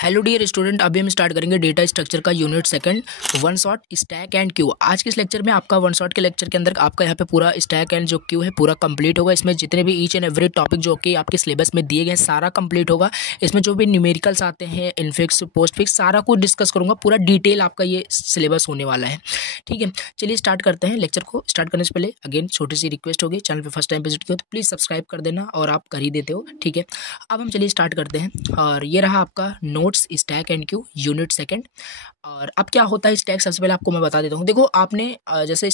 Hello dear student, अभी हम start करेंगे डेटा स्ट्रक्चर का unit second one shot stack and Q. आज के इस लेक्चर में आपका वन शॉट के लेक्चर के अंदर आपका यहाँ पे पूरा स्टैक एंड जो क्यू है पूरा कंप्लीट होगा। इसमें जितने भी ईच एंड एवरी टॉपिक जो कि आपके सिलेबस में दिए गए हैं सारा कंप्लीट होगा। इसमें जो भी न्यूमेरिकल्स आते हैं, इनफिक्स, पोस्ट फिक्स, सारा कुछ डिस्कस करूँगा। पूरा डिटेल आपका ये सिलेबस होने वाला है। ठीक है, चलिए स्टार्ट करते हैं। लेक्चर को स्टार्ट करने से पहले अगेन छोटी सी रिक्वेस्ट होगी, चैनल पर फर्स्ट टाइम विजिट किया तो प्लीज़ सब्सक्राइब कर देना, और आप कर ही देते हो। ठीक है, अब हम चलिए स्टार्ट करते हैं। और ये रहा आपका notes stack and Q unit second. और अब क्या होता है स्टैक, सबसे पहले आपको मैं बता देता हूँ। देखो, आपने जैसे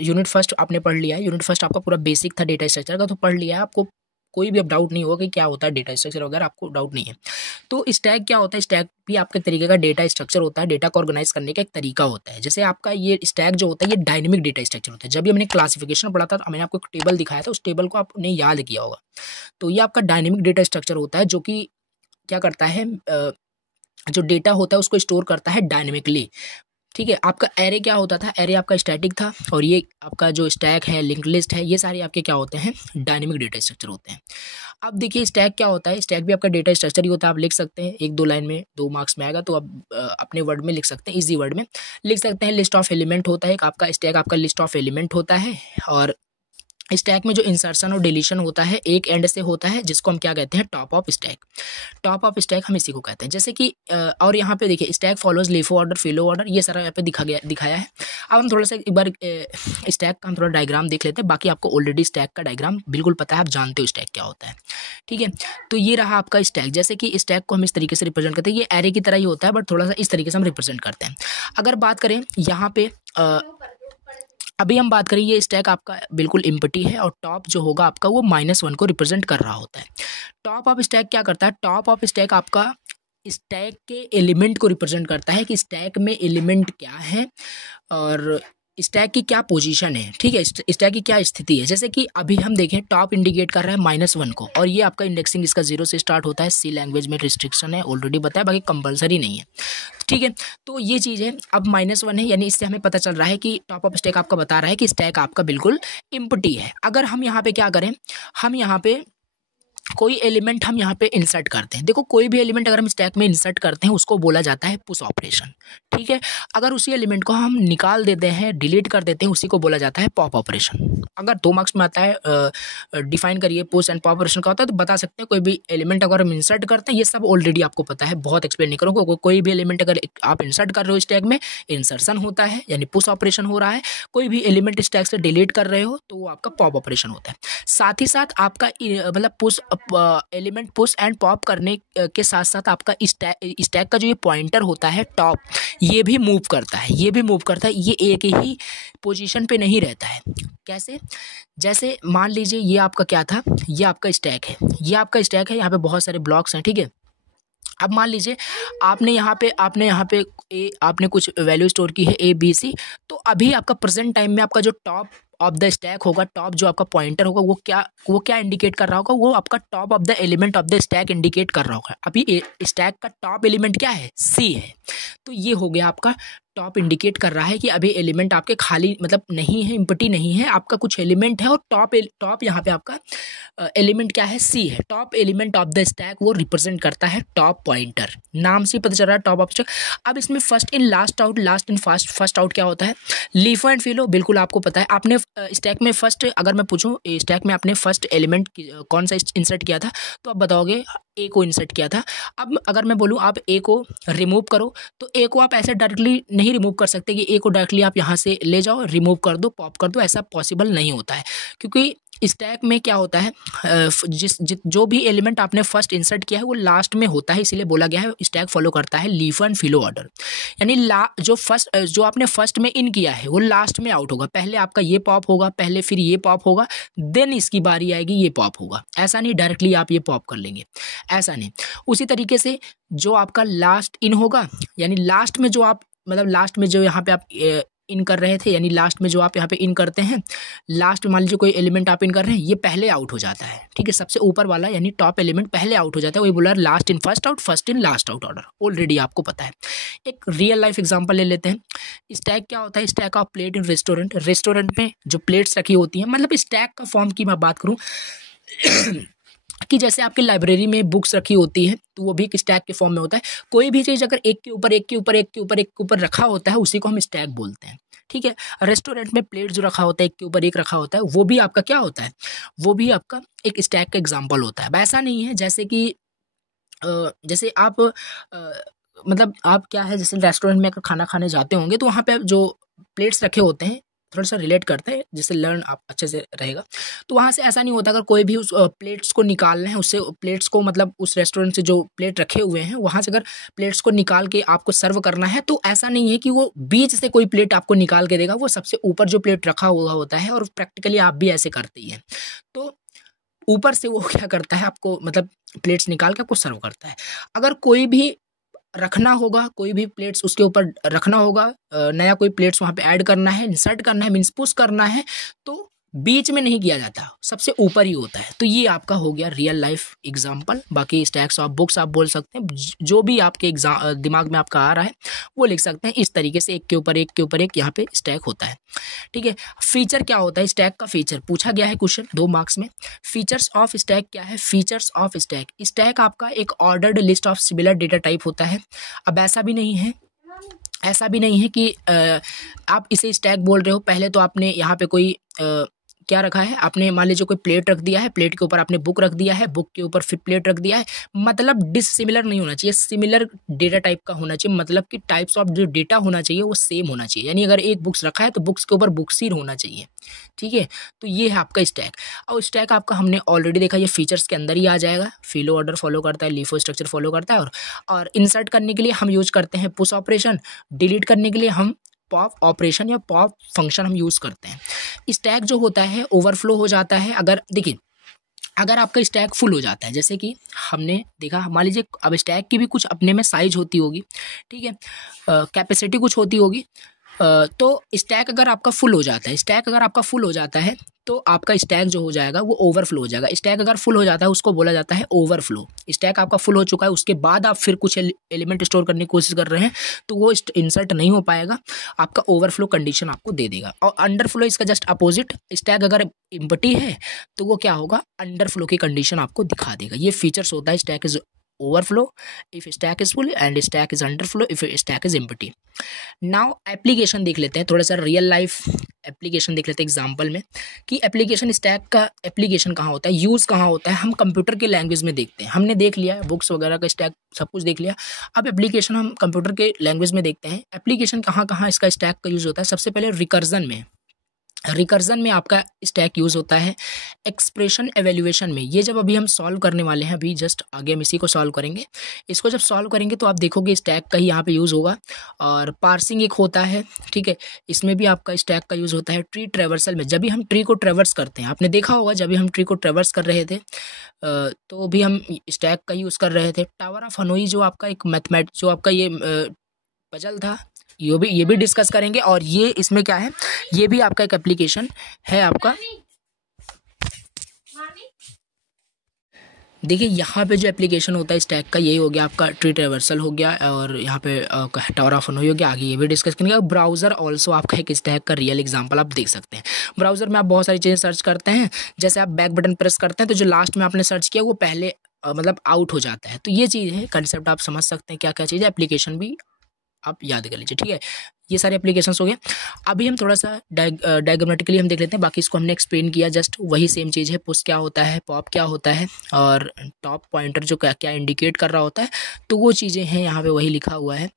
यूनिट फर्स्ट आपने पढ़ लिया है। यूनिट फर्स्ट आपका पूरा बेसिक था डेटा स्ट्रक्चर का, तो पढ़ लिया है। आपको कोई भी अब डाउट नहीं होगा कि क्या होता है डेटा स्ट्रक्चर वगैरह, आपको डाउट नहीं है। तो स्टैक क्या होता है? स्टैक भी आपके तरीके का डेटा स्ट्रक्चर होता है। डेटा को ऑर्गेनाइज करने का एक तरीका होता है। जैसे आपका ये स्टैक जो होता है ये डायनेमिक डेटा स्ट्रक्चर होता है। जब भी हमने क्लासिफिकेशन पढ़ा था तो मैंने आपको एक टेबल दिखाया था, उस टेबल को आपने याद किया होगा। तो ये आपका डायनेमिक डेटा स्ट्रक्चर होता है, जो कि क्या करता है, जो डेटा होता है उसको स्टोर करता है डायनेमिकली। ठीक है, आपका एरे क्या होता था? एरे आपका स्टैटिक था, और ये आपका जो स्टैक है, लिंक लिस्ट है, ये सारे आपके क्या होते हैं? डायनेमिक डेटा स्ट्रक्चर होते हैं। अब देखिए स्टैक क्या होता है। स्टैक भी आपका डेटा स्ट्रक्चर ही होता है। आप लिख सकते हैं एक दो लाइन में, 2 मार्क्स में आएगा, तो आप अपने वर्ड में लिख सकते हैं, इजी वर्ड में लिख सकते हैं। लिस्ट ऑफ एलिमेंट होता है एक आपका स्टैक, आपका लिस्ट ऑफ एलिमेंट होता है। और स्टैक में जो इंसर्शन और डिलीशन होता है एक एंड से होता है, जिसको हम क्या कहते हैं? Top of stack. Top of stack हम इसी को कहते हैं। जैसे कि और यहाँ पे देखिए stack follows LIFO order, FILO order, ये सारा यहाँ पे दिखाया है। अब हम थोड़ा सा एक बार स्टैक का हम थोड़ा डायग्राम देख लेते हैं। बाकी आपको ऑलरेडी स्टैक का डायग्राम बिल्कुल पता है, आप जानते हो स्टैक क्या होता है। ठीक है, तो ये रहा आपका स्टैक। जैसे कि स्टैक को हम इस तरीके से रिप्रेजेंट करते हैं, ये एरे की तरह ही होता है, बट थोड़ा सा इस तरीके से हम रिप्रेजेंट करते हैं। अगर बात करें यहाँ पे अभी हम बात करें, ये स्टैक आपका बिल्कुल एम्प्टी है, और टॉप जो होगा आपका वो -1 को रिप्रेजेंट कर रहा होता है। टॉप ऑफ स्टैक क्या करता है? टॉप ऑफ स्टैक आपका स्टैक के एलिमेंट को रिप्रेजेंट करता है कि स्टैक में एलिमेंट क्या है और स्टैक की क्या पोजीशन है। ठीक है, स्टैक की क्या स्थिति है। जैसे कि अभी हम देखें, टॉप इंडिकेट कर रहा है -1 को, और ये आपका इंडेक्सिंग इसका 0 से स्टार्ट होता है। सी लैंग्वेज में रिस्ट्रिक्शन है, ऑलरेडी बताया, बाकी कंपलसरी नहीं है। ठीक है, तो ये चीज़ है। अब -1 है, यानी इससे हमें पता चल रहा है कि टॉप ऑफ स्टैक आपका बता रहा है कि स्टैक आपका बिल्कुल एम्प्टी है। अगर हम यहाँ पे क्या करें, हम यहाँ पे कोई एलिमेंट हम यहाँ पे इंसर्ट करते हैं। देखो, कोई भी एलिमेंट अगर हम स्टैक में इंसर्ट करते हैं उसको बोला जाता है पुश ऑपरेशन। ठीक है, अगर उसी एलिमेंट को हम निकाल देते हैं, डिलीट कर देते हैं, उसी को बोला जाता है पॉप ऑपरेशन। अगर 2 मार्क्स में आता है डिफाइन करिए पुश एंड पॉप ऑपरेशन का होता है, तो बता सकते हैं कोई भी एलिमेंट अगर हम इंसर्ट करते हैं, ये सब ऑलरेडी आपको पता है, बहुत एक्सप्लेन नहीं करूँगा। कोई भी एलिमेंट अगर आप इंसर्ट कर रहे हो स्टैक में, इंसर्शन होता है, यानी पुश ऑपरेशन हो रहा है। कोई भी एलिमेंट स्टैक से डिलीट कर रहे हो तो वो आपका पॉप ऑपरेशन होता है। साथ ही साथ आपका मतलब push element push and pop करने के साथ साथ आपका स्टैक का जो ये पॉइंटर होता है टॉप, ये भी मूव करता है। ये भी मूव करता है, ये एक ही पोजीशन पे नहीं रहता है। कैसे? जैसे मान लीजिए ये आपका क्या था, ये आपका स्टैक है, ये आपका स्टैक है, यहाँ पे बहुत सारे ब्लॉक्स हैं। ठीक है, अब मान लीजिए आपने यहाँ पे आपने कुछ वैल्यू स्टोर की है ABC। तो अभी आपका प्रेजेंट टाइम में आपका जो टॉप ऑफ द स्टैक होगा, टॉप जो आपका पॉइंटर होगा, वो क्या इंडिकेट कर रहा होगा? वो आपका top of the element of the stack indicate कर रहा होगा। अभी स्टैक का टॉप एलिमेंट क्या है? C है। तो ये हो गया आपका टॉप इंडिकेट कर रहा है कि अभी एलिमेंट आपके खाली मतलब नहीं है, एम्प्टी नहीं है, आपका कुछ एलिमेंट है, और टॉप यहाँ पे आपका एलिमेंट क्या है? C है। Top element of the stack वो रिप्रेजेंट करता है टॉप पॉइंटर। नाम से पता चल रहा है टॉप ऑफ स्टैक। अब इसमें first in last out, last in first out क्या होता है? लीफो एंड फिलो, बिल्कुल आपको पता है। आपने स्टैक में फर्स्ट, अगर मैं पूछूं स्टैक में आपने फर्स्ट एलिमेंट कौन सा इंसर्ट किया था, तो आप बताओगे A को इंसर्ट किया था। अब अगर मैं बोलूं आप A को रिमूव करो, तो A को आप ऐसे डायरेक्टली नहीं रिमूव कर सकते कि A को डायरेक्टली आप यहाँ से ले जाओ, रिमूव कर दो, पॉप कर दो, ऐसा पॉसिबल नहीं होता है। क्योंकि स्टैक में क्या होता है, जो भी एलिमेंट आपने फर्स्ट इंसर्ट किया है वो लास्ट में होता है, इसीलिए बोला गया है स्टैक फॉलो करता है लीफो एंड फिलो ऑर्डर। यानी जो आपने फर्स्ट में इन किया है वो लास्ट में आउट होगा। पहले आपका ये पॉप होगा, पहले फिर ये पॉप होगा, देन इसकी बारी आएगी, ये पॉप होगा। ऐसा नहीं डायरेक्टली आप ये पॉप कर लेंगे, ऐसा नहीं। उसी तरीके से जो आपका लास्ट इन होगा, यानी लास्ट में जो आप मतलब लास्ट में जो यहाँ पे आप इन कर रहे थे, यानी लास्ट में जो आप यहाँ पे इन करते हैं, लास्ट में मान लीजिए कोई एलिमेंट आप इन कर रहे हैं, ये पहले आउट हो जाता है। ठीक है, सबसे ऊपर वाला यानी टॉप एलिमेंट पहले आउट हो जाता है। वही बोला last in first out, first in last out order, already आपको पता है। एक रियल लाइफ एग्जांपल ले लेते हैं। स्टैक क्या होता है? Stack of plate in restaurant. Restaurant में जो प्लेट्स रखी होती हैं, मतलब स्टैक का फॉर्म की मैं बात करूँ कि जैसे आपकी लाइब्रेरी में बुक्स रखी होती है तो वो भी एक स्टैक के फॉर्म में होता है। कोई भी चीज़ अगर एक के ऊपर एक के ऊपर एक के ऊपर एक के ऊपर रखा होता है उसी को हम स्टैक बोलते हैं। ठीक है, रेस्टोरेंट में प्लेट जो रखा होता है एक के ऊपर एक रखा होता है वो भी आपका क्या होता है, वो भी आपका एक स्टैक का एग्जाम्पल होता है। ऐसा नहीं है जैसे कि जैसे आप मतलब आप क्या है, जैसे रेस्टोरेंट में अगर खाना खाने जाते होंगे तो वहाँ पे जो प्लेट्स रखे होते हैं थोड़ा सा रिलेट करते हैं जिससे लर्न आप अच्छे से रहेगा। तो वहाँ से ऐसा नहीं होता अगर कोई भी उस प्लेट्स को निकालना है उससे प्लेट्स को मतलब उस रेस्टोरेंट से जो प्लेट रखे हुए हैं वहाँ से अगर प्लेट्स को निकाल के आपको सर्व करना है तो ऐसा नहीं है कि वो बीच से कोई प्लेट आपको निकाल के देगा, वो सबसे ऊपर जो प्लेट रखा हुआ होता है और प्रैक्टिकली आप भी ऐसे करते ही हैं। तो ऊपर से वो क्या करता है आपको मतलब प्लेट्स निकाल के आपको सर्व करता है। अगर कोई भी रखना होगा, कोई भी प्लेट्स उसके ऊपर रखना होगा, नया कोई प्लेट्स वहाँ पे ऐड करना है, इंसर्ट करना है, मीन्स पुश करना है, तो बीच में नहीं किया जाता, सबसे ऊपर ही होता है। तो ये आपका हो गया रियल लाइफ एग्जांपल। बाकी स्टैक्स ऑफ बुक्स आप बोल सकते हैं, जो भी आपके दिमाग में आपका आ रहा है वो लिख सकते हैं। इस तरीके से एक के ऊपर एक के ऊपर एक यहाँ पे स्टैक होता है। ठीक है, फीचर क्या होता है स्टैक का, फीचर पूछा गया है क्वेश्चन 2 मार्क्स में। फीचर्स ऑफ स्टैक क्या है, फीचर्स ऑफ स्टैक, स्टैक आपका एक ordered list of similar data type होता है। अब ऐसा भी नहीं है कि आप इसे स्टैक बोल रहे हो, पहले तो आपने यहाँ पे कोई क्या रखा है, आपने मान लीजिए कोई प्लेट रख दिया है, प्लेट के ऊपर आपने बुक रख दिया है, बुक के ऊपर फिर प्लेट रख दिया है, मतलब डिसिमिलर नहीं होना चाहिए, सिमिलर डेटा टाइप का होना चाहिए, मतलब कि टाइप्स ऑफ जो डेटा होना चाहिए वो सेम होना चाहिए। यानी अगर एक बुक्स रखा है तो बुक्स के ऊपर बुक्स ही होना चाहिए। ठीक है, तो ये है आपका स्टैक। और स्टैक आपका हमने ऑलरेडी देखा, ये फीचर्स के अंदर ही आ जाएगा। फिलो ऑर्डर फॉलो करता है, लीफो स्ट्रक्चर फॉलो करता है, और इंसर्ट करने के लिए हम यूज करते हैं पुश ऑपरेशन, डिलीट करने के लिए हम पॉप ऑपरेशन या पॉप फंक्शन हम यूज़ करते हैं। स्टैक जो होता है ओवरफ्लो हो जाता है। अगर देखिए, अगर आपका स्टैक फुल हो जाता है, जैसे कि हमने देखा, मान लीजिए अब स्टैक की भी कुछ अपने में साइज होती होगी, ठीक है, कैपेसिटी कुछ होती होगी, तो स्टैक अगर आपका फुल हो जाता है, तो आपका स्टैक जो हो जाएगा वो ओवरफ्लो हो जाएगा। स्टैक अगर फुल हो जाता है उसको बोला जाता है ओवरफ्लो। स्टैक आपका फुल हो चुका है, उसके बाद आप फिर कुछ एलिमेंट स्टोर करने की कोशिश कर रहे हैं तो वो इंसर्ट नहीं हो पाएगा, आपका ओवरफ्लो कंडीशन आपको दे देगा। और अंडरफ्लो इसका जस्ट अपोजिट, स्टैक अगर एम्प्टी है तो वो क्या होगा, अंडरफ्लो की कंडीशन आपको दिखा देगा। ये फीचर्स होता है stack is overflow if stack is full and stack is underflow if stack is empty। Now application देख लेते हैं, थोड़ा सा रियल लाइफ एप्लीकेशन देख लेते हैं एग्जांपल में, कि एप्लीकेशन स्टैक का एप्लीकेशन कहाँ होता है, यूज़ कहाँ होता है। हम कंप्यूटर के लैंग्वेज में देखते हैं, हमने देख लिया बुक्स वगैरह का स्टैक सब कुछ देख लिया। अब एप्लीकेशन हम कंप्यूटर के लैंग्वेज में देखते हैं, एप्लीकेशन कहाँ कहाँ इसका स्टैक का यूज़ होता है। सबसे पहले रिकर्जन में आपका स्टैक यूज़ होता है। एक्सप्रेशन एवेल्यूएशन में, ये जब अभी हम सॉल्व करने वाले हैं, अभी जस्ट आगे हम इसी को सॉल्व करेंगे, इसको जब सॉल्व करेंगे तो आप देखोगे स्टैक का ही यहाँ पे यूज़ होगा। और पार्सिंग एक होता है, ठीक है, इसमें भी आपका स्टैक का यूज़ होता है। ट्री ट्रेवर्सल में, जब भी हम ट्री को ट्रेवर्स करते हैं, आपने देखा होगा जब भी हम ट्री को ट्रेवर्स कर रहे थे तो भी हम स्टैक का यूज़ कर रहे थे। टावर ऑफ हनोई जो आपका एक मैथमेटिक्स जो आपका ये पजल था, ये भी डिस्कस करेंगे। और ये इसमें क्या है, ये भी आपका एक एप्लीकेशन है आपका। देखिए यहाँ पे जो एप्लीकेशन होता है स्टैक का, यही हो गया आपका ट्री ट्रेवर्सल हो गया, और यहाँ पे टावर ऑफ हनोई हो गया। आगे ये भी डिस्कस करेंगे। ब्राउज़र ऑल्सो आपका एक स्टैक का रियल एग्जांपल आप देख सकते हैं। ब्राउज़र में आप बहुत सारी चीज़ें सर्च करते हैं, जैसे आप बैक बटन प्रेस करते हैं तो जो लास्ट में आपने सर्च किया वो पहले मतलब आउट हो जाता है। तो ये चीज़ है, कंसेप्ट आप समझ सकते हैं क्या क्या चीज़ है। एप्लीकेशन भी आप याद कर लीजिए, ठीक है। ये सारे एप्लीकेशंस हो गए। अभी हम थोड़ा सा डायग्रामेटिकली हम देख लेते हैं, बाकी इसको हमने एक्सप्लेन किया, जस्ट वही सेम चीज़ है। पुश क्या होता है, पॉप क्या होता है, और टॉप पॉइंटर जो क्या क्या इंडिकेट कर रहा होता है, तो वो चीज़ें हैं यहाँ पे वही लिखा हुआ है,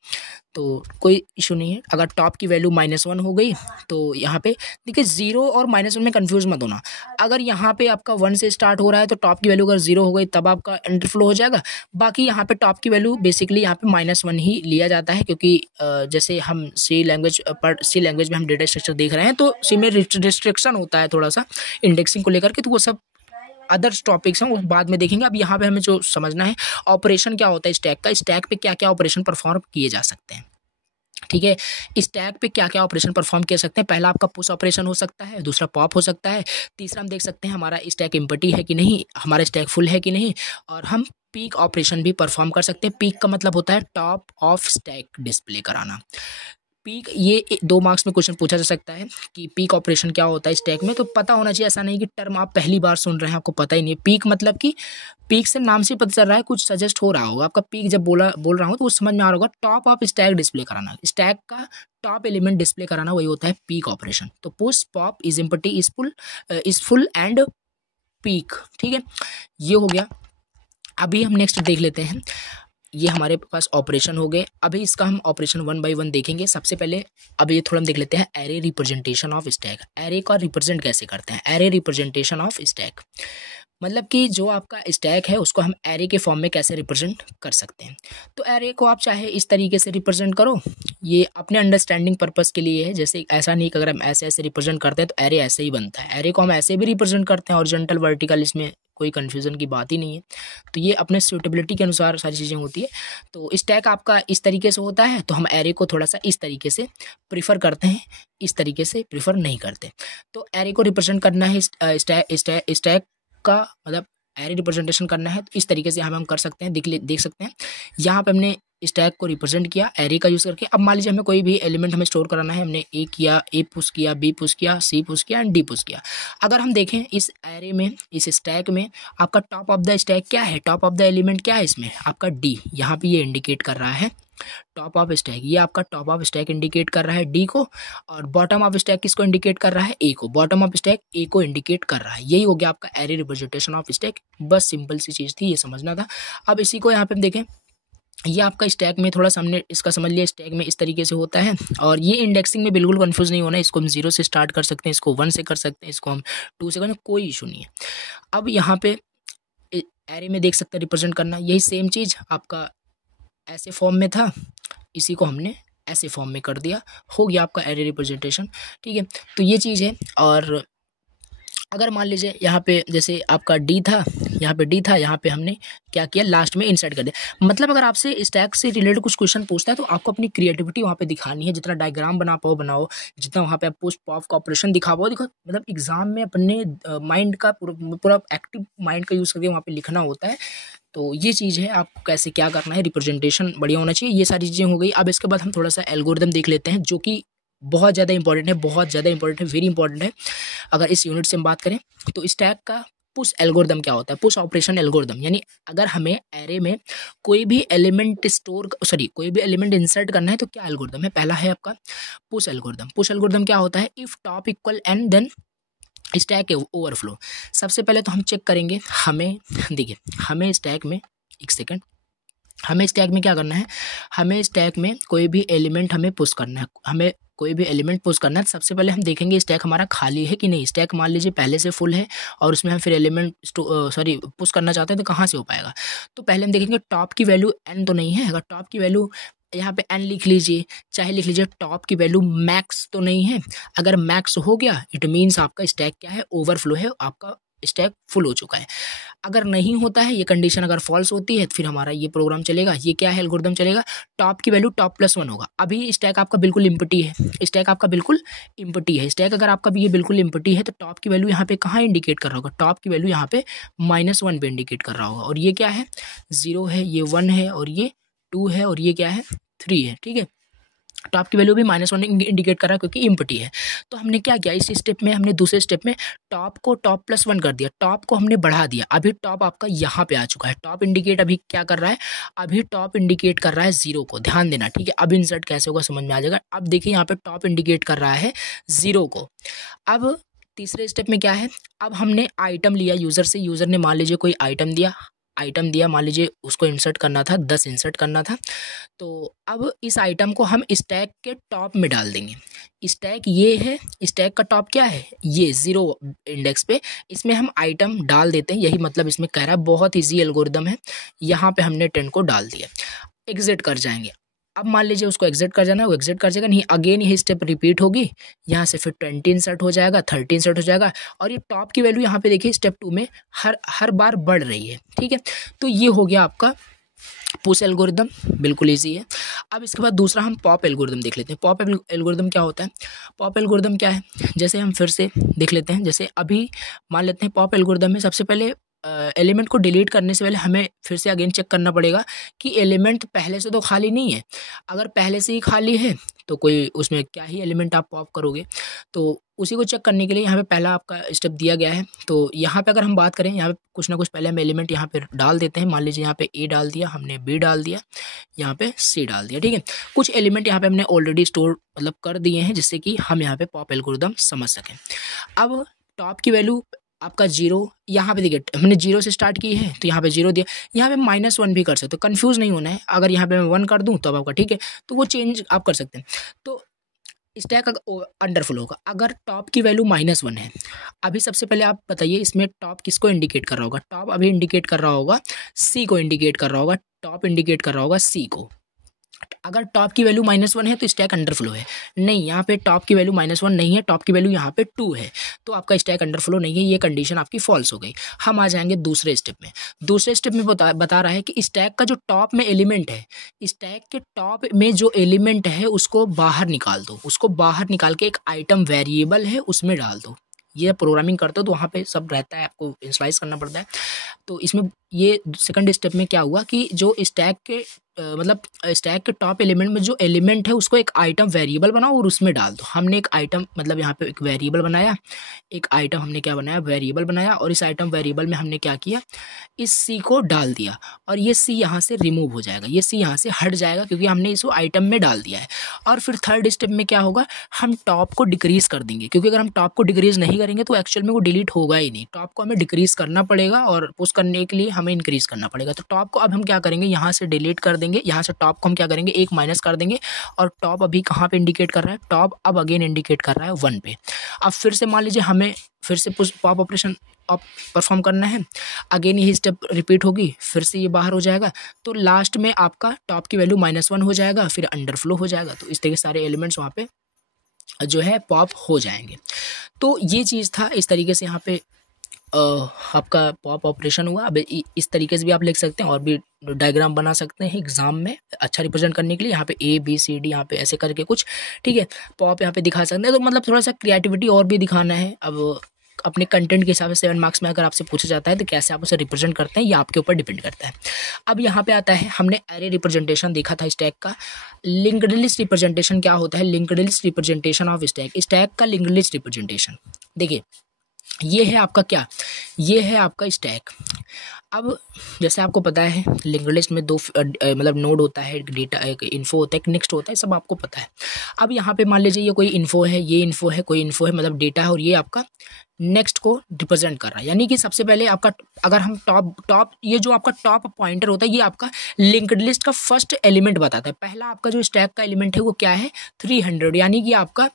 तो कोई इशू नहीं है। अगर टॉप की वैल्यू -1 हो गई तो यहाँ पे देखिए 0 और -1 में कंफ्यूज मत होना। अगर यहाँ पे आपका 1 से स्टार्ट हो रहा है तो टॉप की वैल्यू अगर 0 हो गई तब आपका अंडरफ्लो हो जाएगा। बाकी यहाँ पे टॉप की वैल्यू बेसिकली यहाँ पे -1 ही लिया जाता है, क्योंकि जैसे हम सी लैंग्वेज में हम डेटा स्ट्रक्चर देख रहे हैं तो सी में रिस्ट्रिक्शन होता है थोड़ा सा इंडेक्सिंग को लेकर के, तो वो सब अदर्स टॉपिक्स हैं वो बाद में देखेंगे। अब यहाँ पे हमें जो समझना है ऑपरेशन क्या होता है स्टैक का, स्टैक पे क्या क्या ऑपरेशन परफॉर्म किए जा सकते हैं, ठीक है। स्टैक पे क्या क्या ऑपरेशन परफॉर्म कर सकते हैं। पहला आपका पुश ऑपरेशन हो सकता है, दूसरा पॉप हो सकता है, तीसरा हम देख सकते हैं हमारा स्टैक एम्प्टी है कि नहीं, हमारा स्टैक फुल है कि नहीं, और हम पीक ऑपरेशन भी परफॉर्म कर सकते हैं। पीक का मतलब होता है टॉप ऑफ स्टैक डिस्प्ले कराना। पीक, ये 2 मार्क्स में क्वेश्चन पूछा जा सकता है कि पीक ऑपरेशन क्या होता है स्टैक में, तो पता होना चाहिए। ऐसा नहीं कि टर्म आप पहली बार सुन रहे हैं आपको पता ही नहीं है। पीक मतलब कि पीक से नाम से पता चल रहा है, कुछ सजेस्ट हो रहा होगा आपका। पीक जब बोल रहा हूँ तो वो समझ में आ रहा होगा। टॉप ऑफ स्टैक डिस्प्ले कराना, स्टैक का टॉप एलिमेंट डिस्प्ले कराना, वही होता है पीक ऑपरेशन। तो push, pop, is empty, is full and peak. ठीक है, ये हो गया। अभी हम नेक्स्ट देख लेते हैं। ये हमारे पास ऑपरेशन हो गए। अभी इसका हम ऑपरेशन 1 बाय 1 देखेंगे। सबसे पहले अब ये थोड़ा हम देख लेते हैं array representation of stack. Array का रिप्रेजेंट कैसे करते हैं? एरे रिप्रेजेंटेशन ऑफ स्टैक मतलब कि जो आपका स्टैक है उसको हम एरे के फॉर्म में कैसे रिप्रेजेंट कर सकते हैं। तो एरे को आप चाहे इस तरीके से रिप्रेजेंट करो, ये अपने अंडरस्टैंडिंग पर्पस के लिए है। जैसे ऐसा नहीं कि अगर हम ऐसे ऐसे रिप्रेजेंट करते हैं तो एरे ऐसे ही बनता है। एरे को हम ऐसे भी रिप्रेजेंट करते हैं, हॉरिजॉन्टल, वर्टिकल, इसमें कोई कन्फ्यूजन की बात ही नहीं है। तो ये अपने सूटेबिलिटी के अनुसार सारी चीज़ें होती है। तो स्टैक आपका इस तरीके से होता है, तो हम एरे को थोड़ा सा इस तरीके से प्रीफर करते हैं, इस तरीके से प्रीफर नहीं करते। तो एरे को रिप्रेजेंट करना है स्टैक का मतलब एरे रिप्रेजेंटेशन करना है, तो इस तरीके से हम कर सकते हैं। देख सकते हैं यहाँ पे हमने स्टैक को रिप्रेजेंट किया एरे का यूज़ करके। अब मान लीजिए हमें कोई भी एलिमेंट हमें स्टोर कराना है, हमने ए किया, ए पुश किया, बी पुश किया, सी पुश किया एंड डी पुश किया। अगर हम देखें इस एरे में, इस स्टैक में आपका टॉप ऑफ द स्टैक क्या है, टॉप ऑफ द एलिमेंट क्या है इसमें, आपका डी। यहाँ पे ये इंडिकेट कर रहा है टॉप ऑफ स्टैक, ये आपका टॉप ऑफ स्टैक इंडिकेट कर रहा है डी को, और बॉटम ऑफ स्टैक किसको इंडिकेट कर रहा है, ए को। बॉटम ऑफ स्टैक ए को इंडिकेट कर रहा है। यही हो गया आपका एरे रिप्रेजेंटेशन ऑफ स्टैक। बस सिंपल सी चीज़ थी, ये समझना था। अब इसी को यहाँ पे हम देखें, ये आपका स्टैक में थोड़ा सा हमने इसका समझ लिया, स्टैक में इस तरीके से होता है। और ये इंडेक्सिंग में बिल्कुल कंफ्यूज नहीं होना, इसको हम 0 से स्टार्ट कर सकते हैं, इसको 1 से कर सकते हैं, इसको हम 2 से करना, कोई इशू नहीं है। अब यहाँ पे एरे में देख सकते हैं रिप्रेजेंट करना, यही सेम चीज़ आपका ऐसे फॉर्म में था, इसी को हमने ऐसे फॉर्म में कर दिया, हो गया आपका एरे रिप्रेजेंटेशन। ठीक है, तो ये चीज़ है। और अगर मान लीजिए यहाँ पे जैसे आपका डी था, यहाँ पे डी था, यहाँ पे हमने क्या किया, लास्ट में इंसर्ट कर दिया। मतलब अगर आपसे स्टैक से रिलेटेड कुछ क्वेश्चन पूछता है तो आपको अपनी क्रिएटिविटी वहाँ पे दिखानी है। जितना डायग्राम बना पाओ बनाओ, जितना वहाँ पे आप पुश पॉप का ऑपरेशन दिखा पाओ दिखो। मतलब एग्जाम में अपने माइंड का पूरा एक्टिव माइंड का यूज़ करके वहाँ पे लिखना होता है। तो ये चीज़ है, आपको कैसे क्या करना है, रिप्रेजेंटेशन बढ़िया होना चाहिए। ये सारी चीज़ें हो गई। अब इसके बाद हम थोड़ा सा एल्गोरिदम देख लेते हैं, जो कि बहुत ज़्यादा इंपॉर्टेंट है, बहुत ज़्यादा इंपॉर्टेंट है, वेरी इंपॉर्टेंट है। अगर इस यूनिट से हम बात करें तो स्टैक का पुश एल्गोरिदम क्या होता है, पुश ऑपरेशन एल्गोरिदम। यानी अगर हमें एरे में कोई भी एलिमेंट कोई भी एलिमेंट इंसर्ट करना है तो क्या एल्गोरिदम है, पहला है आपका पुश एल्गोरिदम। पुश एल्गोरिदम क्या होता है, if top equal and then stack overflow. सबसे पहले तो हम चेक करेंगे, हमें देखिए, हमें स्टैक में एक सेकंड, हमें स्टैक में क्या करना है, हमें स्टैक में कोई भी एलिमेंट हमें पुश करना है, हमें कोई भी एलिमेंट पुश करना है। सबसे पहले हम देखेंगे स्टैक हमारा खाली है कि नहीं। स्टैक मान लीजिए पहले से फुल है और उसमें हम फिर एलिमेंट पुश करना चाहते हैं तो कहाँ से हो पाएगा। तो पहले हम देखेंगे टॉप की वैल्यू n तो नहीं है। अगर टॉप की वैल्यू यहाँ पे n लिख लीजिए, चाहे लिख लीजिए टॉप की वैल्यू मैक्स तो नहीं है। अगर मैक्स हो गया इट मीन्स आपका स्टैक क्या है, ओवरफ्लो है, आपका स्टैक फुल हो चुका है। अगर नहीं होता है ये कंडीशन, अगर फॉल्स होती है तो फिर हमारा ये प्रोग्राम चलेगा, ये क्या है, एल्गोरिदम चलेगा, टॉप की वैल्यू टॉप +1 होगा। अभी स्टैक आपका बिल्कुल इम्पटी है, स्टैक आपका बिल्कुल इम्पटी है। स्टैक अगर आपका भी ये बिल्कुल इम्पटी है तो टॉप की वैल्यू यहाँ पे कहाँ इंडिकेट कर रहा होगा, टॉप की वैल्यू यहाँ पे -1 पे इंडिकेट कर रहा होगा। और ये क्या है, 0 है, ये 1 है, और ये 2 है, और ये क्या है, 3 है। ठीक है, टॉप की वैल्यू भी -1 इंडिकेट कर रहा है क्योंकि इम्पटी है। तो हमने क्या किया, इस स्टेप में हमने दूसरे स्टेप में टॉप को टॉप +1 कर दिया, टॉप को हमने बढ़ा दिया। अभी टॉप आपका यहाँ पे आ चुका है। टॉप इंडिकेट अभी क्या कर रहा है, अभी टॉप इंडिकेट कर रहा है 0 को, ध्यान देना। ठीक है, अब इंसर्ट कैसे होगा समझ में आ जाएगा। अब देखिए यहाँ पे टॉप इंडिकेट कर रहा है 0 को। अब तीसरे स्टेप में क्या है, अब हमने आइटम लिया यूज़र से, यूज़र ने मान लीजिए कोई आइटम दिया, मान लीजिए उसको इंसर्ट करना था, 10 इंसर्ट करना था। तो अब इस आइटम को हम स्टैक के टॉप में डाल देंगे। स्टैक ये है, स्टैक का टॉप क्या है, ये 0 इंडेक्स पे, इसमें हम आइटम डाल देते हैं। यही मतलब इसमें कह रहा है, बहुत ईजी एल्गोरिदम है। यहाँ पे हमने 10 को डाल दिया, एग्जिट कर जाएंगे। अब मान लीजिए उसको एग्जिट कर जाना है, वो एग्जिट कर जाएगा नहीं, अगेन ये स्टेप रिपीट होगी। यहाँ से फिर 20 इंसर्ट हो जाएगा, 30 इंसर्ट हो जाएगा, और ये टॉप की वैल्यू यहाँ पे देखिए स्टेप 2 में हर बार बढ़ रही है। ठीक है, तो ये हो गया आपका पुश एल्गोरिदम, बिल्कुल इजी है। अब इसके बाद दूसरा हम पॉप एल्गोरिदम देख लेते हैं। पॉप एल्गोरिदम क्या होता है, पॉप एल्गोरिदम क्या है, जैसे हम फिर से देख लेते हैं। जैसे अभी मान लेते हैं पॉप एल्गोरिदम में सबसे पहले एलिमेंट को डिलीट करने से पहले हमें फिर से अगेन चेक करना पड़ेगा कि एलिमेंट पहले से तो खाली नहीं है। अगर पहले से ही खाली है तो कोई उसमें क्या ही एलिमेंट आप पॉप करोगे। तो उसी को चेक करने के लिए यहाँ पे पहला आपका स्टेप दिया गया है। तो यहाँ पे अगर हम बात करें, यहाँ पे कुछ ना कुछ पहले हम एलिमेंट यहाँ पे डाल देते हैं। मान लीजिए यहाँ पे ए डाल दिया हमने, बी डाल दिया, यहाँ पे सी डाल दिया, ठीक है। कुछ एलिमेंट यहाँ पे हमने ऑलरेडी स्टोर मतलब कर दिए हैं जिससे कि हम यहाँ पे पॉप एल्गोरिदम समझ सकें। अब टॉप की वैल्यू आपका 0, यहाँ पे देखिए हमने 0 से स्टार्ट की है तो यहाँ पे 0 दिया। यहाँ पे -1 भी कर सकते हो, कंफ्यूज नहीं होना है। अगर यहाँ पे मैं 1 कर दूँ तब आपका ठीक है, तो वो चेंज आप कर सकते हैं। तो स्टैक अंडरफुल होगा अगर टॉप की वैल्यू -1 है। अभी सबसे पहले आप बताइए इसमें टॉप किसको इंडिकेट कर रहा होगा? टॉप अभी इंडिकेट कर रहा होगा सी को, इंडिकेट कर रहा होगा टॉप, इंडिकेट कर रहा होगा सी को। अगर टॉप की वैल्यू -1 है तो स्टैक अंडरफ्लो है। नहीं, यहाँ पे टॉप की वैल्यू -1 नहीं है, टॉप की वैल्यू यहाँ पे 2 है, तो आपका स्टैक अंडरफ्लो नहीं है। ये कंडीशन आपकी फॉल्स हो गई। हम आ जाएंगे दूसरे स्टेप में। दूसरे स्टेप में बता रहा है कि स्टैक का जो टॉप में एलिमेंट है, स्टैक के टॉप में जो एलिमेंट है उसको बाहर निकाल दो। उसको बाहर निकाल के एक आइटम वेरिएबल है उसमें डाल दो। ये प्रोग्रामिंग करते हो तो वहाँ पे सब रहता है, आपको इनिशियलाइज करना पड़ता है। तो इसमें ये सेकंड स्टेप में क्या हुआ कि जो स्टैक के मतलब स्टैक के टॉप एलिमेंट में जो एलिमेंट है उसको एक आइटम वेरिएबल बनाओ और उसमें डाल दो। हमने एक आइटम मतलब यहाँ पे एक वेरिएबल बनाया, एक आइटम हमने क्या बनाया, वेरिएबल बनाया, और इस आइटम वेरिएबल में हमने क्या किया, इस सी को डाल दिया और ये सी यहाँ से रिमूव हो जाएगा, ये सी यहाँ से हट जाएगा क्योंकि हमने इसको आइटम में डाल दिया है। और फिर थर्ड स्टेप में क्या होगा, हम टॉप को डिक्रीज कर देंगे, क्योंकि अगर हम टॉप को डिक्रीज नहीं करेंगे तो एक्चुअल में वो डिलीट होगा ही नहीं। टॉप को हमें डिक्रीज करना पड़ेगा और पुश करने के लिए हमें इंक्रीज करना पड़ेगा। तो टॉप को अब हम क्या करेंगे, यहाँ से डिलीट कर देंगे, यहाँ से टॉप को हम क्या करेंगे, एक माइनस कर देंगे। और टॉप अभी कहाँ पे इंडिकेट कर रहा है, टॉप अब अगेन इंडिकेट कर रहा है 1 पे। अब फिर से मान लीजिए हमें फिर से पॉप ऑपरेशन परफॉर्म करना है, अगेन यही स्टेप रिपीट होगी, फिर से ये बाहर हो जाएगा। तो लास्ट में आपका टॉप की वैल्यू -1 हो जाएगा, फिर अंडरफ्लो हो जाएगा। तो इस तरह के सारे एलिमेंट्स वहाँ पे जो है पॉप हो जाएंगे। तो ये चीज़ था, इस तरीके से यहाँ पे आपका पॉप ऑपरेशन हुआ। अब इस तरीके से भी आप लिख सकते हैं और भी डायग्राम बना सकते हैं एग्जाम में अच्छा रिप्रेजेंट करने के लिए। यहाँ पे ABCD यहाँ पे ऐसे करके कुछ, ठीक है, पॉप यहाँ पे दिखा सकते हैं। तो मतलब थोड़ा सा क्रिएटिविटी और भी दिखाना है। अब अपने कंटेंट के हिसाब से 7 मार्क्स में अगर आपसे पूछा जाता है तो कैसे आप उसे रिप्रेजेंट करते हैं ये आपके ऊपर डिपेंड करता है। अब यहाँ पे आता है, हमने एरे रिप्रेजेंटेशन देखा था स्टैक का। लिंक्ड लिस्ट रिप्रेजेंटेशन क्या होता है, linked list representation of stack, stack का लिंक्ड लिस्ट रिप्रेजेंटेशन। देखिए ये है आपका क्या, ये है आपका स्टैक। अब जैसे आपको पता है लिंक्ड लिस्ट में 2 मतलब नोड होता है, एक डेटा, एक इन्फो होता है, एक नेक्स्ट होता है, सब आपको पता है। अब यहाँ पे मान लीजिए ये कोई इन्फो है, ये इन्फो है, कोई इन्फो है मतलब डेटा है, और ये आपका नेक्स्ट को रिप्रेजेंट कर रहा है। यानी कि सबसे पहले आपका अगर हम टॉप ये जो आपका टॉप पॉइंटर होता है ये आपका लिंक्ड लिस्ट का फर्स्ट एलिमेंट बताता है। पहला आपका जो स्टैक का एलिमेंट है वो क्या है, 300, यानी कि आपका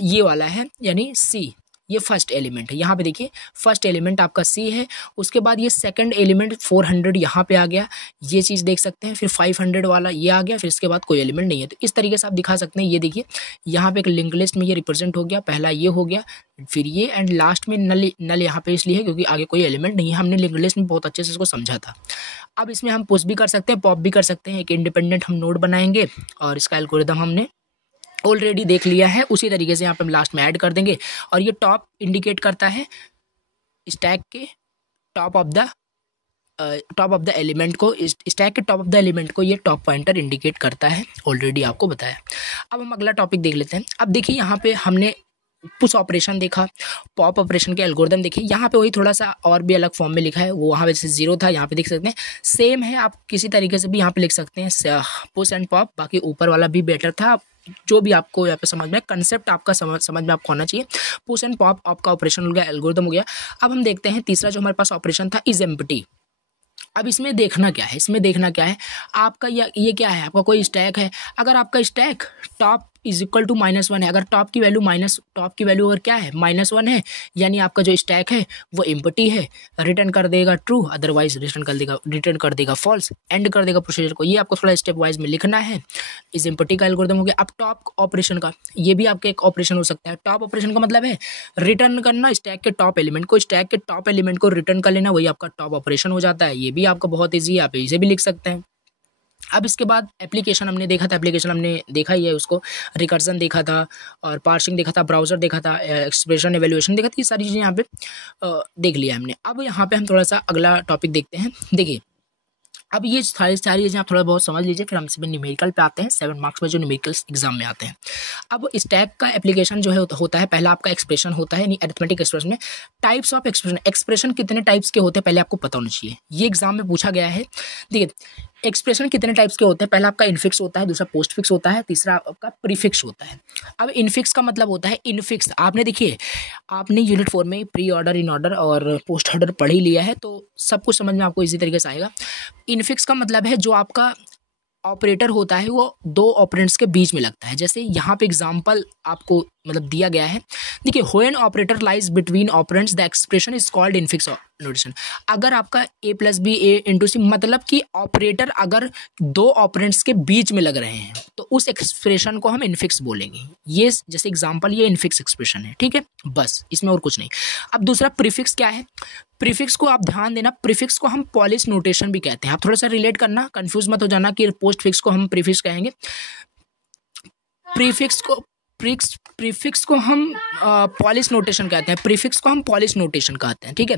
ये वाला है, यानी सी, ये फर्स्ट एलिमेंट है। यहाँ पे देखिए फर्स्ट एलिमेंट आपका सी है, उसके बाद ये सेकंड एलिमेंट 400 यहाँ पे आ गया, ये चीज़ देख सकते हैं। फिर 500 वाला ये आ गया, फिर इसके बाद कोई एलिमेंट नहीं है। तो इस तरीके से आप दिखा सकते हैं। ये देखिए यहाँ पे एक लिंक लिस्ट में ये रिप्रेजेंट हो गया, पहला ये हो गया, फिर ये, एंड लास्ट में नल यहाँ पे इसलिए है क्योंकि आगे कोई एलिमेंट नहीं है। हमने लिंक लिस्ट में बहुत अच्छे से इसको समझा था। अब इसमें हम पुश भी कर सकते हैं, पॉप भी कर सकते हैं। एक इंडिपेंडेंट हम नोड बनाएंगे और इसका एल्गोरिथम हमने ऑलरेडी देख लिया है, उसी तरीके से यहाँ पे हम लास्ट में ऐड कर देंगे। और ये टॉप इंडिकेट करता है स्टैक के टॉप ऑफ द एलिमेंट को, स्टैक के टॉप ऑफ द एलिमेंट को ये टॉप पॉइंटर इंडिकेट करता है, ऑलरेडी आपको बताया। अब हम अगला टॉपिक देख लेते हैं। अब देखिए यहाँ पे हमने पुश ऑपरेशन देखा, पॉप ऑपरेशन के एल्गोरिथम देखिए। यहाँ पे वही थोड़ा सा और भी अलग फॉर्म में लिखा है, वो वहाँ पे जैसे 0 था, यहाँ पे देख सकते हैं सेम है। आप किसी तरीके से भी यहाँ पे लिख सकते हैं पुश एंड पॉप, बाकी ऊपर वाला भी बेटर था। जो भी आपको यहाँ पे समझ में, कंसेप्ट आपका समझ में आपको आना चाहिए। पुश एंड पॉप आपका ऑपरेशन हो गया, एल्गोरिथम हो गया। अब हम देखते हैं तीसरा जो हमारे पास ऑपरेशन था, इज एम्प्टी। अब इसमें देखना क्या है, इसमें देखना क्या है आपका, ये क्या है, आपका कोई स्टैक है। अगर आपका stack top is equal to -1 है, अगर टॉप की वैल्यू अगर क्या है -1 है, यानी आपका जो स्टैक है वो एम्प्टी है, रिटर्न कर देगा ट्रू, अदरवाइज रिटर्न कर देगा फॉल्स, एंड कर देगा प्रोसीजर को। ये आपको थोड़ा स्टेप वाइज में लिखना है। इस एम्प्टी का एल्गोरिथम हो गया। अब टॉप ऑपरेशन का, ये भी आपका एक ऑपरेशन हो सकता है। टॉप ऑपरेशन का मतलब है रिटर्न करना स्टैक के टॉप एलिमेंट को रिटर्न कर लेना, वही आपका टॉप ऑपरेशन हो जाता है। ये भी आपका बहुत ईजी है, आप इसे भी लिख सकते हैं। अब इसके बाद एप्लीकेशन हमने देखा था, एप्लीकेशन हमने देखा ही है उसको, रिकर्जन देखा था और पार्सिंग देखा था, ब्राउज़र देखा था, एक्सप्रेशन एवेल्यूएशन देखा था, ये सारी चीज़ें यहाँ पे देख लिया हमने। अब यहाँ पे हम थोड़ा सा अगला टॉपिक देखते हैं। देखिए अब ये सारी चीज़ें आप थोड़ा बहुत समझ लीजिए, फिर हम इसमें न्यूमेरिकल पे आते हैं। 7 मार्क्स में जो न्यूमेरिकल्स एग्जाम में आते हैं। अब स्टैक का एप्लीकेशन जो है होता है, पहला आपका एक्सप्रेशन होता है, यानी अरिथमेटिक एक्सप्रेशन में टाइप्स ऑफ एक्सप्रेशन, एक्सप्रेशन कितने टाइप्स के होते हैं पहले आपको पता होना चाहिए, ये एग्जाम में पूछा गया है। देखिए एक्सप्रेशन कितने टाइप्स के होते हैं, पहला आपका इनफिक्स होता है, दूसरा पोस्ट फिक्स होता है, तीसरा आपका प्रीफिक्स होता है। अब इनफिक्स का मतलब होता है इनफिक्स, आपने देखिए आपने यूनिट 4 में प्री ऑर्डर, इन ऑर्डर और पोस्ट ऑर्डर पढ़ ही लिया है, तो सब कुछ समझ में आपको इसी तरीके से आएगा। इनफिक्स का मतलब है जो आपका ऑपरेटर होता है वो दो ऑपरेंड्स के बीच में लगता है। जैसे यहाँ पे एग्जांपल आपको मतलब दिया गया है, देखिए when operator lies between operands the expression is called infix notation. अगर आपका a plus B A into C मतलब कि ऑपरेटर अगर दो ऑपरेंड्स के बीच में लग रहे हैं तो उस एक्सप्रेशन को हम इनफिक्स बोलेंगे। ये जैसे एग्जांपल ये इनफिक्स एक्सप्रेशन है, ठीक है, बस इसमें और कुछ नहीं। अब दूसरा प्रीफिक्स क्या है, प्रीफिक्स को आप ध्यान देना, प्रीफिक्स को हम पॉलिश नोटेशन भी कहते हैं। आप थोड़ा सा रिलेट करना, कंफ्यूज मत हो जाना कि पोस्ट फिक्स को हम प्रीफिक्स कहेंगे, प्रीफिक्स को हम पॉलिश नोटेशन कहते हैं, प्रीफिक्स को हम पॉलिश नोटेशन कहते हैं, ठीक है।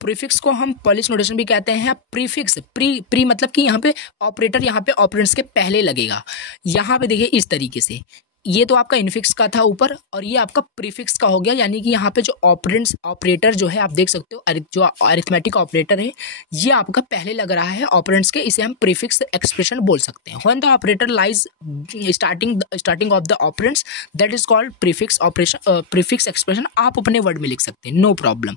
प्रीफिक्स को हम पॉलिश नोटेशन भी कहते हैं। प्रीफिक्स प्री मतलब कि यहाँ पे ऑपरेटर यहाँ पे ऑपरेंड्स के पहले लगेगा। यहाँ पे देखिए इस तरीके से, ये तो आपका इनफिक्स का था ऊपर और ये आपका प्रीफिक्स का हो गया, यानी कि यहाँ पे जो ऑपरेंड्स ऑपरेटर जो है आप देख सकते हो, जो अरिथमेटिक ऑपरेटर है ये आपका पहले लग रहा है ऑपरेंड्स के, इसे हम प्रीफिक्स एक्सप्रेशन बोल सकते हैं। When the operator lies starting of the operands that is called prefix operation, prefix expression आप अपने वर्ड में लिख सकते हैं, नो प्रॉब्लम।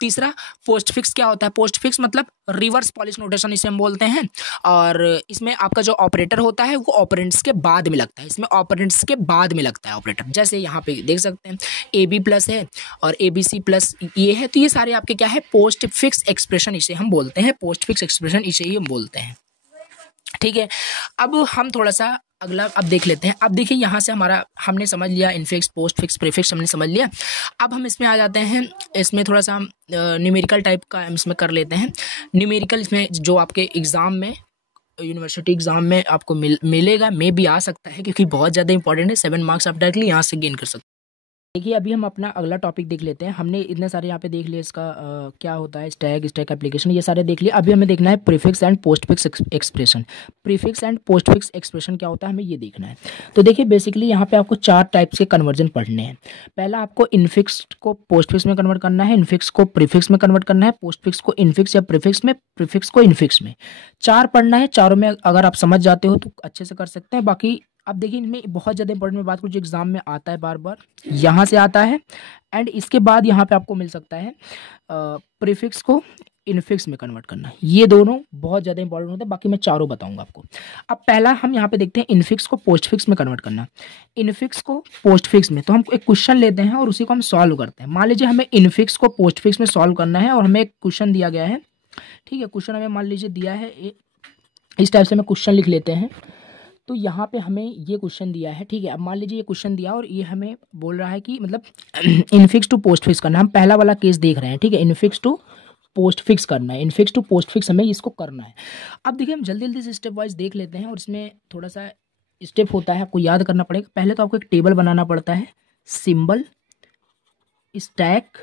तीसरा पोस्ट फिक्स क्या होता है, पोस्ट फिक्स मतलब रिवर्स पॉलिश नोटेशन इसे हम बोलते हैं, और इसमें आपका जो ऑपरेटर होता है वो ऑपरेंड्स के बाद में लगता है, इसमें ऑपरेंड्स के बाद में लगता है ऑपरेटर। जैसे यहाँ पे देख सकते हैं ए बी प्लस है और ए बी सी प्लस ये है, तो ये सारे आपके क्या है पोस्ट फिक्स एक्सप्रेशन इसे हम बोलते हैं, पोस्ट फिक्स एक्सप्रेशन इसे ही हम बोलते हैं, ठीक है। अब हम थोड़ा सा अगला अब देख लेते हैं। अब देखिए यहाँ से हमारा हमने समझ लिया इनफिक्स, पोस्ट फिक्स, प्रीफिक्स हमने समझ लिया। अब हम इसमें आ जाते हैं, इसमें थोड़ा सा न्यूमेरिकल टाइप का हम इसमें कर लेते हैं। न्यूमेरिकल इसमें जो आपके एग्जाम में यूनिवर्सिटी एग्जाम में आपको मिलेगा, में भी आ सकता है क्योंकि बहुत ज़्यादा इंपॉर्टेंट है। 7 मार्क्स आप डायरेक्टली यहाँ से गेन कर सकते हैं। देखिए अभी हम अपना अगला टॉपिक देख लेते हैं। हमने इतने सारे यहाँ पे देख लिए इसका क्या होता है स्टैक एप्लीकेशन, ये सारे देख लिए। अभी हमें देखना है prefix and post fix expression. Prefix and post fix expression क्या होता है हमें ये देखना है। तो देखिए बेसिकली यहाँ पे आपको 4 टाइप्स के कन्वर्जन पढ़ने हैं। पहला आपको इनफिक्स को पोस्ट फिक्स में कन्वर्ट करना है, इनफिक्स को प्रीफिक्स में कन्वर्ट करना है, पोस्ट फिक्स को इनफिक्स या प्रीफिक्स में, प्रीफिक्स को इनफिक्स में। 4 पढ़ना है, चारों में अगर आप समझ जाते हो तो अच्छे से कर सकते हैं। बाकी अब देखिए इनमें बहुत ज़्यादा इंपॉर्टेंट में बात करूँ जो एग्जाम में आता है बार बार, यहाँ से आता है एंड इसके बाद यहाँ पे आपको मिल सकता है प्रीफिक्स को इनफिक्स में कन्वर्ट करना। ये दोनों बहुत ज़्यादा इंपॉर्टेंट होते हैं, बाकी मैं चारों बताऊंगा आपको। अब पहला हम यहाँ पे देखते हैं इनफिक्स को पोस्ट फिक्स में कन्वर्ट करना। इनफिक्स को पोस्ट फिक्स में, तो हम एक क्वेश्चन लेते हैं और उसी को हम सॉल्व करते हैं। मान लीजिए हमें इनफिक्स को पोस्ट फिक्स में सॉल्व करना है और हमें एक क्वेश्चन दिया गया है, ठीक है। क्वेश्चन हमें मान लीजिए दिया है, इस टाइप से हमें क्वेश्चन लिख लेते हैं। तो यहाँ पे हमें ये क्वेश्चन दिया है, ठीक है। अब मान लीजिए ये क्वेश्चन दिया और ये हमें बोल रहा है कि मतलब इनफिक्स टू पोस्ट फिक्स करना। हम पहला वाला केस देख रहे हैं, ठीक है, इनफिक्स टू पोस्ट फिक्स करना है, इनफिक्स टू पोस्ट फिक्स हमें इसको करना है। अब देखिए हम जल्दी जल्दी से स्टेप वाइज देख लेते हैं और इसमें थोड़ा सा स्टेप होता है, आपको याद करना पड़ेगा। पहले तो आपको एक टेबल बनाना पड़ता है, सिंबल स्टैक,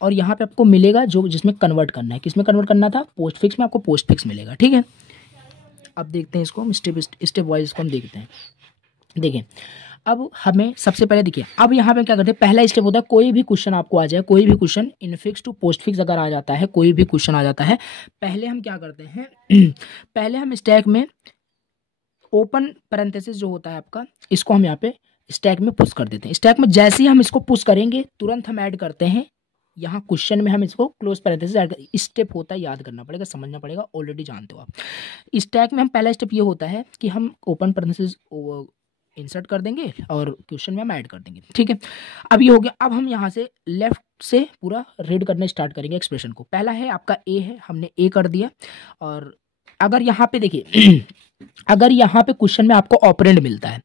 और यहाँ पे आपको मिलेगा जो जिसमें कन्वर्ट करना है। किसमें कन्वर्ट करना था, पोस्ट फिक्स में, आपको पोस्ट फिक्स मिलेगा, ठीक है। अब देखते हैं इसको हम स्टेप वाइज इसको हम देखते हैं। देखिए अब हमें सबसे पहले देखिए, अब यहाँ पे क्या करते हैं, पहला स्टेप होता है कोई भी क्वेश्चन आपको आ जाए, कोई भी question infix to postfix अगर आ जाता है, कोई भी क्वेश्चन आ जाता है, पहले हम क्या करते हैं पहले हम स्टैक में ओपन पैरेंथेसिस जो होता है आपका, इसको हम यहाँ पे स्टैक में पुश कर देते हैं। स्टैक में जैसे ही हम इसको पुश करेंगे तुरंत हम ऐड करते हैं यहाँ क्वेश्चन में, हम इसको क्लोज पैरेंथेसिस ऐड कर, स्टेप होता है, याद करना पड़ेगा, समझना पड़ेगा, ऑलरेडी जानते हो आप। स्टैक में हम पहला स्टेप ये होता है कि हम ओपन पैरेंथेसिस इंसर्ट कर देंगे और क्वेश्चन में हम ऐड कर देंगे, ठीक है। अब ये हो गया। अब हम यहाँ से लेफ्ट से पूरा रीड करना स्टार्ट करेंगे एक्सप्रेशन को। पहला है आपका ए है, हमने ए कर दिया। और अगर यहाँ पे देखिए अगर यहाँ पे क्वेश्चन में आपको ऑपरेंड मिलता है,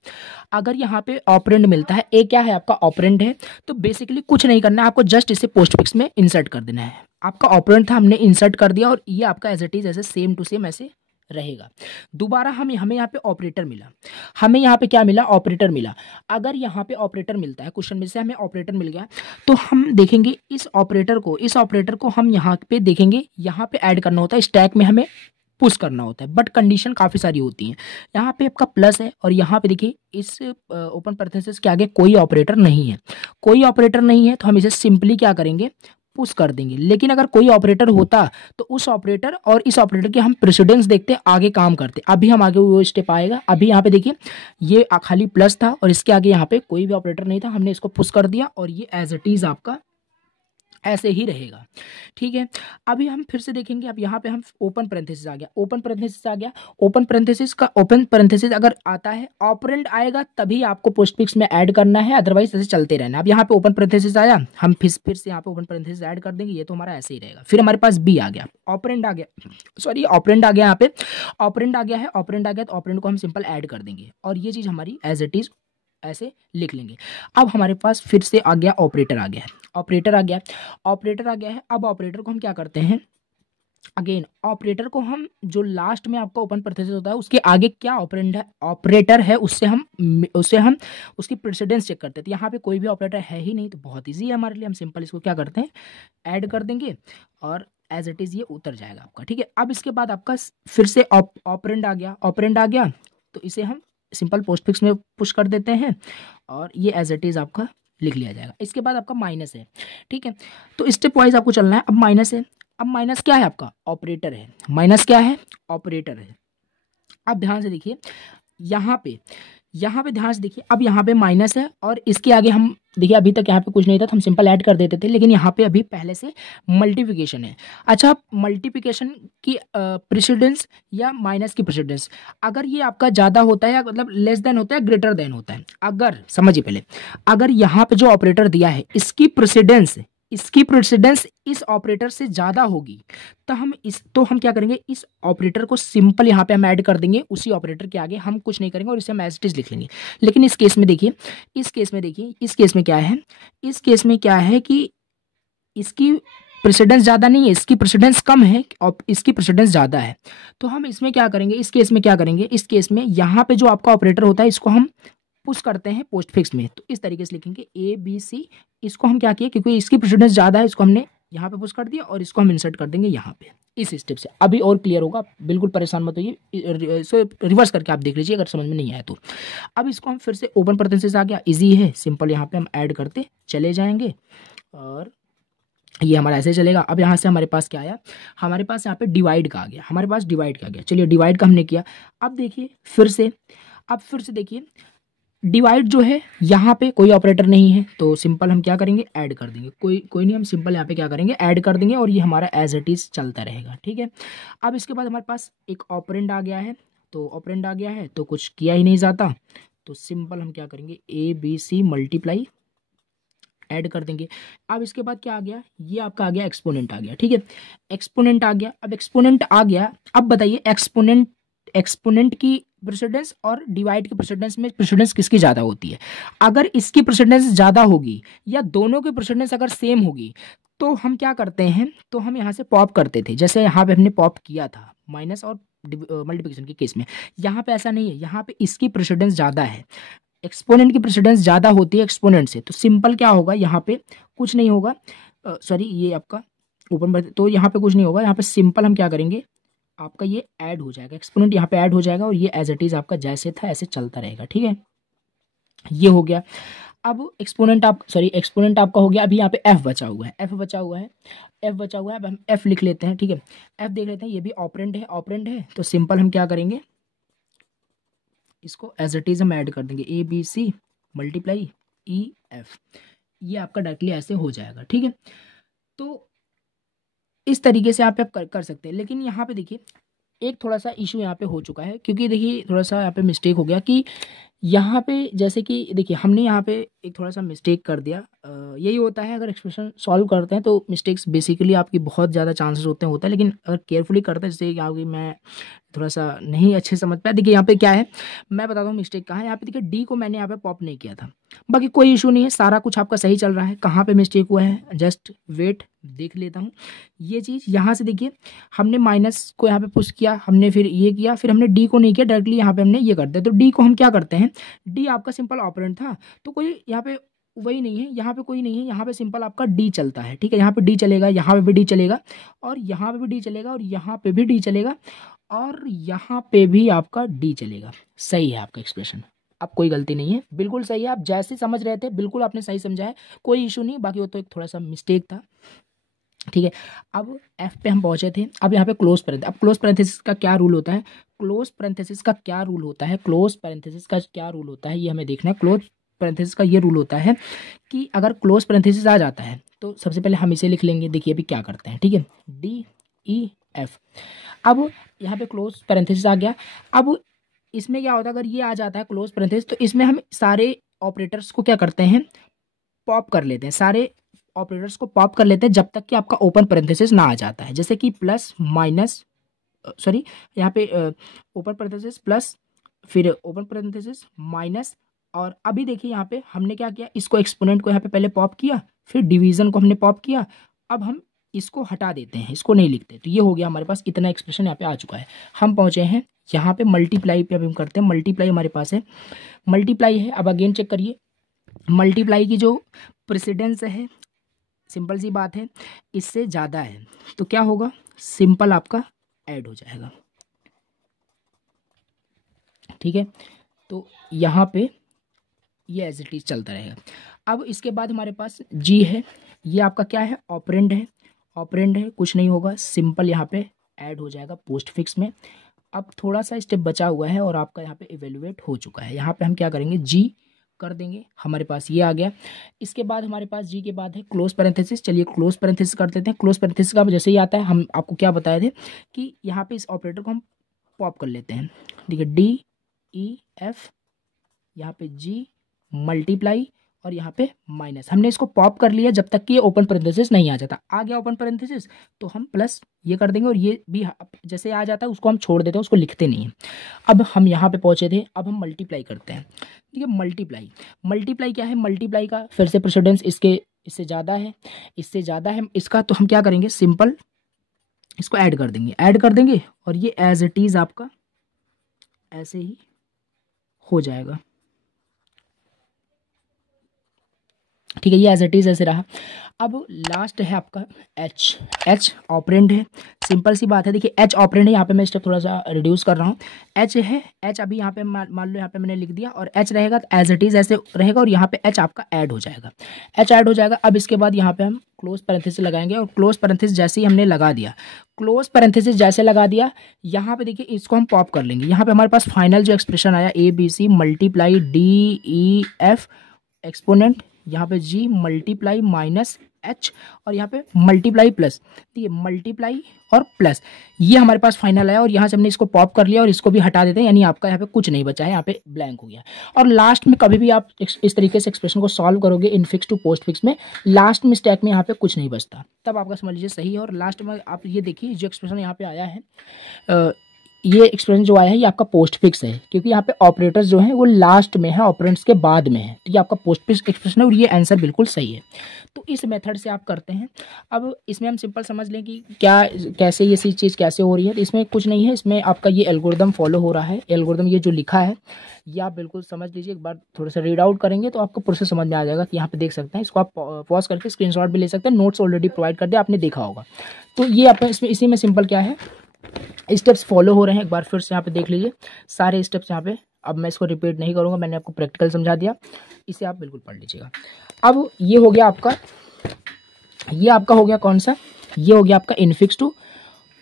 अगर यहाँ पे ऑपरेंड मिलता है, ए क्या है आपका ऑपरेंड है, तो बेसिकली कुछ नहीं करना है आपको, जस्ट इसे पोस्ट फिक्स में इंसर्ट कर देना है। आपका ऑपरेंड था, हमने इंसर्ट कर दिया और ये आपका एज इट इज ऐसे सेम टू सेम ऐसे रहेगा। दोबारा हमें यहाँ पे ऑपरेटर मिला, हमें यहाँ पे क्या मिला, ऑपरेटर मिला। अगर यहाँ पे ऑपरेटर मिलता है, क्वेश्चन में से हमें ऑपरेटर मिल गया, तो हम देखेंगे इस ऑपरेटर को हम यहाँ पे देखेंगे, यहाँ पे ऐड करना होता है, स्टैक में हमें पुश करना होता है, बट कंडीशन काफ़ी सारी होती हैं। यहाँ पे आपका प्लस है और यहाँ पे देखिए इस ओपन पैरेंथेसिस के आगे कोई ऑपरेटर नहीं है, कोई ऑपरेटर नहीं है, तो हम इसे सिंपली क्या करेंगे, पुश कर देंगे। लेकिन अगर कोई ऑपरेटर होता तो उस ऑपरेटर और इस ऑपरेटर के हम प्रेसिडेंस देखते, आगे काम करते। अभी हम आगे वो स्टेप आएगा। अभी यहाँ पे देखिए ये खाली प्लस था और इसके आगे यहाँ पे कोई भी ऑपरेटर नहीं था, हमने इसको पुश कर दिया और ये एज इट इज आपका ऐसे ही रहेगा। ठीक है, अभी हम फिर से देखेंगे। अब यहाँ पे हम ओपन पैरेंथेसिस आ गया, ओपन पैरेंथेसिस अगर आता है, ऑपरेंड आएगा तभी आपको पोस्टफिक्स में ऐड करना है, अदरवाइज ऐसे चलते रहना। अब यहाँ पे ओपन पैरेंथेसिस आया, हम फिर से यहाँ पे ओपन पैरेंथेसिस ऐड कर देंगे, ये तो हमारा ऐसे ही रहेगा। फिर हमारे पास बी आ गया, ऑपरेंड आ गया यहाँ पे ऑपरेंड आ गया है, तो ऑपरेंड को हम सिंपल ऐड कर देंगे और ये चीज़ हमारी एज इट इज ऐसे लिख लेंगे। अब हमारे पास फिर से आ गया, ऑपरेटर आ गया है। अब ऑपरेटर को हम क्या करते हैं, अगेन ऑपरेटर को हम जो लास्ट में आपका ओपन पैरेंथेसिस होता है उसके आगे क्या ऑपरेटर है उससे हम उसकी प्रेसिडेंस चेक करते हैं। तो यहाँ पे कोई भी ऑपरेटर है ही नहीं, तो बहुत ईजी है हमारे लिए, हम सिंपल इसको क्या करते हैं, ऐड कर देंगे और एज इट इज ये उतर जाएगा आपका। ठीक है, अब इसके बाद आपका फिर से ऑपरेंड आ गया, तो इसे हम सिंपल पोस्टफिक्स में पुश कर देते हैं और ये एज इट इज आपका लिख लिया जाएगा। इसके बाद आपका माइनस है। ठीक है, तो स्टेप वाइज आपको चलना है। अब माइनस है, अब माइनस क्या है, आपका ऑपरेटर है। माइनस क्या है, ऑपरेटर है। अब ध्यान से देखिए, यहाँ पे ध्यान से देखिए, अब यहाँ पे माइनस है और इसके आगे हम देखिए, अभी तक यहाँ पे कुछ नहीं था तो हम सिंपल ऐड कर देते थे, लेकिन यहाँ पे अभी पहले से मल्टीप्लिकेशन है। अच्छा, मल्टीप्लिकेशन की प्रेसिडेंस या माइनस की प्रेसिडेंस, अगर ये आपका ज़्यादा होता है या मतलब लेस देन होता है, ग्रेटर देन होता है, अगर समझिए पहले, अगर यहाँ पे जो ऑपरेटर दिया है इसकी प्रेसिडेंस इस ऑपरेटर से ज़्यादा होगी, तो हम क्या करेंगे, इस ऑपरेटर को सिंपल यहाँ पे हम ऐड कर देंगे, उसी ऑपरेटर के आगे हम कुछ नहीं करेंगे और इसे हम एज इट इज लिख लेंगे। लेकिन इस केस में देखिए, इस केस में क्या है कि इसकी प्रेसिडेंस ज़्यादा नहीं है, इसकी प्रेसिडेंस कम है और इसकी प्रेसिडेंस ज़्यादा है। तो हम इसमें क्या करेंगे, इस केस में यहाँ पे जो आपका ऑपरेटर होता है इसको हम पुश करते हैं पोस्टफिक्स में। तो इस तरीके से लिखेंगे ABC, इसको हम क्या किए, क्योंकि इसकी प्रेसिडेंस ज़्यादा है, इसको हमने यहाँ पे पुश कर दिया और इसको हम इंसर्ट कर देंगे यहाँ पे। इस स्टेप से अभी और क्लियर होगा, बिल्कुल परेशान मत होइए, इसे रिवर्स करके आप देख लीजिए अगर समझ में नहीं आया तो। अब इसको हम फिर से ओपन पैरेंथेसिस आ गया, इजी है, सिंपल यहाँ पे हम ऐड करते चले जाएंगे और ये हमारा ऐसे चलेगा। अब यहाँ से हमारे पास क्या आया, हमारे पास यहाँ पे डिवाइड का आ गया, चलिए डिवाइड का हमने किया। अब देखिए फिर से देखिए, डिवाइड जो है यहाँ पे कोई ऑपरेटर नहीं है, तो सिंपल हम क्या करेंगे, ऐड कर देंगे। कोई नहीं, हम सिंपल यहाँ पे क्या करेंगे, ऐड कर देंगे और ये हमारा एज इट इज चलता रहेगा। ठीक है, अब इसके बाद हमारे पास एक ऑपरेंड आ गया है, तो कुछ किया ही नहीं जाता, तो सिंपल हम क्या करेंगे, ABC मल्टीप्लाई ऐड कर देंगे। अब इसके बाद क्या आ गया, ये आपका आ गया एक्सपोनेंट आ गया। ठीक है, एक्सपोनेंट आ गया। अब एक्सपोनेंट आ गया, अब बताइए एक्सपोनेंट की प्रेसिडेंस और डिवाइड की प्रेसिडेंस में प्रेसिडेंस किसकी ज़्यादा होती है। अगर इसकी प्रेसिडेंस ज़्यादा होगी या दोनों की प्रेसिडेंस अगर सेम होगी, तो हम क्या करते हैं, तो हम यहाँ से पॉप करते थे, जैसे यहाँ पे हमने पॉप किया था माइनस और मल्टीप्लिकेशन के केस में। यहाँ पे ऐसा नहीं है, यहाँ पे इसकी प्रेसिडेंस ज़्यादा है, एक्सपोनेंट की प्रेसिडेंस ज़्यादा होती है एक्सपोनेंट से, तो सिंपल क्या होगा, यहाँ पे कुछ नहीं होगा, सॉरी ये आपका ऊपर, तो यहाँ पे कुछ नहीं होगा, यहाँ पे सिंपल हम क्या करेंगे, आपका ये ऐड हो जाएगा, एक्सपोनेंट यहाँ पे ऐड हो जाएगा और ये एज इट इज आपका जैसे था ऐसे चलता रहेगा। ठीक है, ये हो गया। अब एक्सपोनेंट आपका हो गया। अभी यहाँ पे f बचा हुआ है, अब हम f लिख लेते हैं। ठीक है, f देख लेते हैं, ये भी ऑपरेंड है, तो सिंपल हम क्या करेंगे, इसको एज इट इज हम ऐड कर देंगे, ABC मल्टीप्लाई EF, ये आपका डायरेक्टली ऐसे हो जाएगा। ठीक है, तो इस तरीके से आप कर सकते हैं। लेकिन यहाँ पे देखिए एक थोड़ा सा इशू यहाँ पे हो चुका है, क्योंकि देखिए थोड़ा सा यहाँ पे मिस्टेक हो गया कि यहाँ पे जैसे कि देखिए हमने यहाँ पे एक थोड़ा सा मिस्टेक कर दिया। यही होता है, अगर एक्सप्रेशन सॉल्व करते हैं तो मिस्टेक्स बेसिकली आपकी बहुत ज़्यादा चांसेस होता है, लेकिन अगर केयरफुली करते हैं, जैसे कि मैं थोड़ा सा नहीं अच्छे समझ पाया। देखिए यहाँ पे क्या है, मैं बताता हूँ मिस्टेक कहाँ है। यहाँ पे देखिए डी को मैंने यहाँ पे पॉप नहीं किया था, बाकी कोई इशू नहीं है, सारा कुछ आपका सही चल रहा है। कहाँ पे मिस्टेक हुआ है जस्ट वेट, देख लेता हूँ ये चीज़। यहाँ से देखिए हमने माइनस को यहाँ पे पुश किया, हमने फिर ये किया, फिर हमने डी को नहीं किया, डायरेक्टली यहाँ पे हमने ये कर दिया। तो डी को हम क्या करते हैं, डी आपका सिंपल ऑपरेंड था, तो कोई यहाँ पे वही नहीं है, यहाँ पे कोई नहीं है, यहाँ पे सिंपल आपका डी चलता है, ठीक है। यहाँ पे डी चलेगा, यहाँ पे भी डी चलेगा, और यहाँ पे भी डी चलेगा, और यहाँ पे भी डी चलेगा, और यहाँ पे भी आपका डी चलेगा। सही है आपका एक्सप्रेशन, अब कोई गलती नहीं है, बिल्कुल सही है। आप जैसे समझ रहे थे बिल्कुल आपने सही समझा है, कोई इशू नहीं। बाकी वो तो एक थोड़ा सा मिस्टेक था, ठीक है। अब एफ पे हम पहुंचे थे। अब यहाँ पे क्लोज पैरेंथेसिस। अब क्लोज पैरेंथेसिस का क्या रूल होता है, क्लोज पैरेंथेसिस का क्या रूल होता है, क्लोज पैरेंथेसिस का क्या रूल होता है, ये हमें देखना है। क्लोज पैरेंथेसिस का ये रूल होता है कि अगर क्लोज पैरेंथेसिस आ जाता है तो सबसे पहले हम इसे लिख लेंगे। देखिए अभी क्या करते हैं, ठीक है, डी ई एफ। अब यहाँ पे क्लोज पैरेंथेसिस आ गया। अब इसमें क्या होता है, अगर ये आ जाता है क्लोज पैरेंथेसिस, तो इसमें हम सारे ऑपरेटर्स को क्या करते हैं, पॉप कर लेते हैं, सारे ऑपरेटर्स को पॉप कर लेते हैं जब तक कि आपका ओपन पैरेंथेसिस ना आ जाता है। जैसे कि प्लस माइनस, सॉरी यहाँ पे ओपन पैरेंथेसिस प्लस, फिर ओपन पैरेंथेसिस माइनस, और अभी देखिए यहाँ पे हमने क्या किया, इसको एक्सपोनेंट को यहाँ पे पहले पॉप किया, फिर डिवीजन को हमने पॉप किया। अब हम इसको हटा देते हैं, इसको नहीं लिखते, तो ये हो गया हमारे पास, इतना एक्सप्रेशन यहाँ पे आ चुका है। हम पहुंचे हैं यहाँ पे मल्टीप्लाई पे, अभी हम करते हैं मल्टीप्लाई, हमारे पास है मल्टीप्लाई है। अब अगेन चेक करिए, मल्टीप्लाई की जो प्रेसिडेंस है, सिंपल सी बात है, इससे ज़्यादा है, तो क्या होगा, सिंपल आपका ऐड हो जाएगा, ठीक है। तो यहाँ पे ये एज इट इज चलता रहेगा। अब इसके बाद हमारे पास जी है, ये आपका क्या है, ऑपरेंड है, ऑपरेंड है, कुछ नहीं होगा, सिंपल यहाँ पे ऐड हो जाएगा पोस्ट फिक्स में। अब थोड़ा सा स्टेप बचा हुआ है और आपका यहाँ पे इवेलुएट हो चुका है। यहाँ पे हम क्या करेंगे, जी कर देंगे, हमारे पास ये आ गया। इसके बाद हमारे पास जी के बाद है क्लोज पैरेंथेसिस। चलिए क्लोज पैरेंथेसिस कर देते हैं। क्लोज पैरेंथेसिस का जैसे ही आता है, हम आपको क्या बताए थे कि यहाँ पे इस ऑपरेटर को हम पॉप कर लेते हैं, ठीक है, डी ई एफ, यहाँ पे जी मल्टीप्लाई, और यहाँ पे माइनस। हमने इसको पॉप कर लिया जब तक कि ये ओपन पैरेंथेसिस नहीं आ जाता। आ गया ओपन पैरेंथेसिस तो हम प्लस ये कर देंगे, और ये भी जैसे आ जाता है उसको हम छोड़ देते हैं, उसको लिखते नहीं हैं। अब हम यहाँ पे पहुँचे थे, अब हम मल्टीप्लाई करते हैं, ठीक है। मल्टीप्लाई, मल्टीप्लाई क्या है, मल्टीप्लाई का फिर से प्रेसिडेंस इससे ज़्यादा है, इससे ज़्यादा है इसका, तो हम क्या करेंगे, सिंपल इसको ऐड कर देंगे, ऐड कर देंगे, और ये एज इट इज़ आपका ऐसे ही हो जाएगा, ठीक है। ये एज इट इज ऐसे रहा। अब लास्ट है आपका एच, एच ऑपरेंड है, सिंपल सी बात है। देखिए एच ऑपरेंड है, यहाँ पे मैं स्टेप थोड़ा सा रिड्यूस कर रहा हूँ। एच है, एच अभी यहाँ पे मान लो यहाँ पे मैंने लिख दिया, और एच रहेगा तो एज इट इज ऐसे रहेगा, और यहाँ पे एच आपका ऐड हो जाएगा, एच ऐड हो जाएगा। अब इसके बाद यहाँ पे हम क्लोज पैरेंथेसिस लगाएंगे, और क्लोज पैरेंथेसिस जैसे ही हमने लगा दिया, क्लोज पैरेंथेसिस जैसे लगा दिया, यहाँ पे देखिए इसको हम पॉप कर लेंगे। यहाँ पे हमारे पास फाइनल जो एक्सप्रेशन आया, A B C multiply D E F exponent, यहाँ पे जी मल्टीप्लाई माइनस एच, और यहाँ पे मल्टीप्लाई प्लस, ठीक है, मल्टीप्लाई और प्लस, ये हमारे पास फाइनल आया। और यहाँ से हमने इसको पॉप कर लिया और इसको भी हटा देते हैं, यानी आपका यहाँ पे कुछ नहीं बचा है, यहाँ पे ब्लैंक हो गया। और लास्ट में कभी भी आप इस तरीके से एक्सप्रेशन को सॉल्व करोगे इनफिक्स टू पोस्ट फिक्स में, लास्ट में स्टैक में यहाँ पे कुछ नहीं बचता, तब आपका समझ लीजिए सही है। और लास्ट में आप ये देखिए जो एक्सप्रेशन यहाँ पे आया है, ये एक्सप्रेशन जो आया है ये आपका पोस्ट फिक्स है, क्योंकि यहाँ पे ऑपरेटर्स जो है वो लास्ट में है, ऑपरेंड्स के बाद में है, तो ये आपका पोस्ट फिक्स एक्सप्रेशन है, और ये आंसर बिल्कुल सही है। तो इस मेथड से आप करते हैं। अब इसमें हम सिंपल समझ लें कि क्या कैसे ये सी चीज़ कैसे हो रही है। तो इसमें कुछ नहीं है, इसमें आपका ये एल्गोरिदम फॉलो हो रहा है। एल्गोरिदम ये जो लिखा है ये आप बिल्कुल समझ लीजिए, एक बार थोड़ा सा रीड आउट करेंगे तो आपको प्रोसेस समझ में आ जाएगा कि यहाँ पे देख सकते हैं। इसको आप पॉज करके स्क्रीनशॉट भी ले सकते हैं, नोट्स ऑलरेडी प्रोवाइड कर दिया, आपने देखा होगा। तो ये आपने इसमें इसी में सिंपल क्या है, स्टेप्स फॉलो हो रहे हैं। एक बार फिर से यहाँ पे देख लीजिए सारे स्टेप्स यहाँ पे। अब मैं इसको रिपीट नहीं करूँगा, मैंने आपको प्रैक्टिकल समझा दिया, इसे आप बिल्कुल पढ़ लीजिएगा। अब ये हो गया आपका, ये आपका हो गया कौन सा, ये हो गया आपका इनफिक्स टू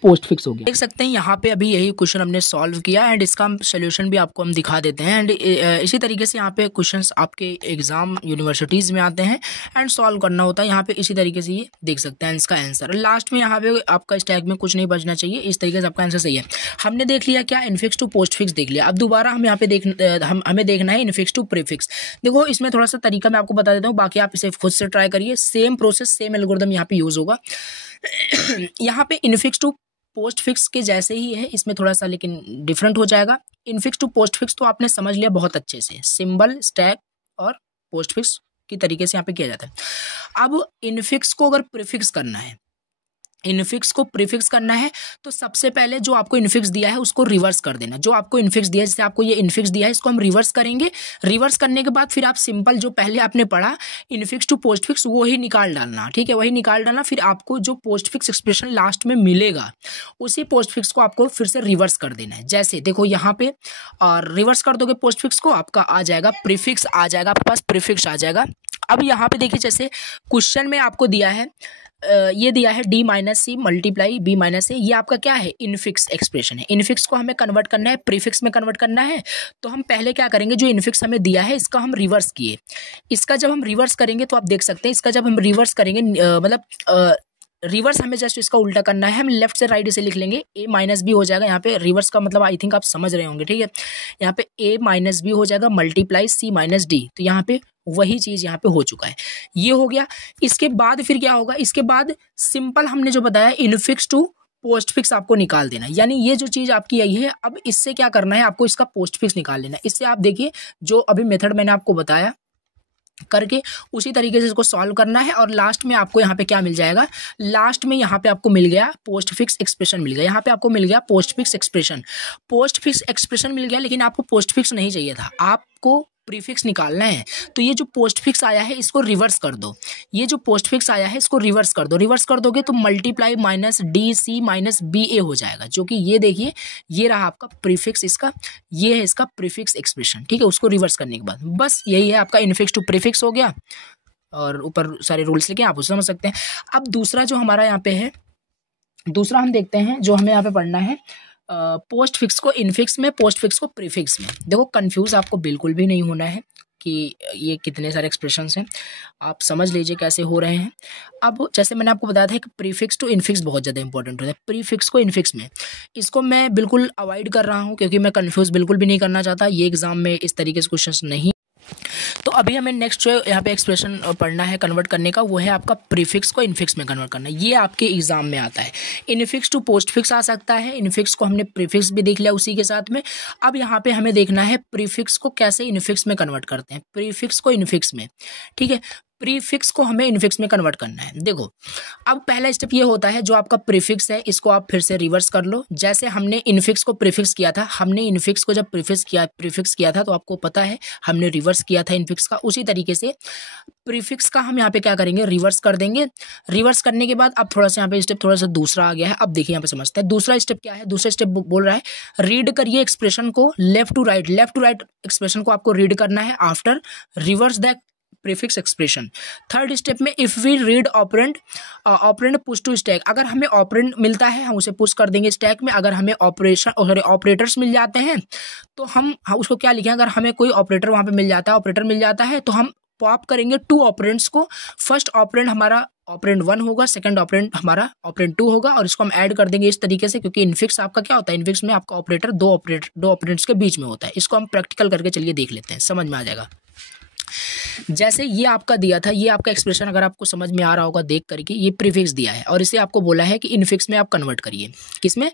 पोस्ट फिक्स हो गया। देख सकते हैं यहाँ पे अभी यही क्वेश्चन हमने सॉल्व किया, एंड इसका सोल्यूशन भी आपको हम दिखा देते हैं। एंड इसी तरीके से यहाँ पे क्वेश्चंस आपके एग्जाम यूनिवर्सिटीज़ में आते हैं एंड सॉल्व करना होता है। यहाँ पे इसी तरीके से ये देख सकते हैं इसका आंसर। लास्ट में यहाँ पे आपका स्टैक में कुछ नहीं बचना चाहिए, इस तरीके से आपका आंसर सही है। हमने देख लिया क्या, इनफिक्स टू पोस्ट फिक्स देख लिया। अब दोबारा हम यहाँ पे हमें देखना है इनफिक्स टू प्रीफिक्स। देखो इसमें थोड़ा सा तरीका मैं आपको बता देता हूँ, बाकी आप इसे खुद से ट्राई करिए। सेम प्रोसेस सेम एल्गोरिथम यहाँ पे यूज होगा। यहाँ पे इनफिक्स टू पोस्ट फिक्स के जैसे ही है, इसमें थोड़ा सा लेकिन डिफरेंट हो जाएगा। इनफिक्स टू पोस्ट फिक्स तो आपने समझ लिया बहुत अच्छे से, सिंबल, स्टैक और पोस्ट फिक्स की तरीके से यहाँ पे किया जाता है। अब इनफिक्स को अगर प्रीफिक्स करना है, इनफिक्स को प्रीफिक्स करना है तो सबसे पहले जो आपको इनफिक्स दिया है उसको रिवर्स कर देना। जो आपको इनफिक्स दिया है, जैसे आपको ये इनफिक्स दिया है, इसको हम रिवर्स करेंगे। रिवर्स करने के बाद फिर आप सिंपल जो पहले आपने पढ़ा इनफिक्स टू पोस्ट फिक्स वो ही निकाल डालना, ठीक है, वही निकाल डालना। फिर आपको जो पोस्ट फिक्स एक्सप्रेशन लास्ट में मिलेगा उसी पोस्ट फिक्स को आपको फिर से रिवर्स कर देना है। जैसे देखो यहाँ पे और रिवर्स कर दोगे पोस्ट फिक्स को, आपका आ जाएगा प्रीफिक्स, आ जाएगा आपके पास प्रीफिक्स आ जाएगा। अब यहाँ पे देखिए जैसे क्वेश्चन में आपको दिया है ये दिया है D minus C multiply B minus ए, ये आपका क्या है, इनफिक्स एक्सप्रेशन है। इनफिक्स को हमें कन्वर्ट करना है, प्रीफिक्स में कन्वर्ट करना है। तो हम पहले क्या करेंगे, जो इनफिक्स हमें दिया है इसका हम रिवर्स किए। इसका जब हम रिवर्स करेंगे तो आप देख सकते हैं, इसका जब हम रिवर्स करेंगे मतलब रिवर्स हमें जस्ट इसका उल्टा करना है। हम लेफ्ट से राइट इसे लिख लेंगे, ए माइनस बी हो जाएगा। यहाँ पे रिवर्स का मतलब आई थिंक आप समझ रहे होंगे, ठीक है। यहाँ पे ए माइनस बी हो जाएगा मल्टीप्लाई सी माइनस डी, तो यहाँ पे वही चीज यहाँ पे हो चुका है, ये हो गया। इसके बाद फिर क्या होगा, इसके बाद सिंपल हमने जो बताया इनफिक्स टू पोस्ट फिक्स आपको निकाल देना, यानी ये जो चीज आपकी यही है। अब इससे क्या करना है, आपको इसका पोस्ट फिक्स निकाल लेना। इससे आप देखिए जो अभी मेथड मैंने आपको बताया करके उसी तरीके से इसको सॉल्व करना है। और लास्ट में आपको यहाँ पे क्या मिल जाएगा, लास्ट में यहाँ पे आपको मिल गया पोस्ट फिक्स एक्सप्रेशन मिल गया। यहाँ पे आपको मिल गया postfix expression, postfix expression मिल गया। लेकिन आपको पोस्ट फिक्स नहीं चाहिए था, आपको प्रीफिक्स निकालना है। तो ये जो पोस्ट फिक्स आया है इसको रिवर्स कर दो, ये जो पोस्ट फिक्स आया है इसको रिवर्स कर दो। रिवर्स कर दोगे तो multiply minus D C minus B A हो जाएगा, जो कि ये देखिए ये रहा आपका प्रीफिक्स, इसका ये है इसका प्रीफिक्स एक्सप्रेशन, ठीक है। उसको रिवर्स करने के बाद बस यही है आपका इनफिक्स टू प्रीफिक्स हो गया। और ऊपर सारे रूल्स लेके आप उसे समझ सकते हैं। अब दूसरा जो हमारा यहाँ पे है, दूसरा हम देखते हैं जो हमें यहाँ पे पढ़ना है पोस्ट फिक्स को इनफिक्स में, पोस्ट फिक्स को प्रीफिक्स में। देखो कंफ्यूज आपको बिल्कुल भी नहीं होना है कि ये कितने सारे एक्सप्रेशंस हैं, आप समझ लीजिए कैसे हो रहे हैं। अब जैसे मैंने आपको बताया था कि प्रीफिक्स टू इनफिक्स बहुत ज़्यादा इंपॉर्टेंट होता है। प्रीफिक्स को इनफिक्स में, इसको मैं बिल्कुल अवॉइड कर रहा हूँ क्योंकि मैं कंफ्यूज बिल्कुल भी नहीं करना चाहता। ये एग्जाम में इस तरीके से क्वेश्चन नहीं। तो अभी हमें नेक्स्ट जो यहाँ पे एक्सप्रेशन पढ़ना है कन्वर्ट करने का, वो है आपका प्रीफिक्स को इनफिक्स में कन्वर्ट करना। ये आपके एग्जाम में आता है। इनफिक्स टू पोस्ट फिक्स आ सकता है, इनफिक्स को हमने प्रीफिक्स भी देख लिया उसी के साथ में। अब यहाँ पे हमें देखना है प्रीफिक्स को कैसे इनफिक्स में कन्वर्ट करते हैं, प्रीफिक्स को इनफिक्स में, ठीक है। प्रीफिक्स को हमें इनफिक्स में कन्वर्ट करना है। देखो अब पहला स्टेप ये होता है, जो आपका प्रीफिक्स है इसको आप फिर से रिवर्स कर लो। जैसे हमने इनफिक्स को प्रीफिक्स किया था, हमने इनफिक्स को जब प्रीफिक्स किया था तो आपको पता है हमने रिवर्स किया था इनफिक्स का। उसी तरीके से प्रीफिक्स का हम यहाँ पे क्या करेंगे, रिवर्स कर देंगे। रिवर्स करने के बाद अब थोड़ा सा यहाँ पे स्टेप थोड़ा सा दूसरा आ गया है। अब देखिए यहाँ पे समझते हैं दूसरा स्टेप क्या है। दूसरा स्टेप बोल रहा है रीड करिए एक्सप्रेशन को left to right, left to right expression को आपको रीड करना है after reverse the prefix expression. Third step में if we read operand, operand push to stack, अगर हमें ऑपरेंड मिलता है हम उसे पुश कर देंगे स्टैक में। अगर हमें ऑपरेटर्स मिल जाते हैं तो हम उसको क्या लिखें, अगर हमें कोई ऑपरेटर वहां पे मिल जाता है, ऑपरेटर मिल जाता है तो हम पॉप करेंगे टू ऑपरेंड्स को। फर्स्ट ऑपरेंड हमारा ऑपरेंड 1 होगा, सेकंड ऑपरेंड हमारा ऑपरेंड 2 होगा, और इसको हम ऐड कर देंगे इस तरीके से, क्योंकि इनफिक्स आपका क्या होता है, इनफिक्स में आपका ऑपरेटर दो ऑपरेंड्स के बीच में होता है। इसको हम प्रैक्टिकल करके चलिए देख लेते हैं, समझ में आ जाएगा। जैसे ये आपका दिया था, ये आपका एक्सप्रेशन अगर आपको समझ में आ रहा होगा देख करके, ये प्रीफिक्स दिया है और इसे आपको बोला है कि इनफिक्स में आप कन्वर्ट करिए। किसमें,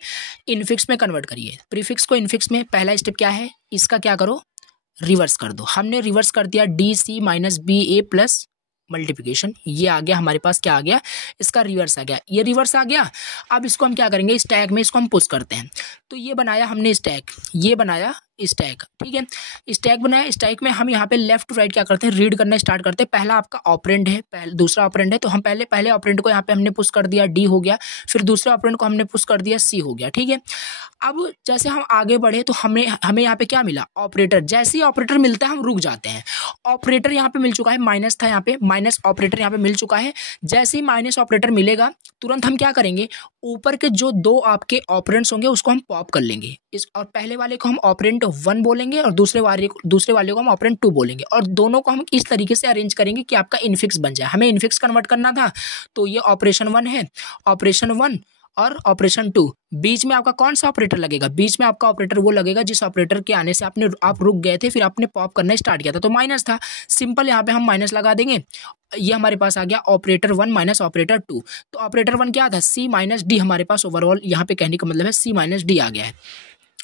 इनफिक्स में कन्वर्ट करिए। प्रीफिक्स को इनफिक्स में पहला स्टेप क्या है, इसका क्या करो, रिवर्स कर दो। हमने रिवर्स कर दिया डी सी माइनस बी ए प्लस मल्टीप्लिकेशन, ये आ गया हमारे पास, क्या आ गया, इसका रिवर्स आ गया, ये रिवर्स आ गया। अब इसको हम क्या करेंगे, स्टैक में इसको हम पुश करते हैं। तो ये बनाया हमने स्टैक, ये बनाया स्टैक, ठीक है, स्टैक बनाया। स्टैक में हम यहाँ पे लेफ्ट टू राइट क्या करते हैं, रीड करना स्टार्ट करते हैं। पहला आपका ऑपरेंड है, दूसरा ऑपरेंड है, तो हम पहले ऑपरेंड को यहाँ पे हमने पुश कर दिया, डी हो गया। फिर दूसरे ऑपरेंड को हमने पुश कर दिया, सी हो गया, ठीक है। अब जैसे हम आगे बढ़े तो हमें यहाँ पे क्या मिला, ऑपरेटर। जैसे ही ऑपरेटर मिलता है हम रुक जाते हैं। ऑपरेटर यहाँ पे मिल चुका है, माइनस था यहाँ पे, माइनस ऑपरेटर यहाँ पे मिल चुका है। जैसे ही माइनस ऑपरेटर मिलेगा तुरंत हम क्या करेंगे, ऊपर के जो दो आपके ऑपरेंड्स होंगे उसको हम पॉप कर लेंगे और पहले वाले को हम ऑपरेंड 1 बोलेंगे और दूसरे वाले को हम ऑपरेंड 2 बोलेंगे, और दोनों को हम इस तरीके से अरेंज करेंगे कि आपका इनफिक्स बन जाए। हमें इनफिक्स कन्वर्ट करना था तो ये ऑपरेशन 1 है, ऑपरेशन 1 और ऑपरेशन 2, बीच में आपका कौन सा ऑपरेटर लगेगा? बीच में आपका ऑपरेटर वो लगेगा जिस ऑपरेटर के आने से आप रुक गए थे, फिर आपने पॉप करना स्टार्ट किया था, तो माइनस था। सिंपल यहाँ पे हम माइनस लगा देंगे। ये हमारे पास आ गया ऑपरेटर 1 माइनस ऑपरेटर 2। तो ऑपरेटर 1 क्या था? C माइनस डी, हमारे पास ओवरऑल यहाँ पे कहने का मतलब है C माइनस डी आ गया है।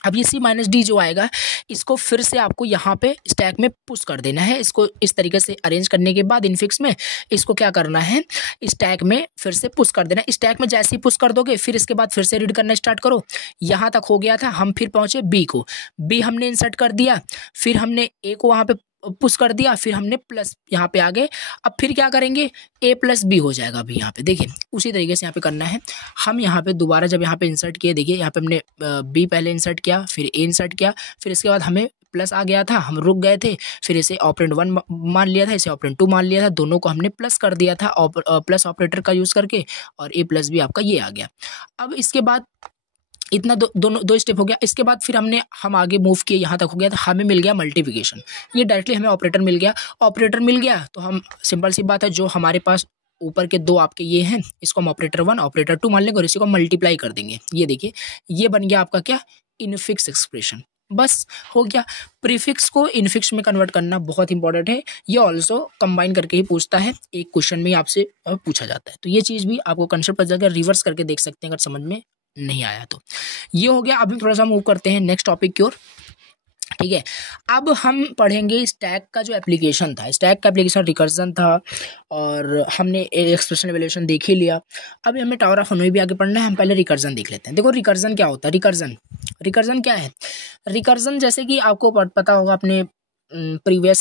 अब ये C माइनस डी जो आएगा, इसको फिर से आपको यहाँ पे स्टैक में पुश कर देना है। इसको इस तरीके से अरेंज करने के बाद इनफिक्स में इसको क्या करना है, स्टैक में फिर से पुश कर देना है। स्टैक में जैसे ही पुश कर दोगे, फिर इसके बाद फिर से रीड करना स्टार्ट करो। यहाँ तक हो गया था, हम फिर पहुँचे B को, B हमने इंसर्ट कर दिया, फिर हमने A को वहाँ पे पुश कर दिया, फिर हमने प्लस यहाँ पे आ गए। अब फिर क्या करेंगे, A प्लस बी हो जाएगा। अभी यहाँ पे देखिए उसी तरीके से यहाँ पे करना है। हम यहाँ पे दोबारा जब यहाँ पे इंसर्ट किए, देखिए यहाँ पे हमने B पहले इंसर्ट किया, फिर A इंसर्ट किया, फिर इसके बाद हमें प्लस आ गया था, हम रुक गए थे, फिर इसे ऑपरेंड 1 मान लिया था, इसे ऑपरेंड 2 मान लिया था, दोनों को हमने प्लस कर दिया था प्लस ऑपरेटर का यूज़ करके, और A प्लस बी आपका ये आ गया। अब इसके बाद इतना दो स्टेप हो गया। इसके बाद फिर हम आगे मूव किए, यहाँ तक हो गया, तो हमें मिल गया मल्टीप्लिकेशन। ये डायरेक्टली हमें ऑपरेटर मिल गया। ऑपरेटर मिल गया तो हम सिंपल सी बात है, जो हमारे पास ऊपर के दो आपके ये हैं, इसको हम ऑपरेटर 1 ऑपरेटर 2 मान लेंगे और इसी को मल्टीप्लाई कर देंगे। ये देखिए ये बन गया आपका क्या, इनफिक्स एक्सप्रेशन। बस हो गया। प्रीफिक्स को इनफिक्स में कन्वर्ट करना बहुत इंपॉर्टेंट है। ये ऑल्सो कंबाइन करके ही पूछता है, एक क्वेश्चन में आपसे पूछा जाता है। तो ये चीज़ भी आपको कंसेप्ट पता चल, रिवर्स करके देख सकते हैं अगर समझ में नहीं आया तो। ये हो गया। अभी थोड़ा सा मूव करते हैं नेक्स्ट टॉपिक की ओर। ठीक है, अब हम पढ़ेंगे स्टैक का जो एप्लीकेशन था। स्टैक का एप्लीकेशन रिकर्जन था, और हमने एक्सप्रेशन एवैल्यूएशन देख ही लिया। अभी हमें टावर ऑफ हनोई भी आगे पढ़ना है। हम पहले रिकर्जन देख लेते हैं। देखो रिकर्जन क्या होता है। रिकर्जन क्या है? रिकर्जन जैसे कि आपको पता होगा, अपने प्रीवियस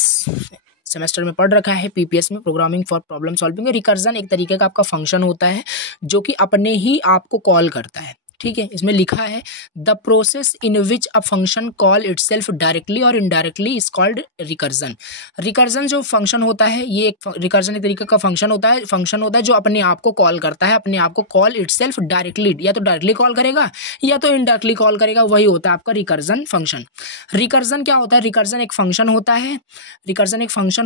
सेमेस्टर में पढ़ रखा है, पीपीएस में, programming for problem solving. Recursion एक तरीके का आपका फंक्शन होता है जो कि अपने ही आपको कॉल करता है। ठीक है, इसमें लिखा है the process in which a function call itself directly और indirectly is called recursion. Recursion जो फंक्शन होता है, ये एक रिकर्जन एक तरीके का फंक्शन होता है जो अपने आप को कॉल करता है। अपने आप को कॉल इटसेल्फ डायरेक्टली, या तो डायरेक्टली कॉल करेगा या तो इनडायरेक्टली कॉल करेगा, वही होता है आपका रिकर्जन फंक्शन। रिकर्जन क्या होता है? रिकर्जन एक फंक्शन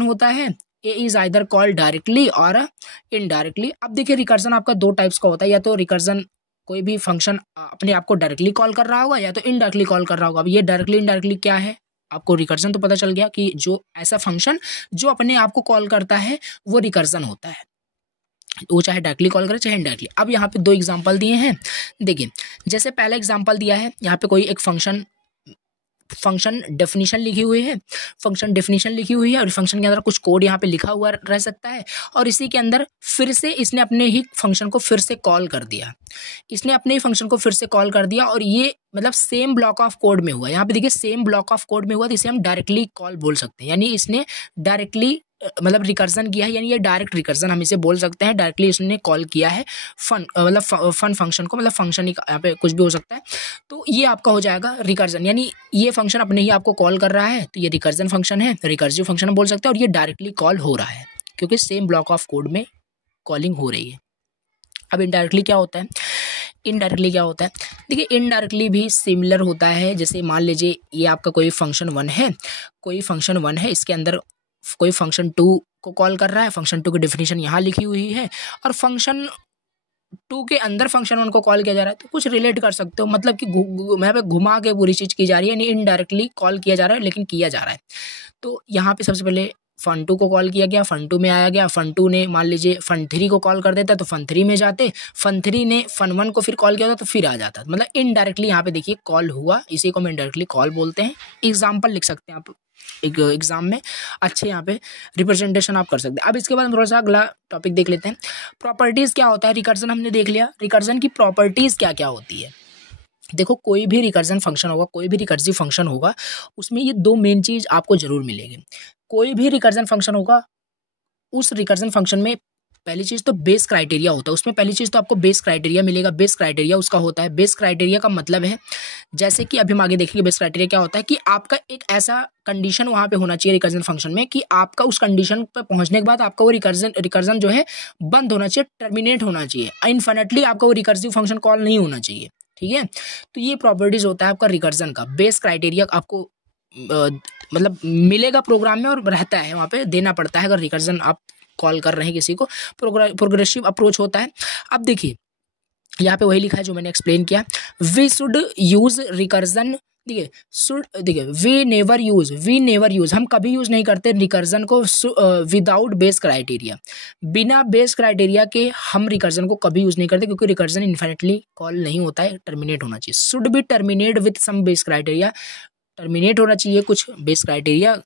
होता है। ए इज आइदर कॉल्ड डायरेक्टली और इनडायरेक्टली। अब देखिए रिकर्जन आपका दो टाइप्स का होता है, या तो रिकर्जन कोई भी फंक्शन अपने आप को डायरेक्टली कॉल कर रहा होगा, या तो इनडायरेक्टली कॉल कर रहा होगा। अब ये डायरेक्टली इनडायरेक्टली क्या है, आपको रिकर्जन तो पता चल गया कि जो ऐसा फंक्शन जो अपने आप को कॉल करता है वो रिकर्जन होता है। वो चाहे डायरेक्टली कॉल करे चाहे इनडायरेक्टली। अब यहाँ पे दो एग्जांपल दिए हैं, देखिए जैसे पहला एग्जांपल दिया है, यहाँ पे कोई एक फंक्शन डेफिनेशन लिखी हुई है, और फंक्शन के अंदर कुछ कोड यहाँ पे लिखा हुआ रह सकता है, और इसी के अंदर फिर से इसने अपने ही फंक्शन को फिर से कॉल कर दिया। और ये मतलब सेम ब्लॉक ऑफ कोड में हुआ। यहाँ पे देखिए सेम ब्लॉक ऑफ कोड में हुआ, तो इसे हम डायरेक्टली कॉल बोल सकते हैं। यानी इसने डायरेक्टली मतलब रिकर्जन किया है, यानी ये डायरेक्ट रिकर्जन हम इसे बोल सकते हैं। डायरेक्टली इसने कॉल किया है फन फंक्शन को, मतलब फंक्शन यहाँ पे कुछ भी हो सकता है। तो ये आपका हो जाएगा रिकर्जन, यानी ये फंक्शन अपने ही आपको कॉल कर रहा है, तो ये रिकर्जन फंक्शन है, रिकर्सिव फंक्शन हम बोल सकते हैं। और ये डायरेक्टली कॉल हो रहा है क्योंकि सेम ब्लॉक ऑफ कोड में कॉलिंग हो रही है। अब इनडायरेक्टली क्या होता है? देखिए इनडायरेक्टली भी सिमिलर होता है। जैसे मान लीजिए ये आपका कोई फंक्शन 1 है, इसके अंदर कोई फंक्शन 2 को कॉल कर रहा है। फंक्शन 2 की डेफिनेशन यहाँ लिखी हुई है, और फंक्शन 2 के अंदर फंक्शन 1 को कॉल किया जा रहा है। तो कुछ रिलेट कर सकते हो, मतलब कि यहाँ पे घुमा के पूरी चीज़ की जा रही है, यानी इनडायरेक्टली कॉल किया जा रहा है लेकिन किया जा रहा है। तो यहाँ पे सबसे पहले फन 2 को कॉल किया गया, फन 2 में आया गया। फन 2 ने मान लीजिए फन 3 को कॉल कर देता तो फन 3 में जाते, फन 3 ने फन 1 को फिर कॉल किया था तो फिर आ जाता। मतलब इनडायरेक्टली यहाँ पे देखिए कॉल हुआ, इसी को हम इनडायरेक्टली कॉल बोलते हैं। एग्जाम्पल लिख सकते हैं आप एक एग्जाम में, अच्छे यहाँ पे रिप्रेजेंटेशन आप कर सकते हैं। अब इसके बाद हम थोड़ा सा अगला टॉपिक देख लेते हैं। प्रॉपर्टीज़ क्या होता है? रिकर्जन हमने देख लिया, रिकर्जन की प्रॉपर्टीज़ क्या क्या होती है। देखो कोई भी रिकर्जन फंक्शन होगा, कोई भी रिकर्सिव फंक्शन होगा, उसमें ये दो मेन चीज़ आपको जरूर मिलेगी। कोई भी रिकर्जन फंक्शन होगा, उस रिकर्जन फंक्शन में पहली चीज़ तो बेस क्राइटेरिया होता है। उसमें पहली चीज़ तो आपको बेस क्राइटेरिया मिलेगा। बेस क्राइटेरिया उसका होता है, बेस क्राइटेरिया का मतलब है, जैसे कि अभी हम आगे देखेंगे बेस क्राइटेरिया क्या होता है, कि आपका एक ऐसा कंडीशन वहाँ पे होना चाहिए रिकर्जन फंक्शन में कि आपका उस कंडीशन पे पहुँचने के बाद आपका वो रिकर्जन जो है बंद होना चाहिए, टर्मिनेट होना चाहिए। इनफिनिटली आपका वो रिकर्सिव फंक्शन कॉल नहीं होना चाहिए। ठीक है, तो ये प्रॉपर्टीज होता है आपका रिकर्जन का। बेस क्राइटेरिया आपको मतलब मिलेगा प्रोग्राम में, और रहता है वहाँ पे, देना पड़ता है अगर रिकर्जन आप कॉल कर रहे हैं किसी को। प्रोग्रेसिव अप्रोच होता है। अब देखिए यहाँ पे वही लिखा है जो मैंने एक्सप्लेन किया। वी शुड यूज रिकर्जन, देखिए वी नेवर यूज, हम कभी यूज नहीं करते रिकर्जन को विदाउट बेस क्राइटेरिया, बिना बेस क्राइटेरिया के हम रिकर्जन को कभी यूज नहीं करते, क्योंकि रिकर्जन इन्फिनिटली कॉल नहीं होता है, टर्मिनेट होना चाहिए। Should be terminate with some base criteria, terminate होना चाहिए कुछ बेस क्राइटेरिया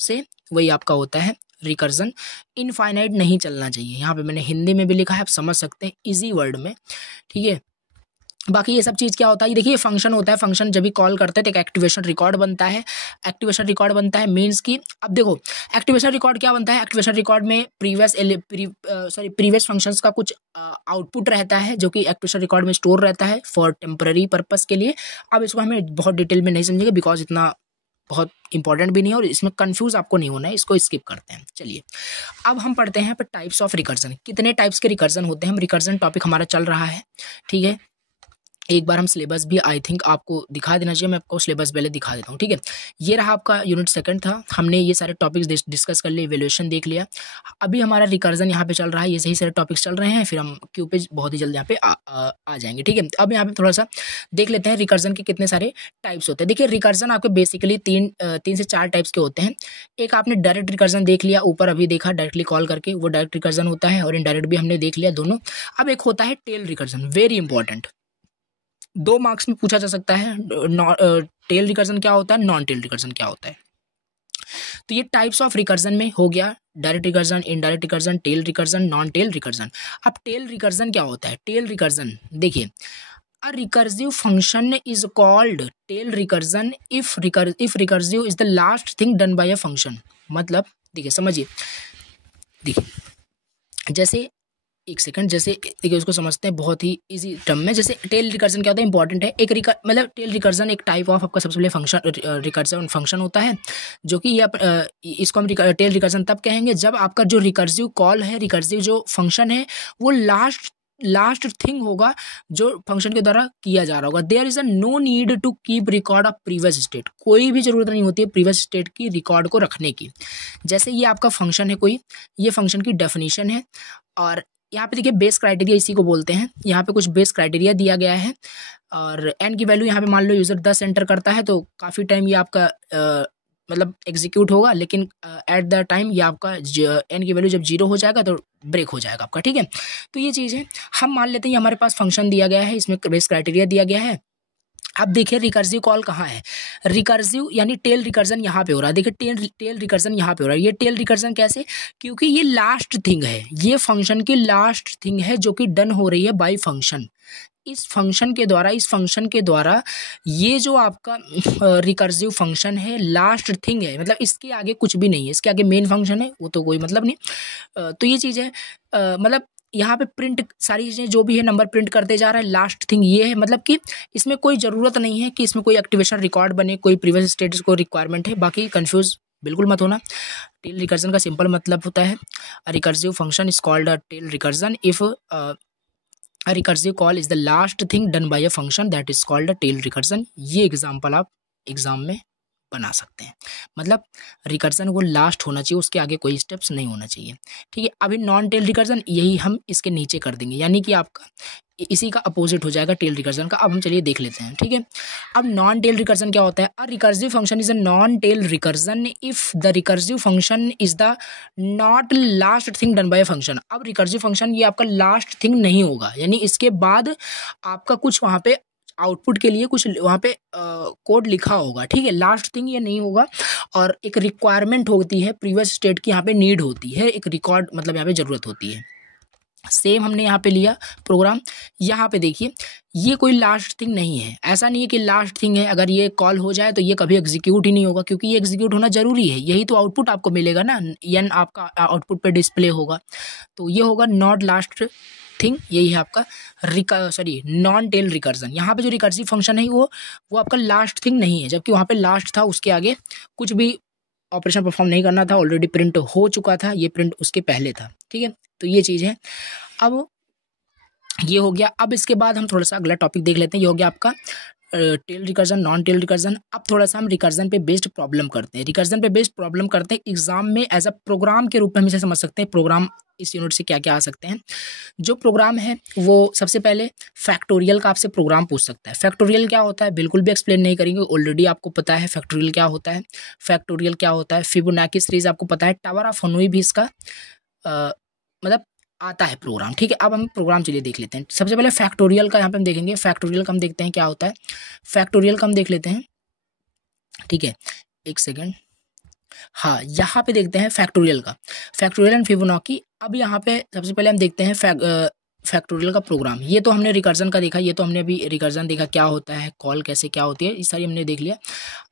से, वही आपका होता है रिकर्जन। इनफाइनाइट नहीं चलना चाहिए, यहाँ पे मैंने हिंदी में भी लिखा है, आप समझ सकते हैं इजी वर्ड में, ठीक है। बाकी ये सब चीज़ क्या होता है, ये देखिए फंक्शन होता है, फंक्शन जब भी कॉल करते हैं तो एक एक्टिवेशन रिकॉर्ड बनता है। एक्टिवेशन रिकॉर्ड बनता है मीन्स कि अब देखो एक्टिवेशन रिकॉर्ड क्या बनता है, एक्टिवेशन रिकॉर्ड में प्रीवियस फंक्शंस का कुछ आउटपुट रहता है जो कि एक्टिवेशन रिकॉर्ड में स्टोर रहता है फॉर टेम्पररी पर्पस के लिए। अब इसको हमें बहुत डिटेल में नहीं समझेंगे बिकॉज इतना बहुत इंपॉर्टेंट भी नहीं है और इसमें कंफ्यूज आपको नहीं होना है, इसको स्किप करते हैं। चलिए अब हम पढ़ते हैं पर टाइप्स ऑफ रिकर्जन, कितने टाइप्स के रिकर्जन होते हैं। हम रिकर्जन टॉपिक हमारा चल रहा है, ठीक है। एक बार हम सिलेबस भी आई थिंक आपको दिखा देना चाहिए, मैं आपको सिलेबस पहले दिखा देता हूँ, ठीक है। ये रहा आपका यूनिट सेकंड था, हमने ये सारे टॉपिक्स डिस्कस कर लिए, इवैल्यूएशन देख लिया। अभी हमारा रिकर्जन यहाँ पे चल रहा है, ये सही सारे टॉपिक्स चल रहे हैं, फिर हम क्यू पे बहुत ही जल्दी यहाँ पे आ जाएंगे, ठीक है। अब यहाँ पे थोड़ा सा देख लेते हैं रिकर्जन के कितने सारे टाइप्स होते हैं। देखिए रिकर्जन आपके बेसिकली तीन से चार टाइप्स के होते हैं। एक आपने डायरेक्ट रिकर्जन देख लिया, ऊपर अभी देखा डायरेक्टली कॉल करके, वो डायरेक्ट रिकर्जन होता है, और इनडायरेक्ट भी हमने देख लिया दोनों। अब एक होता है tail recursion, very important, 2 marks में पूछा जा सकता है। टेल रिकर्जन क्या होता है, नॉन टेल रिकर्जन क्या होता है। तो ये टाइप्स ऑफ रिकर्जन में हो गया, direct recursion, indirect recursion, tail recursion, non tail recursion. अब टेल रिकर्जन क्या होता है, टेल रिकर्जन देखिए, a recursive function is called tail recursion if recursive is the last thing done by a function. मतलब देखिए समझिए, देखिए जैसे एक सेकंड, जैसे देखिए उसको समझते हैं बहुत ही इजी टर्म में। जैसे टेल रिकर्जन क्या होता है, इंपॉर्टेंट है। एक मतलब टेल रिकर्जन एक टाइप ऑफ आपका सबसे पहले फंक्शन रिकर्जन फंक्शन होता है, जो कि ये इसको हम टेल रिकर्जन तब कहेंगे जब आपका जो रिकर्सिव कॉल है, रिकर्सिव जो फंक्शन है, वो लास्ट थिंग होगा जो फंक्शन के द्वारा किया जा रहा होगा। There is a no need to keep record of previous state, कोई भी जरूरत नहीं होती है प्रीवियस स्टेट की रिकॉर्ड को रखने की। जैसे ये आपका फंक्शन है कोई, ये फंक्शन की डेफिनेशन है, और यहाँ पे देखिए बेस क्राइटेरिया इसी को बोलते हैं। यहाँ पे कुछ बेस क्राइटेरिया दिया गया है, और एन की वैल्यू यहाँ पे मान लो यूजर 10 एंटर करता है तो काफ़ी टाइम ये आपका मतलब एग्जीक्यूट होगा, लेकिन एट द टाइम ये आपका एन की वैल्यू जब 0 हो जाएगा तो ब्रेक हो जाएगा आपका, ठीक है। तो ये चीज़ है, हम मान लेते हैं हमारे पास फंक्शन दिया गया है, इसमें बेस क्राइटेरिया दिया गया है। अब देखिए रिकर्सिव कॉल कहाँ है, रिकर्सिव यानी टेल रिकर्जन यहाँ पे हो रहा है। देखिए टेल रिकर्जन यहाँ पे हो रहा है। ये टेल रिकर्जन कैसे, क्योंकि ये लास्ट थिंग है, ये फंक्शन की लास्ट थिंग है जो कि डन हो रही है बाय फंक्शन। इस फंक्शन के द्वारा ये जो आपका रिकर्सिव फंक्शन है लास्ट थिंग है, मतलब इसके आगे कुछ भी नहीं है, इसके आगे मेन फंक्शन है वो तो कोई मतलब नहीं। तो ये चीज़ है, मतलब यहाँ पे प्रिंट सारी चीज़ें जो भी है नंबर प्रिंट करते जा रहा है, लास्ट थिंग ये है, मतलब कि इसमें कोई ज़रूरत नहीं है कि इसमें कोई एक्टिवेशन रिकॉर्ड बने, कोई प्रीवियस स्टेटस को रिक्वायरमेंट है। बाकी कंफ्यूज बिल्कुल मत होना। टेल रिकर्जन का सिंपल मतलब होता है recursive function is called a tail recursion if a recursive call is the last thing done by a function that is called a tail recursion। ये एग्जाम्पल आप एग्जाम में बना सकते हैं, मतलब रिकर्जन को लास्ट होना चाहिए, उसके आगे कोई स्टेप्स नहीं होना चाहिए, ठीक है। अभी नॉन टेल रिकर्जन यही हम इसके नीचे कर देंगे, यानी कि आपका इसी का अपोजिट हो जाएगा टेल रिकर्जन का। अब हम चलिए देख लेते हैं, ठीक है। अब नॉन टेल रिकर्जन क्या होता है, a recursive function is a non tail recursion if the recursive function is the not last thing done by a function. अब रिकर्सिव फंक्शन ये आपका लास्ट थिंग नहीं होगा, यानी इसके बाद आपका कुछ वहाँ पे आउटपुट के लिए कुछ वहाँ पे कोड लिखा होगा, ठीक है। लास्ट थिंग ये नहीं होगा, और एक रिक्वायरमेंट होती है प्रीवियस स्टेट की, यहाँ पे नीड होती है, एक रिकॉर्ड मतलब यहाँ पे ज़रूरत होती है। सेम हमने यहाँ पे लिया प्रोग्राम, यहाँ पे देखिए ये कोई लास्ट थिंग नहीं है, ऐसा नहीं है कि लास्ट थिंग है, अगर ये कॉल हो जाए तो ये कभी एग्जीक्यूट ही नहीं होगा, क्योंकि ये एग्जीक्यूट होना जरूरी है, यही तो आउटपुट आपको मिलेगा ना, एन आपका आउटपुट पे डिस्प्ले होगा, तो ये होगा नॉट लास्ट थिंग, यही है आपका नॉन टेल रिकर्जन। यहाँ पे जो रिकर्सिव फंक्शन है वो आपका लास्ट थिंग नहीं है, जबकि वहाँ पे लास्ट था, उसके आगे कुछ भी ऑपरेशन परफॉर्म नहीं करना था, ऑलरेडी प्रिंट हो चुका था, ये प्रिंट उसके पहले था, ठीक है। तो ये चीज़ है। अब ये हो गया। अब इसके बाद हम थोड़ा सा अगला टॉपिक देख लेते हैं, ये हो गया आपका tail recursion, non tail recursion. अब थोड़ा सा हम रिकर्जन पे बेस्ड प्रॉब्लम करते हैं। रिकर्जन पे बेस्ड प्रॉब्लम करते हैं एग्जाम में एज अ प्रोग्राम के रूप में हम इसे समझ सकते हैं। प्रोग्राम इस यूनिट से क्या क्या आ सकते हैं। जो प्रोग्राम है वो सबसे पहले फैक्टोरियल का आपसे प्रोग्राम पूछ सकता है। फैक्टोरियल क्या होता है बिल्कुल भी एक्सप्लेन नहीं करेंगे, ऑलरेडी आपको पता है फैक्टोरियल क्या होता है। फैक्टोरियल क्या होता है, फिबोनाची सीरीज आपको पता है, टावर ऑफ हनोई भी इसका मतलब आता है प्रोग्राम। ठीक है, अब हम प्रोग्राम चलिए देख लेते हैं। सबसे पहले फैक्टोरियल का यहाँ पे हम देखेंगे। फैक्टोरियल का हम देखते हैं क्या होता है। फैक्टोरियल का हम देख लेते हैं। ठीक है, एक सेकेंड। हाँ, यहाँ पे देखते हैं फैक्टोरियल का, फैक्टोरियल एंड फिबोनाची। अब यहाँ पे सबसे पहले हम देखते हैं फैक्टोरियल का प्रोग्राम। ये तो हमने रिकर्जन का देखा, ये तो हमने अभी रिकर्जन देखा क्या होता है, कॉल कैसे क्या होती है, ये सारी हमने देख लिया।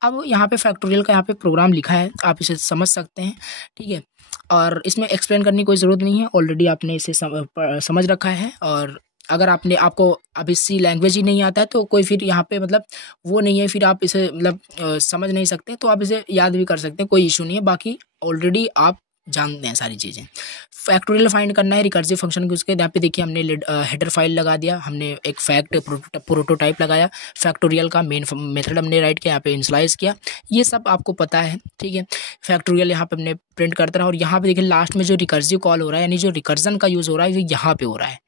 अब यहाँ पे फैक्टोरियल का यहाँ पे प्रोग्राम लिखा है, आप इसे समझ सकते हैं। ठीक है, और इसमें एक्सप्लेन करने की कोई ज़रूरत नहीं है, ऑलरेडी आपने इसे समझ रखा है। और अगर आपको अब इसी लैंग्वेज ही नहीं आता है तो कोई फिर यहाँ पे मतलब वो नहीं है, फिर आप इसे मतलब समझ नहीं सकते, तो आप इसे याद भी कर सकते हैं, कोई इशू नहीं है। बाकी ऑलरेडी आप जानते हैं सारी चीज़ें। फैक्टोरियल फाइंड करना है रिकर्सिव फंक्शन की, उसके यहाँ पे देखिए हमने हेडर फाइल लगा दिया, हमने एक फैक्ट प्रोटोटाइप लगाया, फैक्टोरियल का मेन मेथड हमने राइट किया, यहाँ पे इनिशियलाइज किया, ये सब आपको पता है। ठीक है, फैक्टोरियल यहाँ पे हमने प्रिंट करता रहा। और यहाँ पे देखिए लास्ट में जो रिकर्सिव कॉल हो रहा है, यानी जो रिकर्जन का यूज़ हो रहा है, ये यहाँ पे हो रहा है,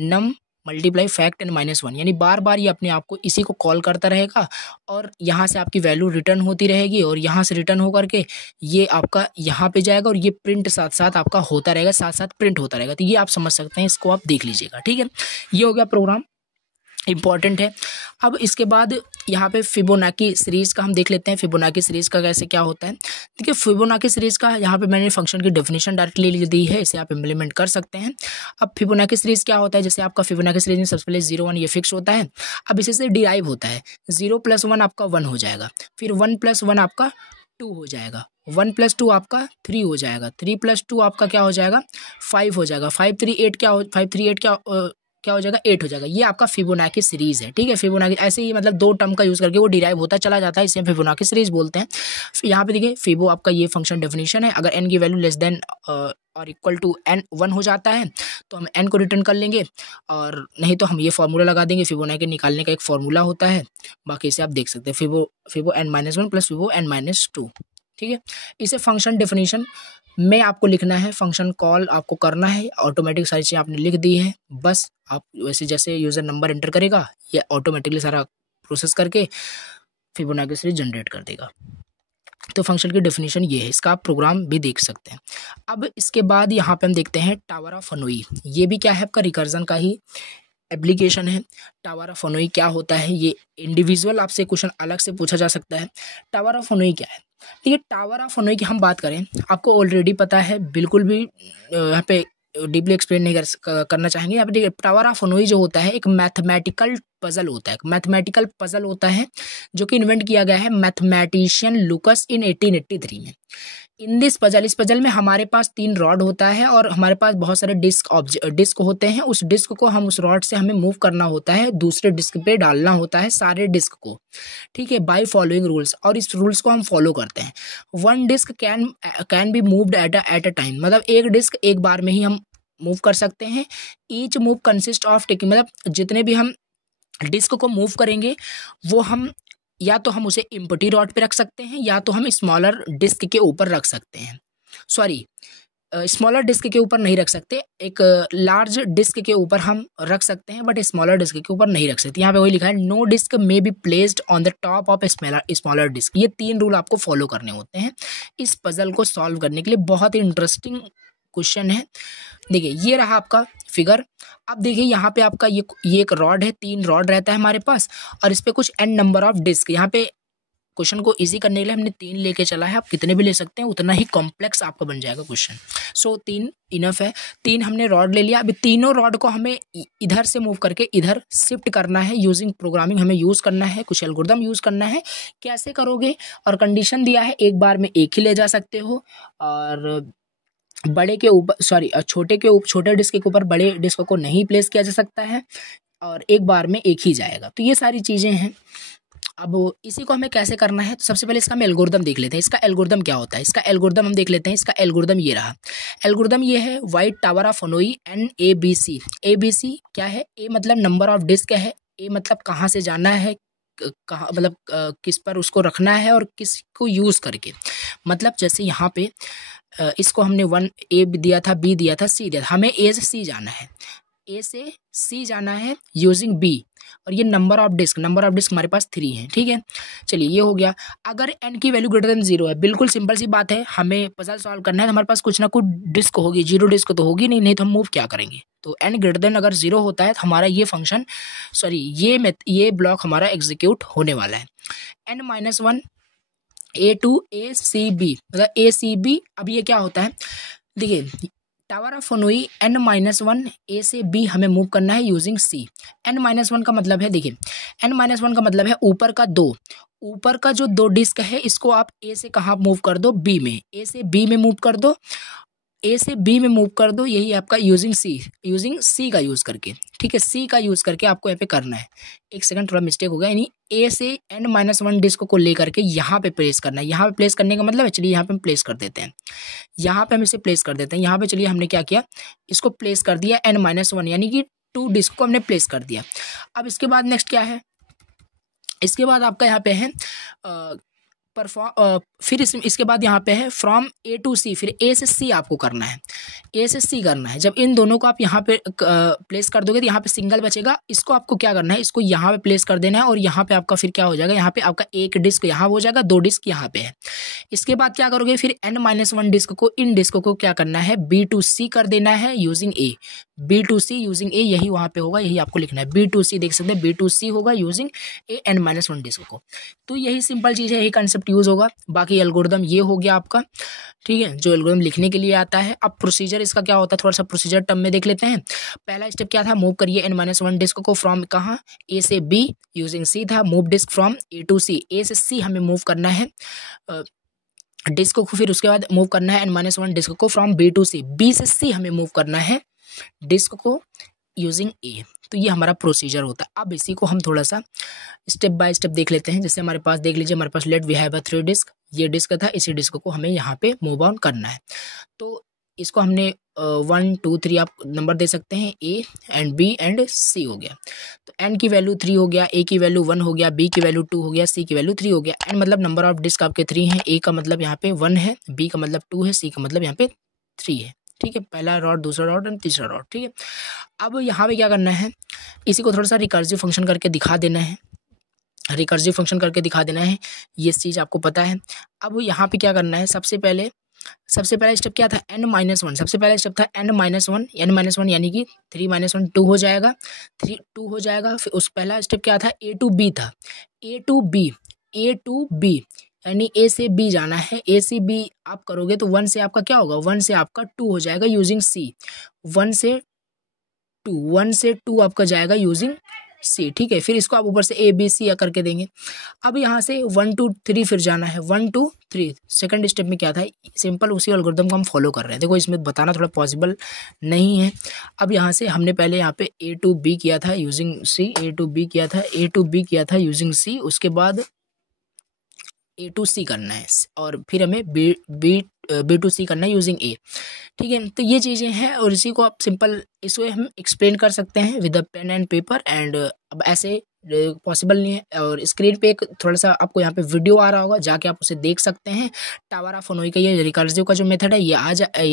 नम मल्टीप्लाई फैक्ट एंड -1, यानी बार बार ये अपने आप को इसी को कॉल करता रहेगा और यहाँ से आपकी वैल्यू रिटर्न होती रहेगी और यहाँ से रिटर्न होकर के ये आपका यहाँ पे जाएगा और ये प्रिंट साथ साथ आपका होता रहेगा, साथ साथ प्रिंट होता रहेगा। तो ये आप समझ सकते हैं, इसको आप देख लीजिएगा। ठीक है, ये हो गया प्रोग्राम, इम्पॉर्टेंट है। अब इसके बाद यहाँ पे फिबोनाची सीरीज का हम देख लेते हैं। फिबोनाची सीरीज का कैसे क्या होता है। देखिए फिबोनाची सीरीज का यहाँ पे मैंने फंक्शन की डेफिनेशन डायरेक्टली लिख दी है, इसे आप इम्प्लीमेंट कर सकते हैं। अब फिबोनाची सीरीज क्या होता है, जैसे आपका फिबोनाची सीरीज में सबसे पहले 0 1 ये फिक्स होता है। अब इसी से डिराइव होता है, 0 + 1 आपका 1 हो जाएगा, फिर 1 + 1 आपका 2 हो जाएगा, 1 + 2 आपका 3 हो जाएगा, 3 + 2 आपका क्या हो जाएगा 5 हो जाएगा, 5 3 8 क्या हो जाएगा 8 हो जाएगा। ये आपका फिबोनाची सीरीज है। ठीक है, फिबोनाची ऐसे ही मतलब 2 टर्म का यूज़ करके वो डिराइव होता चला जाता है, इसे हम फिबोनाची सीरीज बोलते हैं। यहाँ पे देखिए फिबो आपका ये फंक्शन डेफिनेशन है, अगर n की वैल्यू लेस देन और इक्वल टू n 1 हो जाता है तो हम n को रिटर्न कर लेंगे, और नहीं तो हम ये फार्मूला लगा देंगे, फिबोनाची निकालने का एक फार्मूला होता है। बाकी इसे आप देख सकते हैं, फिबो n-1 + फिबो n-2। ठीक है, इसे फंक्शन डेफिनेशन में आपको लिखना है, फंक्शन कॉल आपको करना है, ऑटोमेटिक सारी चीज़ें आपने लिख दी है। बस आप वैसे जैसे यूज़र नंबर एंटर करेगा ये ऑटोमेटिकली सारा प्रोसेस करके फिबोनाची सीरीज जनरेट कर देगा। तो फंक्शन की डेफिनेशन ये है, इसका आप प्रोग्राम भी देख सकते हैं। अब इसके बाद यहाँ पे हम देखते हैं टावर ऑफ हनोई। ये भी क्या है आपका रिकर्जन का ही एप्लीकेशन है। टावर ऑफ हनोई क्या होता है, ये इंडिविजुअल आपसे क्वेश्चन अलग से पूछा जा सकता है। टावर ऑफ हनोई क्या है, देखिए टावर ऑफ हनोई की हम बात करें, आपको ऑलरेडी पता है, बिल्कुल भी यहाँ पे डीपली एक्सप्लेन नहीं करना चाहेंगे। यहाँ पे देखिए टावर ऑफ हनोई जो होता है एक मैथमेटिकल पजल होता है, मैथमेटिकल पजल होता है जो कि इन्वेंट किया गया है मैथमेटिशियन लुकस इन 1883 में। इस पजल में हमारे पास 3 रॉड होता है और हमारे पास बहुत सारे डिस्क होते हैं। उस डिस्क को हम उस रॉड से हमें मूव करना होता है, दूसरे डिस्क पे डालना होता है सारे डिस्क को। ठीक है, बाय फॉलोइंग रूल्स, और इस रूल्स को हम फॉलो करते हैं। 1 disc can be moved at a time, मतलब एक डिस्क एक बार में ही हम मूव कर सकते हैं। Each move consist of taking, मतलब जितने भी हम डिस्क को मूव करेंगे वो हम या तो हम उसे एम्प्टी रॉड पे रख सकते हैं या तो हम स्मॉलर डिस्क के ऊपर रख सकते हैं। सॉरी, स्मॉलर डिस्क के ऊपर नहीं रख सकते, एक लार्ज डिस्क के ऊपर हम रख सकते हैं बट स्मॉलर डिस्क के ऊपर नहीं रख सकते। यहाँ पे वही लिखा है, no disk may be placed on the top of smaller disk. ये 3 रूल आपको फॉलो करने होते हैं इस पजल को सॉल्व करने के लिए। बहुत ही इंटरेस्टिंग क्वेश्चन है। देखिए ये रहा आपका फिगर। अब देखिए यहाँ पे आपका ये एक रॉड है, 3 रॉड रहता है हमारे पास और इस पे कुछ n नंबर ऑफ डिस्क। यहाँ पे क्वेश्चन को इजी करने के लिए हमने 3 लेके चला है, आप कितने भी ले सकते हैं, उतना ही कॉम्प्लेक्स आपका बन जाएगा क्वेश्चन। सो 3 इनफ है। 3 हमने रॉड ले लिया। अभी तीनों रॉड को हमें इधर से मूव करके इधर शिफ्ट करना है, यूजिंग प्रोग्रामिंग हमें यूज़ करना है, कुछ एल्गोरिथम यूज़ करना है। कैसे करोगे, और कंडीशन दिया है एक बार में एक ही ले जा सकते हो, और बड़े के ऊपर छोटे डिस्क के ऊपर बड़े डिस्क को नहीं प्लेस किया जा सकता है, और एक बार में एक ही जाएगा। तो ये सारी चीज़ें हैं। अब इसी को हमें कैसे करना है, तो सबसे पहले इसका हम एल्गोरिथम देख लेते हैं। इसका एल्गोरिथम क्या होता है, इसका एल्गोरिथम हम देख लेते हैं। इसका एल्गोरिथम ये रहा। एल्गोरिथम ये है, white tower of Hanoi NABC। ABC क्या है, A मतलब नंबर ऑफ डिस्क है, A मतलब कहाँ से जाना है, कहाँ मतलब किस पर उसको रखना है और किस को यूज़ करके। मतलब जैसे यहाँ पे इसको हमने 1 ए दिया था, बी दिया था, सी दिया था, हमें ए से सी जाना है, ए से सी जाना है यूजिंग बी। और ये नंबर ऑफ डिस्क हमारे पास 3 है, ठीक है। चलिए ये हो गया। अगर n की वैल्यू ग्रेटर देन 0 है, बिल्कुल सिंपल सी बात है, हमें पजल सॉल्व करना है तो हमारे पास कुछ ना कुछ डिस्क होगी, 0 डिस्क तो होगी नहीं, नहीं तो हम मूव क्या करेंगे। तो n ग्रेटर देन अगर 0 होता है तो हमारा ये फंक्शन ये ब्लॉक हमारा एग्जीक्यूट होने वाला है। n-1 A to A C B, मतलब ए सी बी। अब ये क्या होता है, देखिए टावर ऑफ फनोई n-1 ए से बी हमें मूव करना है यूजिंग सी। n-1 का मतलब है, देखिए n-1 का मतलब है ऊपर का जो 2 डिस्क है इसको आप ए से कहाँ मूव कर दो, बी में, ए से बी में मूव कर दो, ए से बी में मूव कर दो, यही आपका यूजिंग सी का यूज़ करके, ठीक है। सी का यूज़ करके आपको यहाँ पे करना है। एक सेकंड, थोड़ा मिस्टेक हो गया, यानी ए से n-1 डिस्क को लेकर के यहाँ पे प्लेस करना है। यहाँ पे प्लेस करने का मतलब है, चलिए यहाँ पे हम प्लेस कर देते हैं, यहाँ पे हम इसे प्लेस कर देते हैं। यहाँ पे चलिए हमने क्या किया, इसको प्लेस कर दिया n-1, यानी कि 2 डिस्क को हमने प्लेस कर दिया। अब इसके बाद नेक्स्ट क्या है, इसके बाद आपका यहाँ पे है फिर इसके बाद यहाँ पे है फ्रॉम ए टू सी, फिर ए से सी आपको करना है, ए से सी करना है। जब इन दोनों को आप यहाँ पे प्लेस कर दोगे तो यहाँ पे सिंगल बचेगा, इसको आपको क्या करना है, इसको यहाँ पे प्लेस कर देना है और यहाँ पे आपका फिर क्या हो जाएगा, यहाँ पे आपका एक डिस्क यहाँ हो जाएगा, 2 डिस्क यहाँ पे है। इसके बाद क्या करोगे, फिर n-1 डिस्क को, इन डिस्क को क्या करना है, बी टू सी कर देना है using A, B to C using A, यही वहाँ पे होगा, यही आपको लिखना है, बी टू सी, देख सकते हैं बी टू सी होगा यूजिंग ए n-1 डिस्क को। तो यही सिंपल चीज़ है, यही कंसेप्ट यूज़ होगा। बाकी एल्गोरिदम ये हो गया आपका, ठीक है, जो एल्गोरिदम लिखने के लिए आता है। अब प्रोसीजर इसका क्या होता है, थोड़ा सा प्रोसीजर टर्म में देख लेते हैं। पहला स्टेप क्या था, मूव करिए n-1 डिस्क को फ्रॉम कहाँ, ए से बी यूजिंग सी था, move disk from A to C, A से सी हमें मूव करना है डिस्क को, फिर उसके बाद मूव करना है n-1 डिस्क को from B to C, B से सी हमें मूव करना है डिस्क को यूजिंग ए। तो ये हमारा प्रोसीजर होता है। अब इसी को हम थोड़ा सा स्टेप बाय स्टेप देख लेते हैं। जैसे हमारे पास देख लीजिए, हमारे पास let we have a 3 disk, ये डिस्क था, इसी डिस्क को हमें यहाँ पे मूव ऑन करना है। तो इसको हमने 1 2 3 आप नंबर दे सकते हैं, ए एंड बी एंड सी हो गया। तो एन की वैल्यू 3 हो गया, ए की वैल्यू 1 हो गया, बी की वैल्यू 2 हो गया, सी की वैल्यू 3 हो गया। एन मतलब नंबर ऑफ डिस्क आपके 3 हैं, ए का मतलब यहाँ पे 1 है, बी का मतलब 2 है, सी का मतलब यहाँ पे 3 है, ठीक है। पहला रॉड, दूसरा रॉड एंड तीसरा रॉड, ठीक है। अब यहाँ पे क्या करना है, इसी को थोड़ा सा रिकर्सिव फंक्शन करके दिखा देना है, रिकर्सिव फंक्शन करके दिखा देना है, ये चीज़ आपको पता है। अब यहाँ पे क्या करना है, सबसे पहला स्टेप क्या था, n-1, सबसे पहला स्टेप था n-1 यानी कि 3 - 1 2 हो जाएगा, 2 हो जाएगा। फिर उस पहला स्टेप क्या था, ए टू बी था, ए टू बी यानी ए से बी जाना है, ए से बी आप करोगे तो 1 से आपका क्या होगा, 1 से आपका 2 हो जाएगा यूजिंग सी, 1 से 2 आपका जाएगा यूजिंग सी, ठीक है। फिर इसको आप ऊपर से ए बी सी करके देंगे। अब यहाँ से 1 2 3 फिर जाना है, 1 2 3। सेकंड स्टेप में क्या था, सिंपल उसी एल्गोरिथम को हम फॉलो कर रहे हैं। देखो इसमें बताना थोड़ा पॉसिबल नहीं है। अब यहाँ से हमने पहले यहाँ पे ए टू बी किया था using C, A to B किया था यूजिंग सी, उसके बाद ए टू सी करना है और फिर हमें बी टू सी करना है यूजिंग ए, ठीक है। तो ये चीज़ें हैं और इसी को आप सिंपल इसको हम एक्सप्लेन कर सकते हैं with a pen and paper and अब ऐसे पॉसिबल नहीं है। और स्क्रीन पे एक थोड़ा सा आपको यहाँ पे वीडियो आ रहा होगा, जाके आप उसे देख सकते हैं। टावर ऑफ फनोई का ये रिकर्सिव का जो मेथड है ये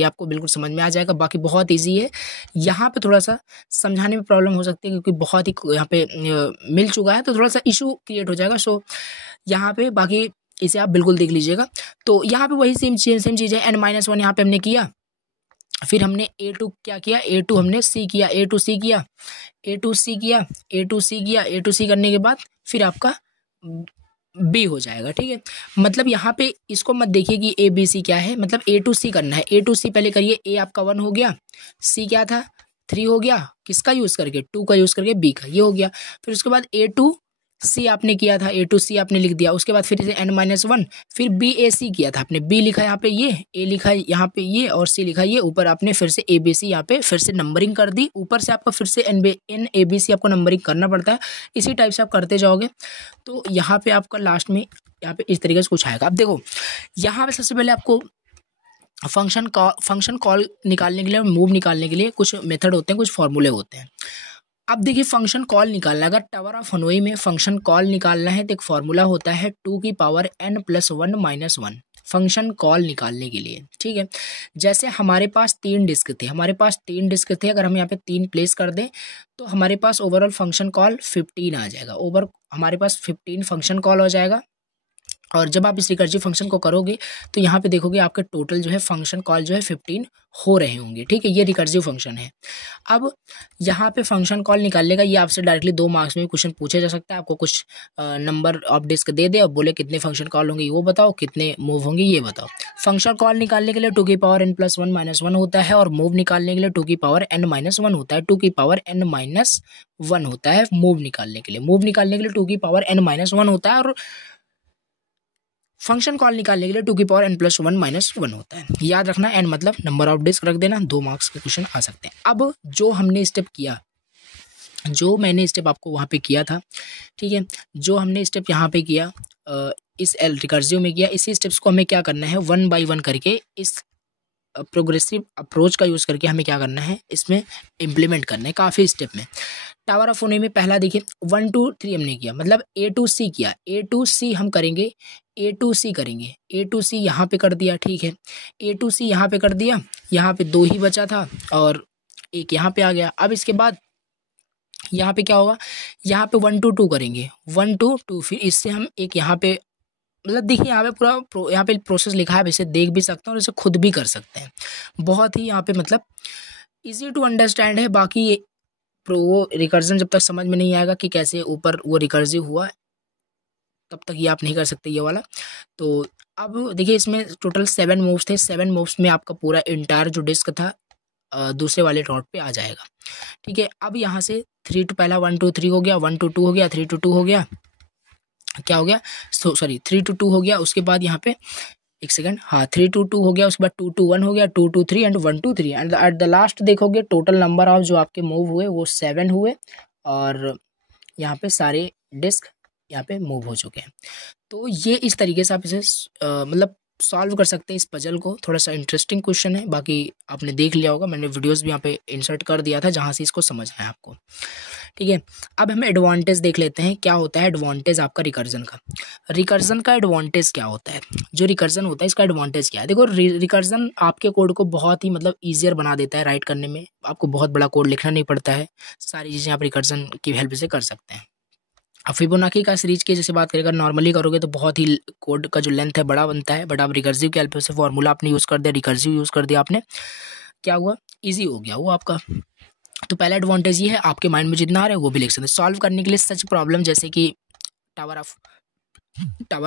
आपको बिल्कुल समझ में आ जाएगा। बाकी बहुत ईजी है, यहाँ पे थोड़ा सा समझाने में प्रॉब्लम हो सकती है क्योंकि बहुत ही यहाँ पे मिल चुका है, तो थोड़ा सा इशू क्रिएट हो जाएगा। सो यहाँ पे बाकी इसे आप बिल्कुल देख लीजिएगा। तो यहाँ पे वही सेम चीज़ है, n-1 यहाँ पे हमने किया, फिर हमने ए टू क्या किया, ए टू हमने सी किया, ए टू सी करने के बाद फिर आपका बी हो जाएगा, ठीक है। मतलब यहाँ पे इसको मत देखिए कि ए बी सी क्या है, मतलब ए टू सी करना है। ए टू सी पहले करिए, ए आपका 1 हो गया, सी क्या था 3 हो गया, किसका यूज़ करके 2 का यूज़ करके बी का, ये हो गया। फिर उसके बाद ए टू सी आपने किया था, ए टू सी आपने लिख दिया, उसके बाद फिर n-1 फिर बी ए सी किया था आपने, बी लिखा यहाँ पे ये, ए लिखा यहाँ पे ये और सी लिखा ये, ऊपर आपने फिर से ए बी सी यहाँ पे फिर से नंबरिंग कर दी, ऊपर से आपका फिर से एन ए बी सी आपको नंबरिंग करना पड़ता है। इसी टाइप से आप करते जाओगे तो यहाँ पे आपका लास्ट में यहाँ पे इस तरीके से कुछ आएगा। अब देखो यहाँ पे सबसे पहले आपको फंक्शन कॉल निकालने के लिए, मूव निकालने के लिए कुछ मेथड होते हैं, कुछ फॉर्मूले होते हैं। अब देखिए फंक्शन कॉल निकालना, अगर टावर ऑफ हनोई में फंक्शन कॉल निकालना है तो एक फॉर्मूला होता है 2n+1 - 1 फंक्शन कॉल निकालने के लिए, ठीक है। जैसे हमारे पास 3 डिस्क थे, अगर हम यहाँ पे 3 प्लेस कर दें तो हमारे पास ओवरऑल फंक्शन कॉल 15 आ जाएगा। हमारे पास 15 फंक्शन कॉल हो जाएगा। और जब आप इस रिकर्सिव फंक्शन को करोगे तो यहाँ पे देखोगे आपके टोटल जो है फंक्शन कॉल जो है 15 हो रहे होंगे, ठीक है। ये रिकर्सिव फंक्शन है। अब यहाँ पे फंक्शन कॉल निकालने का ये आपसे डायरेक्टली 2 मार्क्स में क्वेश्चन पूछा जा सकता है। आपको कुछ नंबर ऑफ डिस्क दे दे और बोले कितने फंक्शन कॉल होंगे वो बताओ, कितने मूव होंगे ये बताओ। फंक्शन कॉल निकालने के लिए 2n+1 - 1 होता है और मूव निकालने के लिए 2n-1 होता है। 2n-1 होता है मूव निकालने के लिए। मूव निकालने के लिए 2n-1 होता है और फंक्शन कॉल निकालने के लिए 2n+1 - 1 होता है। याद रखना, n मतलब नंबर ऑफ डिस्क रख देना, 2 मार्क्स के क्वेश्चन आ सकते हैं। अब जो हमने स्टेप किया, जो मैंने स्टेप आपको वहाँ पे किया था, ठीक है, जो हमने स्टेप यहाँ पे किया इस रिकर्सिव में किया, इसी स्टेप्स को हमें क्या करना है 1 बाय 1 करके इस प्रोग्रेसिव अप्रोच का यूज़ करके हमें क्या करना है इसमें इम्प्लीमेंट करना है काफ़ी स्टेप में। टावर ऑफ हनोई में पहला देखिए 1 2 3 हमने किया, मतलब A to C किया। A to C हम करेंगे, A to C करेंगे, A to C यहाँ पे कर दिया, ठीक है। A to C यहाँ पे कर दिया, यहाँ पे 2 ही बचा था और एक यहाँ पे आ गया। अब इसके बाद यहाँ पे क्या होगा, यहाँ पे 1 to 2 करेंगे, 1 to 2, फिर इससे हम एक यहाँ पे, मतलब देखिए यहाँ पे पूरा यहाँ पे प्रोसेस लिखा है, आप इसे देख भी सकते हैं और इसे खुद भी कर सकते हैं। बहुत ही यहाँ पे मतलब इजी टू अंडरस्टैंड है। बाकी ये वो रिकर्जन जब तक समझ में नहीं आएगा कि कैसे ऊपर वो रिकर्सिव हुआ, तब तक ये आप नहीं कर सकते ये वाला। तो अब देखिए इसमें टोटल 7 मूव्स थे। 7 मूव्स में आपका पूरा इंटायर जो डिस्क था दूसरे वाले डॉट पे आ जाएगा, ठीक है। अब यहाँ से 3 to पहला 1 to 3 हो गया, 1 to 2 हो गया, 3 to 2 हो गया, क्या हो गया, सॉरी 3 to 2 हो गया। उसके बाद यहाँ पे एक सेकंड, हाँ 3 to 2 हो गया, उसके बाद 2 to 1 हो गया, 2 to 3 and 1 to 3 and at the last देखोगे टोटल नंबर ऑफ जो आपके मूव हुए वो 7 हुए और यहाँ पे सारे डिस्क यहाँ पे मूव हो चुके हैं। तो ये इस तरीके से आप इसे मतलब सॉल्व कर सकते हैं इस पजल को। थोड़ा सा इंटरेस्टिंग क्वेश्चन है, बाकी आपने देख लिया होगा, मैंने वीडियोस भी यहाँ पे इंसर्ट कर दिया था जहाँ से इसको समझना है आपको, ठीक है। अब हम एडवांटेज देख लेते हैं, क्या होता है एडवांटेज आपका रिकर्जन का। रिकर्जन का एडवांटेज क्या होता है, जो रिकर्जन होता है इसका एडवांटेज क्या है। देखो रिकर्जन आपके कोड को बहुत ही मतलब ईजियर बना देता है राइट करने में, आपको बहुत बड़ा कोड लिखना नहीं पड़ता है, सारी चीज़ें आप रिकर्जन की हेल्प से कर सकते हैं। अब फिबोनाची का सीरीज की जैसे बात करें, अगर नॉर्मली करोगे तो बहुत ही कोड का जो लेंथ है बड़ा बनता है, बट आप रिकर्सिव के हेल्प से फॉर्मूला आपने यूज़ कर दिया, रिकर्सिव यूज़ कर दिया आपने, क्या हुआ ईजी हो गया वो आपका। तो पहला एडवांटेज ये है, आपके माइंड में जितना आ रहा है वो भी लिख सकते हैं। सॉल्व करने के लिए सच प्रॉब्लम जैसे कि टावर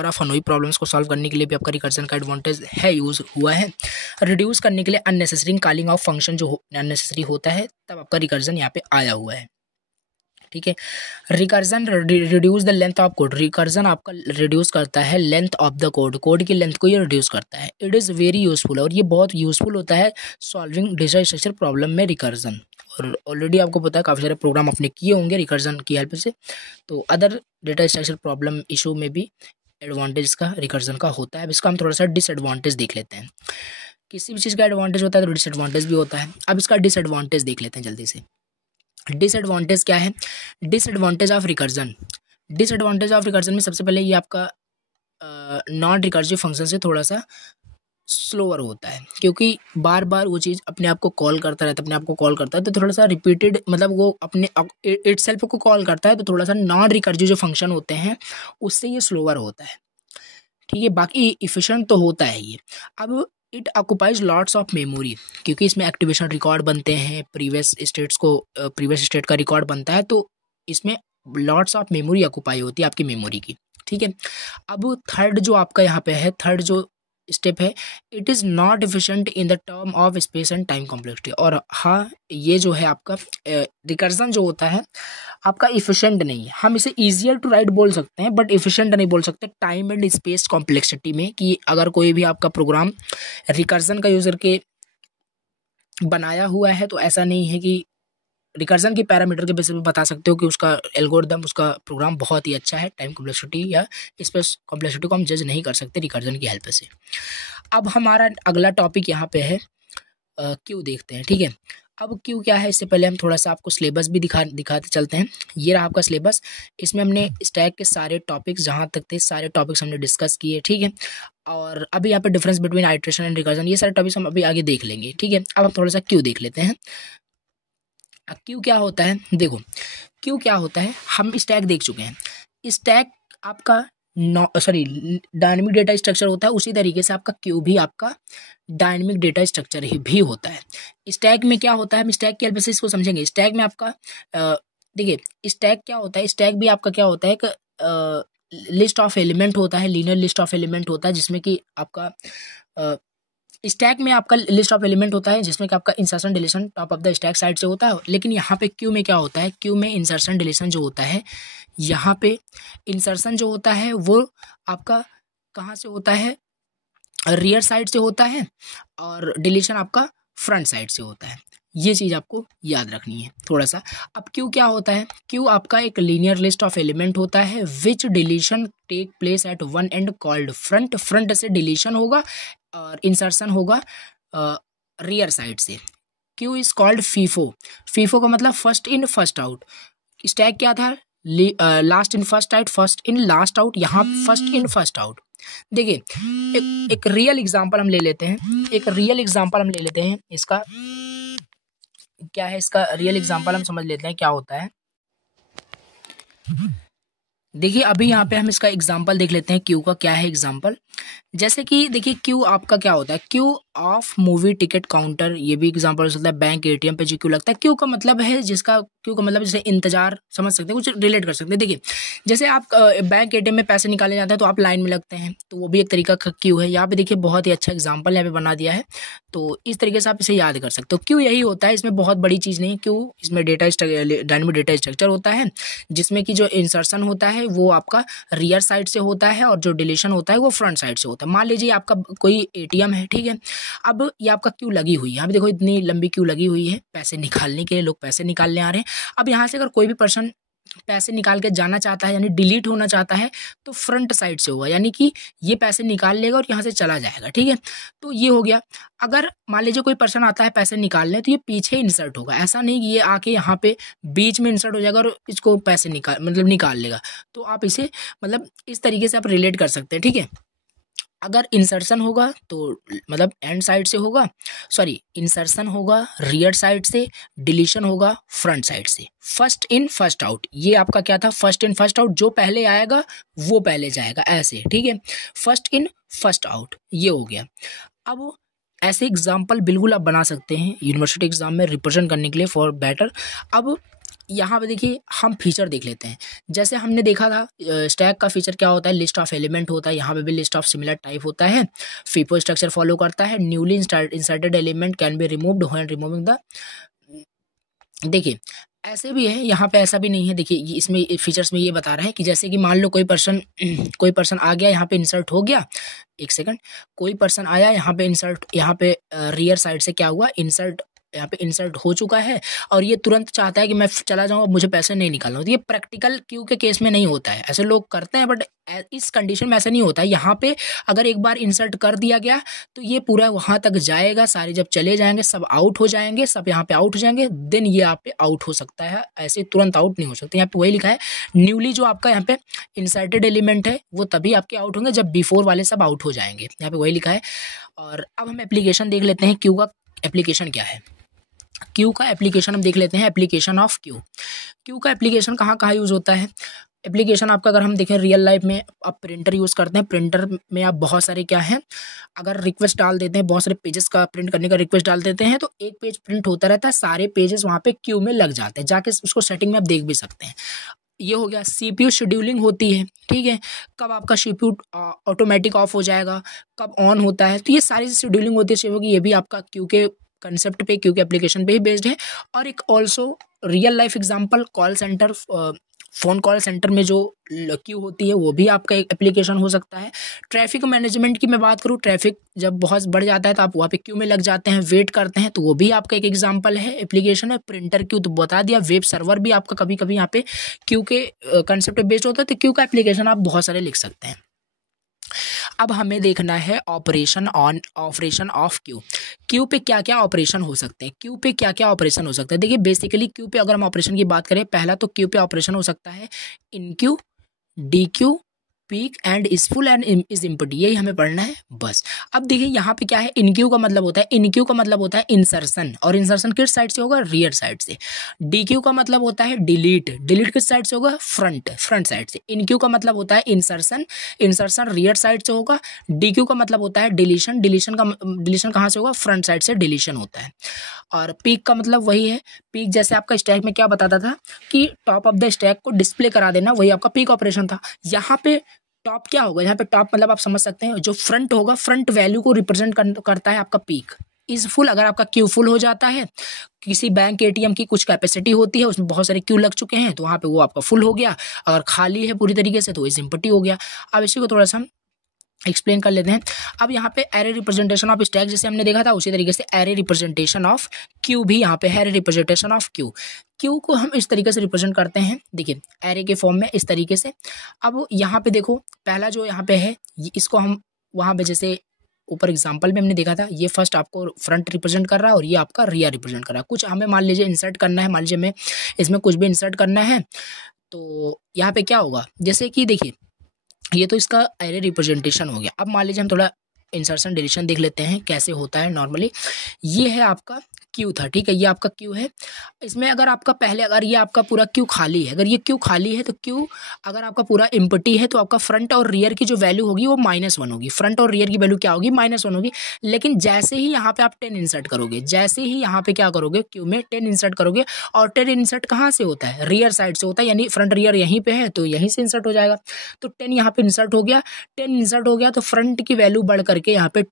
ऑफ हनोई प्रॉब्लम्स को सॉल्व करने के लिए भी आपका रिकर्जन का एडवांटेज है, यूज़ हुआ है। रिड्यूस करने के लिए अननेसेसरी कॉलिंग ऑफ फंक्शन जो अननेसेसरी होता है, तब आपका रिकर्जन यहाँ पे आया हुआ है, ठीक है। Recursion reduce the length of code, recursion आपका रिड्यूस करता है length of the code, code की लेंथ को ये रिड्यूस करता है। इट इज़ वेरी यूजफुल, और ये बहुत यूजफुल होता है सॉल्विंग डेटा स्ट्रक्चर प्रॉब्लम में रिकर्जन। और ऑलरेडी आपको पता है काफ़ी सारे प्रोग्राम आपने किए होंगे रिकर्जन की हेल्प से, तो other data structure problem issue में भी एडवांटेज का रिकर्जन का होता है। अब इसका हम थोड़ा सा डिसएडवांटेज देख लेते हैं। किसी भी चीज़ का एडवांटेज होता है तो डिसएडवांटेज भी होता है। अब इसका डिसएडवांटेज देख लेते हैं जल्दी से। डिसएडवांटेज क्या है, disadvantage of recursion. Disadvantage of recursion में सबसे पहले ये आपका नॉन रिकर्सिव फंक्शन से थोड़ा सा स्लोअर होता है, क्योंकि बार बार वो चीज़ अपने आप को कॉल करता रहता है, अपने आप को कॉल करता है, तो थोड़ा सा रिपीटेड, मतलब वो अपने इटसेल्फ को कॉल करता है, तो थोड़ा सा नॉन रिकर्सिव जो फंक्शन होते हैं उससे ये स्लोअर होता है, ठीक है। बाकी इफिशिएंट तो होता है ये। अब it occupies lots of memory, क्योंकि इसमें एक्टिवेशन रिकॉर्ड बनते हैं, प्रीवियस स्टेट का रिकॉर्ड बनता है, तो इसमें लॉट्स ऑफ मेमोरी ऑक्यूपाई होती है आपकी मेमोरी की, ठीक है। अब थर्ड जो आपका यहाँ पे है, थर्ड जो स्टेप है, it is not efficient in the term of space and time complexity. और हाँ, ये जो है आपका रिकर्जन जो होता है आपका इफिशिएंट नहीं है। हम इसे ईजियर टू राइट बोल सकते हैं, बट इफिशिएंट नहीं बोल सकते टाइम एंड स्पेस कॉम्प्लेक्सिटी में, कि अगर कोई भी आपका प्रोग्राम रिकर्जन का यूज़र के बनाया हुआ है तो ऐसा नहीं है कि रिकर्जन के पैरामीटर के बेसिस पे बता सकते हो कि उसका एल्गोरिदम, उसका प्रोग्राम बहुत ही अच्छा है। टाइम कॉम्प्लेक्सिटी या स्पेस कॉम्प्लेक्सिटी को हम जज नहीं कर सकते रिकर्जन की हेल्प से। अब हमारा अगला टॉपिक यहाँ पे है क्यू देखते हैं, ठीक है। अब क्यों क्या है, इससे पहले हम थोड़ा सा आपको सिलेबस भी दिखाते चलते हैं। ये रहा आपका सिलेबस। इसमें हमने स्टैक के सारे टॉपिक्स जहाँ तक थे सारे टॉपिक्स हमने डिस्कस किए, ठीक है। और अभी यहाँ पे difference between iteration and recursion, ये सारे टॉपिक्स हम अभी आगे देख लेंगे, ठीक है। अब हम थोड़ा सा क्यों देख लेते हैं। क्यों क्या होता है, देखो क्यों क्या होता है, हम स्टैक देख चुके हैं। स्टैक आपका डायनेमिक डेटा स्ट्रक्चर होता है, उसी तरीके से आपका क्यू भी आपका डायनेमिक डेटा स्ट्रक्चर ही भी होता है। स्टैक में क्या होता है, हम स्टैक के बेसिस को समझेंगे। स्टैक में आपका देखिए स्टैक क्या होता है, स्टैक भी आपका क्या होता है, एक लिस्ट ऑफ एलिमेंट होता है, लीनियर लिस्ट ऑफ एलिमेंट होता है, जिसमें कि आपका स्टैक में आपका लिस्ट ऑफ एलिमेंट होता है जिसमें कि आपका insertion deletion top of the stack side से होता है। लेकिन यहाँ पे क्यू में क्या होता है, क्यू में इंसर्शन डिलीशन जो होता है, यहाँ पे इंसर्शन जो होता है वो आपका कहाँ से होता है, रियर साइड से होता है, और डिलीशन आपका फ्रंट साइड से होता है। ये चीज़ आपको याद रखनी है थोड़ा सा। अब क्यू क्या होता है, क्यू आपका एक लीनियर लिस्ट ऑफ एलिमेंट होता है which deletion take place at one end called front. Front से डिलीशन होगा और इंसर्शन होगा रियर साइड से। Queue is called FIFO. FIFO का मतलब first in first out. Stack क्या था, last in first out, first in last out, यहाँ फर्स्ट इन फर्स्ट आउट। देखिए एक रियल एग्जांपल हम ले लेते हैं, एक रियल एग्जांपल हम ले लेते हैं। इसका क्या है, इसका रियल एग्जांपल हम समझ लेते हैं क्या होता है। देखिए अभी यहाँ पे हम इसका एग्जांपल देख लेते हैं क्यू का क्या है एग्जांपल। जैसे कि देखिए क्यू आपका क्या होता है, Q of movie ticket counter, ये भी एग्जांपल हो सकता है। बैंक एटीएम पे जो क्यू लगता है, क्यू का मतलब है जिसका, क्यू का मतलब जैसे इंतजार, समझ सकते हैं, कुछ रिलेट कर सकते हैं। देखिए जैसे आप बैंक एटीएम में पैसे निकाले जाते हैं तो आप लाइन में लगते हैं, तो वो भी एक तरीका का क्यू है। यहाँ पे देखिए बहुत ही अच्छा एग्जाम्पल यहाँ पे बना दिया है, तो इस तरीके से आप इसे याद कर सकते हो। क्यू यही होता है, इसमें बहुत बड़ी चीज़ नहीं। क्यू इसमें डायनेमिक डेटा स्ट्रक्चर होता है जिसमें कि जो इंसर्शन होता है वो आपका रियर साइड से होता है और जो डिलीशन होता है वो फ्रंट साइड से होता है। मान लीजिए आपका कोई एटीएम है, ठीक है। अब ये आपका क्यू लगी हुई है, यहाँ पे देखो इतनी लंबी क्यू लगी हुई है पैसे निकालने के लिए, लोग पैसे निकालने आ रहे हैं। अब यहाँ से अगर कोई भी पर्सन पैसे निकाल के जाना चाहता है यानी डिलीट होना चाहता है तो फ्रंट साइड से होगा, यानी कि ये पैसे निकाल लेगा और यहाँ से चला जाएगा, ठीक है। तो ये हो गया। अगर मान लीजिए कोई पर्सन आता है पैसे निकालने तो ये पीछे इंसर्ट होगा, ऐसा नहीं कि ये आके यहाँ पे बीच में इंसर्ट हो जाएगा और इसको पैसे निकाल लेगा। तो आप इसे मतलब इस तरीके से आप रिलेट कर सकते हैं, ठीक है। अगर इंसर्शन होगा तो मतलब एंड साइड से होगा, सॉरी इंसर्शन होगा रियर साइड से, डिलीशन होगा फ्रंट साइड से। फर्स्ट इन फर्स्ट आउट, ये आपका क्या था, फर्स्ट इन फर्स्ट आउट, जो पहले आएगा वो पहले जाएगा, ऐसे, ठीक है। फर्स्ट इन फर्स्ट आउट ये हो गया। अब ऐसे एग्जाम्पल बिल्कुल आप बना सकते हैं यूनिवर्सिटी एग्जाम में रिप्रेजेंट करने के लिए फॉर बेटर। अब यहाँ पे देखिए हम फीचर देख लेते हैं। जैसे हमने देखा था स्टैक का फीचर क्या होता है, लिस्ट ऑफ एलिमेंट होता है, यहाँ पे भी लिस्ट ऑफ सिमिलर टाइप होता है। फीफो स्ट्रक्चर फॉलो करता है। Newly inserted element can be removed when removing the, देखिए ऐसे भी है, यहाँ पे ऐसा भी नहीं है। देखिए इसमें फीचर्स में ये बता रहा है कि जैसे कि मान लो कोई पर्सन आ गया, यहाँ पे इंसर्ट हो गया, एक सेकंड, कोई पर्सन आया यहाँ पे इंसर्ट, यहाँ पे रियर साइड से क्या हुआ, इंसर्ट, यहाँ पे इंसर्ट हो चुका है और ये तुरंत चाहता है कि मैं चला जाऊँ, मुझे पैसे नहीं निकालना। तो ये प्रैक्टिकल क्यू के केस में नहीं होता है, ऐसे लोग करते हैं, बट इस कंडीशन में ऐसा नहीं होता है। यहाँ पे अगर एक बार इंसर्ट कर दिया गया तो ये पूरा वहाँ तक जाएगा, सारे जब चले जाएंगे सब आउट हो जाएंगे, सब यहाँ पे आउट हो जाएंगे, देन ये यहाँ पे आउट हो सकता है, ऐसे तुरंत आउट नहीं हो सकते। यहाँ पे वही लिखा है न्यूली, जो आपका यहाँ पे इंसर्टेड एलिमेंट है वो तभी आपके आउट होंगे जब बिफोर वाले सब आउट हो जाएंगे, यहाँ पे वही लिखा है। और अब हम एप्लीकेशन देख लेते हैं, क्यू का एप्लीकेशन क्या है। क्यू का एप्लीकेशन हम देख लेते हैं, एप्लीकेशन ऑफ क्यू। क्यू का एप्लीकेशन कहाँ कहाँ यूज़ होता है। एप्लीकेशन आपका अगर हम देखें रियल लाइफ में, आप प्रिंटर यूज़ करते हैं, प्रिंटर में आप बहुत सारे क्या हैं, अगर रिक्वेस्ट डाल देते हैं, बहुत सारे पेजेस का प्रिंट करने का रिक्वेस्ट डाल देते हैं तो एक पेज प्रिंट होता रहता है, सारे पेजेस वहाँ पे क्यू में लग जाते हैं, जाके उसको सेटिंग में आप देख भी सकते हैं। ये हो गया। सीपीयू शेड्यूलिंग होती है, ठीक है, कब आपका सीपीयू ऑटोमेटिक ऑफ हो जाएगा, कब ऑन होता है, तो ये सारी शेड्यूलिंग होती है, ये भी आपका क्यू के कंसेप्ट पे, क्यू के एप्लीकेशन पे ही बेस्ड है। और एक also real life example, call centre, phone call centre में जो क्यू होती है वो भी आपका एक एप्लीकेशन हो सकता है। ट्रैफिक मैनेजमेंट की मैं बात करूँ, ट्रैफिक जब बहुत बढ़ जाता है तो आप वहाँ पे क्यू में लग जाते हैं, वेट करते हैं, तो वो भी आपका एक एग्जांपल है, एप्लीकेशन है। प्रिंटर क्यू तो बता दिया, वेब सर्वर भी आपका कभी कभी यहाँ पे क्यू के कंसेप्ट पे बेस्ड होता है, तो क्यू का एप्लीकेशन आप बहुत सारे लिख सकते हैं। अब हमें देखना है ऑपरेशन ऑफ क्यू। क्यू पे क्या क्या ऑपरेशन हो सकते हैं, क्यू पे क्या क्या ऑपरेशन हो सकता है। देखिए बेसिकली क्यू पे अगर हम ऑपरेशन की बात करें, पहला तो क्यू पे ऑपरेशन हो सकता है enqueue, dequeue, peek and is full and is empty, यही हमें पढ़ना है बस। अब देखिए यहाँ पे क्या है, इनक्यू का मतलब होता है, इनक्यू का मतलब होता है इंसर्शन, और इंसर्शन किस साइड से होगा, रियर साइड से। डीक्यू का मतलब होता है डिलीट, डिलीट किस साइड से होगा, फ्रंट साइड से। इनक्यू का मतलब होता है इंसर्शन, इंसर्शन रियर साइड से होगा। डीक्यू का मतलब होता है डिलीशन, डिलीशन कहाँ से होगा, फ्रंट साइड से डिलीशन होता है। और पीक का मतलब वही है, पीक जैसे आपका स्टैक में क्या बताता था कि टॉप ऑफ द स्टैक को डिस्प्ले करा देना, वही आपका पीक ऑपरेशन था। यहाँ पे टॉप क्या होगा, यहाँ पे टॉप मतलब आप समझ सकते हैं जो फ्रंट होगा, फ्रंट वैल्यू को रिप्रेजेंट करता है आपका पीक। इज फुल, अगर आपका क्यू फुल हो जाता है, किसी बैंक एटीएम की कुछ कैपेसिटी होती है, उसमें बहुत सारे क्यू लग चुके हैं, तो वहाँ पे वो आपका फुल हो गया। अगर खाली है पूरी तरीके से तो इज एम्प्टी हो गया। अब इसी को थोड़ा सा हम एक्सप्लेन कर लेते हैं। अब यहाँ पे एरे रिप्रेजेंटेशन ऑफ स्टैक जैसे हमने देखा था, उसी तरीके से एरे रिप्रेजेंटेशन ऑफ क्यू भी यहाँ पे है, array representation of Q. Q को हम इस तरीके से रिप्रेजेंट करते हैं, देखिए एरे के फॉर्म में इस तरीके से। अब यहाँ पे देखो पहला जो यहाँ पे है, इसको हम वहाँ पे जैसे ऊपर एग्जाम्पल में हमने देखा था, ये फर्स्ट आपको फ्रंट रिप्रेजेंट कर रहा है और ये आपका रियर रिप्रेजेंट कर रहा है। कुछ हमें मान लीजिए इंसर्ट करना है, मान लीजिए हमें इसमें कुछ भी इंसर्ट करना है, तो यहाँ पे क्या होगा, जैसे कि देखिए ये तो इसका एरे रिप्रेजेंटेशन हो गया। अब मान लीजिए हम थोड़ा इंसर्शन डिलीशन देख लेते हैं कैसे होता है नॉर्मली। ये है आपका क्यू था, ठीक है, ये आपका क्यू है। इसमें अगर आपका पहले अगर ये आपका पूरा क्यू खाली है, अगर ये क्यू खाली है तो क्यू अगर आपका पूरा एम्प्टी है तो आपका फ्रंट और रियर की जो वैल्यू होगी वो -1 होगी। फ्रंट और रियर की वैल्यू क्या होगी, -1 होगी। लेकिन जैसे ही यहाँ पे आप 10 इंसर्ट करोगे, जैसे ही यहाँ पे क्या करोगे, क्यू में 10 इंसर्ट करोगे, और 10 इंसर्ट कहाँ से होता है, रियर साइड से होता है, यानी फ्रंट रियर यहीं पे है तो यहीं से इंसर्ट हो जाएगा। तो 10 यहाँ पे इंसर्ट हो गया, 10 इंसर्ट हो गया तो फ्रंट की वैल्यू बढ़ करके यहाँ पे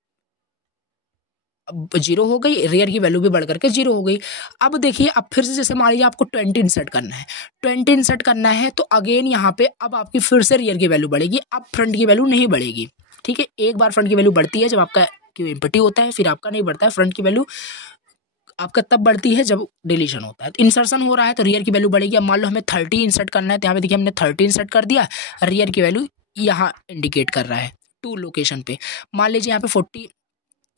0 हो गई, रियर की वैल्यू भी बढ़ करके 0 हो गई। अब देखिए, अब फिर से जैसे मान लीजिए आपको 20 इंसर्ट करना है, 20 इंसर्ट करना है तो अगेन यहाँ पे अब आपकी फिर से रियर की वैल्यू बढ़ेगी, अब फ्रंट की वैल्यू नहीं बढ़ेगी, ठीक है। एक बार फ्रंट की वैल्यू बढ़ती है जब आपका क्यू एम्प्टी होता है, फिर आपका नहीं बढ़ता है फ्रंट की वैल्यू, आपका तब बढ़ती है जब डिलीशन होता है। तो इंसर्शन हो रहा है तो रियर की वैल्यू बढ़ेगी। अब मान लो हमें 30 इंसर्ट करना है, तो यहाँ पे देखिए हमने 30 इंसर्ट कर दिया, रियर की वैल्यू यहाँ इंडिकेट कर रहा है 2 लोकेशन पे। मान लीजिए यहाँ पे 40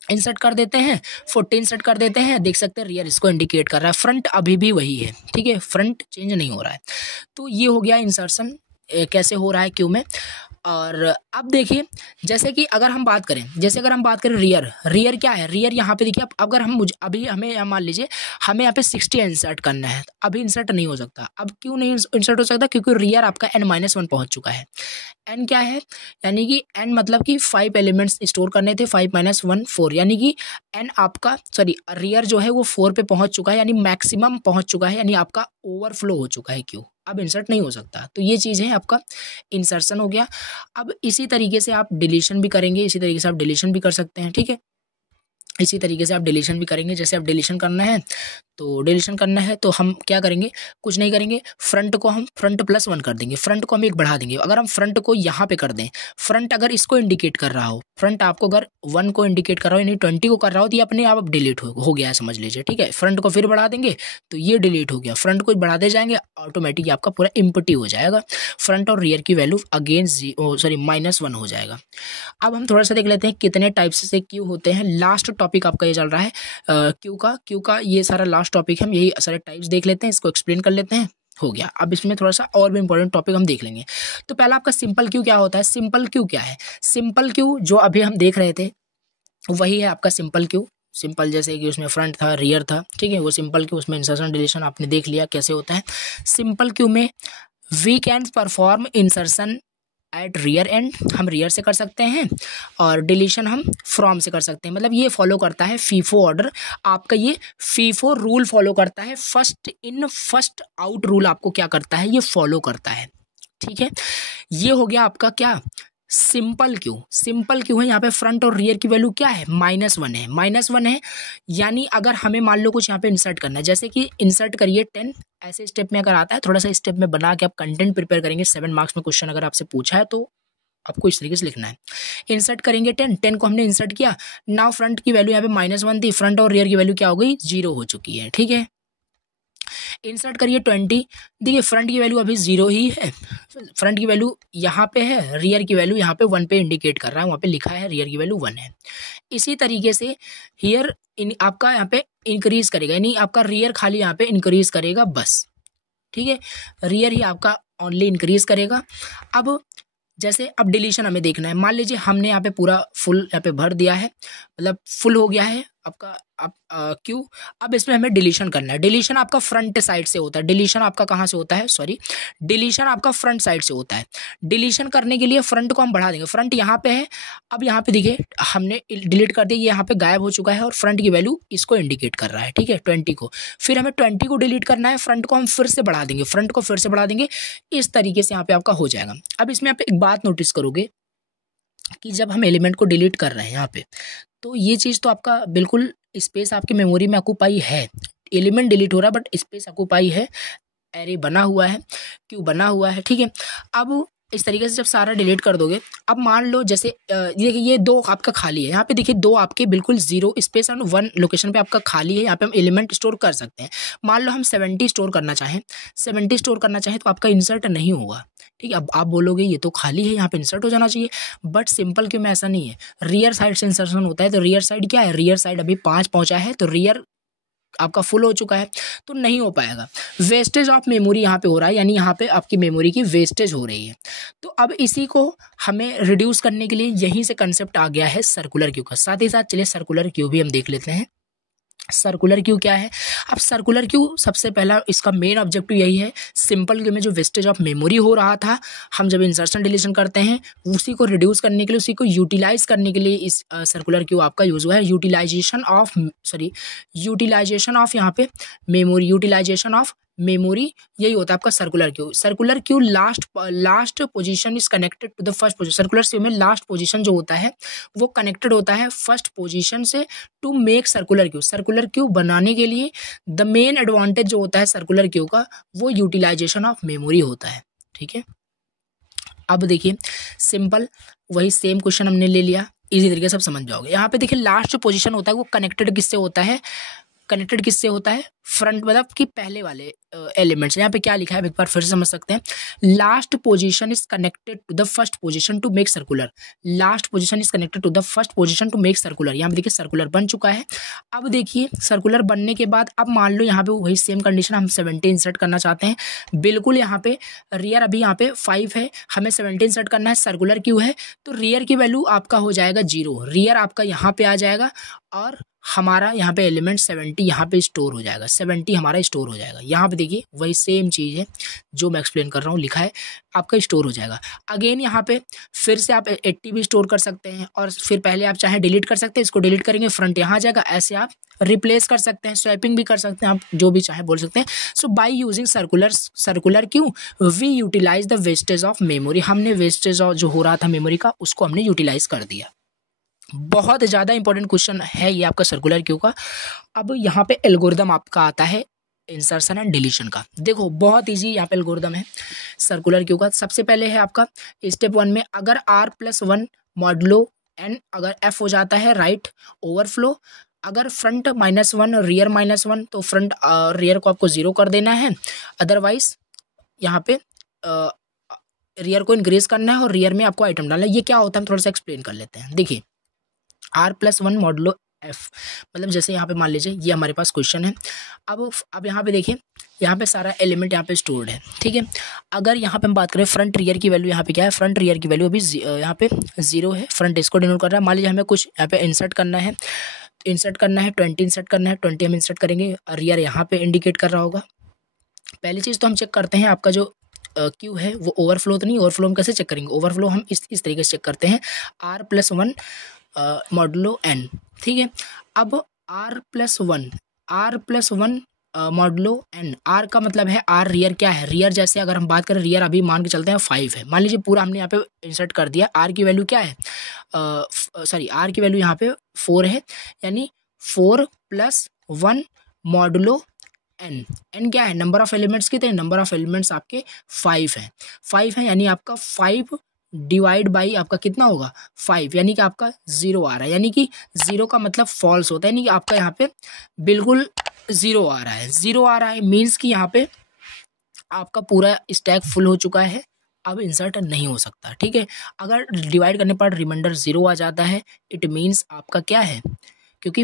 इंसर्ट कर देते हैं, 40 इंसर्ट कर देते हैं, देख सकते हैं रियर इसको इंडिकेट कर रहा है, फ्रंट अभी भी वही है, ठीक है, फ्रंट चेंज नहीं हो रहा है। तो ये हो गया इंसर्शन कैसे हो रहा है क्यू में। और अब देखिए जैसे कि अगर हम बात करें, जैसे अगर हम बात करें रियर, रियर क्या है, रियर यहाँ पे देखिए अगर हम अभी हमें मान लीजिए हमें यहाँ पे 60 इंसर्ट करना है, अभी इंसर्ट नहीं हो सकता। अब क्यों नहीं इंसर्ट हो सकता, क्योंकि रियर आपका n-1 पहुंच चुका है। n क्या है, यानी कि n मतलब कि 5 एलिमेंट्स स्टोर करने थे, 5 - 1 4, यानी कि n आपका रियर जो है वो 4 पे पहुंच चुका है, यानी मैक्सिमम पहुंच चुका है, यानी आपका ओवरफ्लो हो चुका है क्यू, अब इंसर्ट नहीं हो सकता। तो ये चीज़ है आपका इंसर्शन हो गया। अब इसी तरीके से आप डिलीशन भी करेंगे, इसी तरीके से आप डिलीशन भी कर सकते हैं, ठीक है। इसी तरीके से आप डिलीशन भी करेंगे, जैसे आप डिलीशन करना है तो डिलीशन करना है तो हम क्या करेंगे, कुछ नहीं करेंगे, फ्रंट को हम फ्रंट +1 कर देंगे, फ्रंट को हम 1 बढ़ा देंगे। अगर हम फ्रंट को यहाँ पे कर दें, फ्रंट अगर इसको इंडिकेट कर रहा हो, फ्रंट आपको अगर 1 को इंडिकेट कर रहा हो यानी 20 को कर रहा हो, तो ये अपने आप डिलीट हो गया है समझ लीजिए, ठीक है। फ्रंट को फिर बढ़ा देंगे तो ये डिलीट हो गया, फ्रंट को बढ़ाते जाएंगे ऑटोमेटिक आपका पूरा एम्प्टी हो जाएगा, फ्रंट और रियर की वैल्यू अगेन -1 हो जाएगा। अब हम थोड़ा सा देख लेते हैं कितने टाइप्स से क्यू होते हैं। लास्ट टॉपिक आपका ये चल रहा है क्यू का ये सारा लास्ट टॉपिक हम यही सारे टाइप्स देख लेते हैं, इसको एक्सप्लेन कर लेते हैं, हो गया। अब इसमें थोड़ा सा और भी इंपॉर्टेंट टॉपिक हम देख लेंगे। तो पहला आपका सिंपल क्यू क्या होता है, सिंपल क्यू क्या है, सिंपल क्यू जो अभी हम देख रहे थे वही है आपका सिंपल क्यू। सिंपल जैसे कि उसमें फ्रंट था, रियर था, ठीक है, वो सिंपल क्यू, उसमें इंसर्शन डिलीशन आपने देख लिया कैसे होता है। सिंपल क्यू में we can perform insertion at rear end, हम रियर से कर सकते हैं, और डिलीशन हम फ्रॉम से कर सकते हैं। मतलब ये फॉलो करता है फीफो ऑर्डर, आपका ये फीफो रूल फॉलो करता है, first in first out rule आपको क्या करता है, ये फॉलो करता है, ठीक है। ये हो गया आपका क्या, सिंपल क्यू। सिंपल क्यू है, यहाँ पे फ्रंट और रियर की वैल्यू क्या है, -1 है, -1 है। यानी अगर हमें मान लो कुछ यहाँ पे इंसर्ट करना है, जैसे कि इंसर्ट करिए 10, ऐसे स्टेप में अगर आता है, थोड़ा सा स्टेप में बना के आप कंटेंट प्रिपेयर करेंगे, 7 मार्क्स में क्वेश्चन अगर आपसे पूछा है तो आपको इस तरीके से लिखना है। इंसर्ट करेंगे 10 को हमने इंसर्ट किया, नाउ फ्रंट की वैल्यू यहाँ पे -1 थी, फ्रंट और रियर की वैल्यू क्या हो गई, 0 हो चुकी है, ठीक है। इंसर्ट करिए 20। देखिए फ्रंट की वैल्यू अभी 0 ही है, फ्रंट की वैल्यू यहाँ पे है, रियर की वैल्यू यहाँ पे 1 पे इंडिकेट कर रहा है, वहाँ पे लिखा है रियर की वैल्यू 1 है। इसी तरीके से हियर आपका यहाँ पे इंक्रीज करेगा, यानी आपका रियर खाली यहाँ पे इंक्रीज करेगा बस, ठीक है, रियर ही आपका ओनली इंक्रीज करेगा। अब जैसे अब डिलीशन हमें देखना है, मान लीजिए हमने यहाँ पे पूरा फुल यहाँ पे भर दिया है, मतलब फुल हो गया है आपका क्यों। अब इसमें हमें डिलीशन करना है। डिलीशन आपका फ्रंट साइड से होता है, डिलीशन आपका कहाँ से होता है, सॉरी, डिलीशन आपका फ्रंट साइड से होता है। डिलीशन करने के लिए फ्रंट को हम बढ़ा देंगे, फ्रंट यहाँ पे है, अब यहाँ पे देखिए हमने डिलीट कर दिया, ये यहाँ पे गायब हो चुका है और फ्रंट की वैल्यू इसको इंडिकेट कर रहा है, ठीक है, 20 को। फिर हमें 20 को डिलीट करना है, फ्रंट को हम फिर से बढ़ा देंगे, फ्रंट को फिर से बढ़ा देंगे, इस तरीके से यहाँ पे आपका हो जाएगा। अब इसमें आप एक बात नोटिस करोगे कि जब हम एलिमेंट को डिलीट कर रहे हैं यहाँ पे, तो ये चीज़ तो आपका बिल्कुल स्पेस आपकी मेमोरी में ऑक्यूपाई है, एलिमेंट डिलीट हो रहा है बट स्पेस ऑक्यूपाई है, एरे बना हुआ है, क्यों बना हुआ है, ठीक है। अब इस तरीके से जब सारा डिलीट कर दोगे, अब मान लो जैसे देखिए ये 2 आपका खाली है, यहाँ पे देखिए 2 आपके बिल्कुल 0 स्पेस और 1 लोकेशन पे आपका खाली है, यहाँ पे हम एलिमेंट स्टोर कर सकते हैं। मान लो हम 70 स्टोर करना चाहें, 70 स्टोर करना चाहें तो आपका इंसर्ट नहीं होगा, ठीक है। अब आप बोलोगे ये तो खाली है, यहाँ पे इंसर्ट हो जाना चाहिए, बट सिंपल क्यों में ऐसा नहीं है, रियर साइड से इंसर्शन होता है। तो रियर साइड क्या है, रियर साइड अभी 5 पहुँचा है, तो रियर आपका फुल हो चुका है, तो नहीं हो पाएगा। वेस्टेज ऑफ मेमोरी यहाँ पे हो रहा है, यानी यहाँ पे आपकी मेमोरी की वेस्टेज हो रही है। तो अब इसी को हमें रिड्यूस करने के लिए यहीं से कंसेप्ट आ गया है सर्कुलर क्यू का। साथ ही साथ चलिए सर्कुलर क्यू भी हम देख लेते हैं। सर्कुलर क्यू क्या है। अब सर्कुलर क्यू सबसे पहला इसका मेन ऑब्जेक्टिव यही है, सिंपल क्यू में जो वेस्टेज ऑफ मेमोरी हो रहा था, हम जब इंसर्शन डिलीशन करते हैं उसी को रिड्यूस करने के लिए, उसी को यूटिलाइज करने के लिए इस सर्कुलर क्यू आपका यूज हुआ है। यूटिलाइजेशन ऑफ यहाँ पे मेमोरी, यूटिलाइजेशन ऑफ मेमोरी, यही होता है आपका circular queue. Circular queue last position is connected to the first position. Circular queue में लास्ट पोजीशन जो होता है वो कनेक्टेड होता है फर्स्ट पोजीशन से to make circular queue. Circular queue बनाने के लिए द मेन एडवांटेज जो होता है सर्कुलर क्यू का, वो यूटिलाइजेशन ऑफ मेमोरी होता है, ठीक है। अब देखिए सिंपल वही सेम क्वेश्चन हमने ले लिया, इजी तरीके से आप समझ जाओगे। यहाँ पे देखिए लास्ट जो पोजीशन होता है वो कनेक्टेड किससे होता है, कनेक्टेड किससे होता है, फ्रंट मतलब कि पहले वाले एलिमेंट्स। यहाँ पे क्या लिखा है एक बार फिर से समझ सकते हैं, last position is connected to the first position to make circular. Last position is connected to the first position to make circular. यहाँ पे देखिए सर्कुलर बन चुका है। अब देखिए सर्कुलर बनने के बाद अब मान लो यहाँ पे वही सेम कंडीशन, हम 70 इंसर्ट करना चाहते हैं, बिल्कुल यहाँ पे रियर अभी यहाँ पे 5 है, हमें 70 इंसर्ट करना है, सर्कुलर क्यू है, तो रियर की वैल्यू आपका हो जाएगा 0, रियर आपका यहाँ पे आ जाएगा और हमारा यहाँ पे एलिमेंट 70 यहाँ पे स्टोर हो जाएगा, 70 हमारा स्टोर हो जाएगा। यहाँ पे देखिए वही सेम चीज़ है जो मैं एक्सप्लेन कर रहा हूँ, लिखा है आपका स्टोर हो जाएगा। अगेन यहाँ पे फिर से आप 80 भी स्टोर कर सकते हैं और फिर पहले आप चाहे डिलीट कर सकते हैं, इसको डिलीट करेंगे फ्रंट यहाँ आ जाएगा, ऐसे आप रिप्लेस कर सकते हैं, स्वैपिंग भी कर सकते हैं, आप जो भी चाहे बोल सकते हैं। So by using circular queue we utilize the wastage of memory. हमने वेस्टेज जो हो रहा था मेमोरी का उसको हमने यूटिलाइज कर दिया। बहुत ज़्यादा इंपॉर्टेंट क्वेश्चन है ये आपका सर्कुलर क्यू का। अब यहाँ पे एल्गोरिदम आपका आता है इंसर्शन एंड डिलीशन का। देखो बहुत इजी यहाँ पे एल्गोरिदम है सर्कुलर क्यू का। सबसे पहले है आपका स्टेप 1 में, अगर r+1 मॉडुलो n अगर f हो जाता है राइट ओवरफ्लो, अगर फ्रंट -1 और रियर -1 तो फ्रंट और रियर को आपको 0 कर देना है, अदरवाइज यहाँ पे रियर को इंक्रीज करना है और रियर में आपको आइटम डालना है। ये क्या होता है हम थोड़ा सा एक्सप्लेन कर लेते हैं। देखिए r+1 मॉडुलो f, मतलब जैसे यहाँ पे मान लीजिए ये हमारे पास क्वेश्चन है। अब यहाँ पे देखिए यहाँ पे सारा एलिमेंट यहाँ पे स्टोर्ड है, ठीक है। अगर यहाँ पे हम बात करें फ्रंट रियर की वैल्यू, यहाँ पे क्या है, फ्रंट रियर की वैल्यू अभी यहाँ पे 0 है, फ्रंट इसको डिनोट कर रहा है। मान लीजिए हमें कुछ यहाँ पे इंसर्ट करना है, 20 इंसर्ट करना है, 20 हम इंसर्ट करेंगे, रियर यहाँ पे इंडिकेट कर रहा होगा। पहली चीज़ तो हम चेक करते हैं आपका जो क्यू है वो ओवरफ्लो तो नहीं, ओवरफ्लो हम कैसे चेक करेंगे, ओवरफ्लो हम इस तरीके से चेक करते हैं, r+1 मॉडुलो n, ठीक है। अब r+1 मॉडुलो n, r का मतलब है r रियर क्या है, रियर जैसे अगर हम बात करें रियर अभी मान के चलते हैं 5 है, मान लीजिए पूरा हमने यहाँ पे इंसर्ट कर दिया, r की वैल्यू क्या है, r की वैल्यू यहाँ पे 4 है, यानी 4+1 मॉडुलो n क्या है, नंबर ऑफ एलिमेंट्स कितने, नंबर ऑफ एलिमेंट्स आपके 5 है, यानी आपका 5 डिवाइड बाई आपका कितना होगा 5, यानी कि आपका 0 आ रहा है, यानी कि 0 का मतलब फॉल्स होता है, यानी कि आपका यहाँ पे बिल्कुल ज़ीरो आ रहा है, ज़ीरो आ रहा है मीन्स कि यहाँ पे आपका पूरा स्टैक फुल हो चुका है, अब इंसर्ट नहीं हो सकता, ठीक है। अगर डिवाइड करने पर रिमाइंडर ज़ीरो आ जाता है, इट मीन्स आपका क्या है, क्योंकि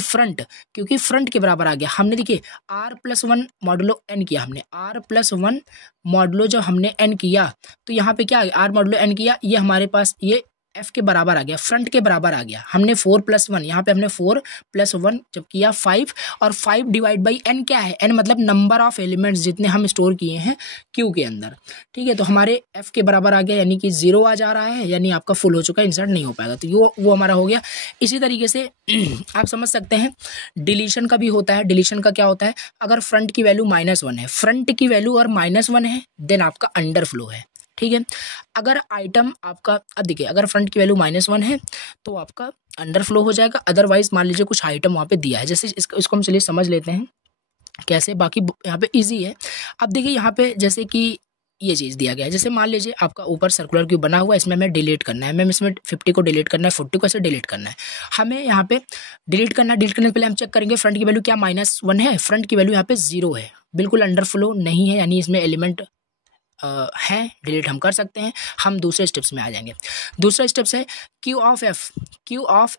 फ्रंट के बराबर आ गया। हमने देखिए r+1 मॉडुलो n किया, हमने r+1 मॉडुलो जब हमने n किया तो यहाँ पे क्या आ गया, r मॉडुलो n किया, ये हमारे पास ये f के बराबर आ गया, फ्रंट के बराबर आ गया। हमने 4+1, यहाँ पे हमने 4+1 जब किया 5, और 5 डिवाइड बाई n क्या है, n मतलब नंबर ऑफ एलिमेंट्स जितने हम स्टोर किए हैं क्यू के अंदर, ठीक है। तो हमारे f के बराबर आ गया, यानी कि 0 आ जा रहा है, यानी आपका फुल हो चुका है, इंसर्ट नहीं हो पाएगा, तो वो हमारा हो गया। इसी तरीके से आप समझ सकते हैं डिलीशन का भी होता है। डिलीशन का क्या होता है, अगर फ्रंट की वैल्यू -1 है, फ्रंट की वैल्यू और -1 है, देन आपका अंडरफ्लो है, ठीक है। अगर आइटम आपका, अब देखिए अगर फ्रंट की वैल्यू -1 है तो आपका अंडरफ्लो हो जाएगा, अदरवाइज मान लीजिए कुछ आइटम वहाँ पे दिया है, जैसे इसको हम चलिए समझ लेते हैं कैसे, बाकी यहाँ पे इजी है। अब देखिए यहाँ पे जैसे कि ये चीज़ दिया गया है, जैसे मान लीजिए आपका ऊपर सर्कुलर क्यूब बना हुआ है, इसमें हमें डिलीट करना है, मैम इसमें 50 को डिलीट करना है, 40 को ऐसे डिलीट करना है, हमें यहाँ पे डिलीट करना है। डिलीट करने से पहले हम चेक करेंगे फ्रंट की वैल्यू क्या -1 है, फ्रंट की वैल्यू यहाँ पे 0 है, बिल्कुल अंडरफ्लो नहीं है, यानी इसमें एलिमेंट है, डिलीट हम कर सकते हैं। हम दूसरे स्टेप्स में आ जाएंगे। दूसरा स्टेप्स है क्यू ऑफ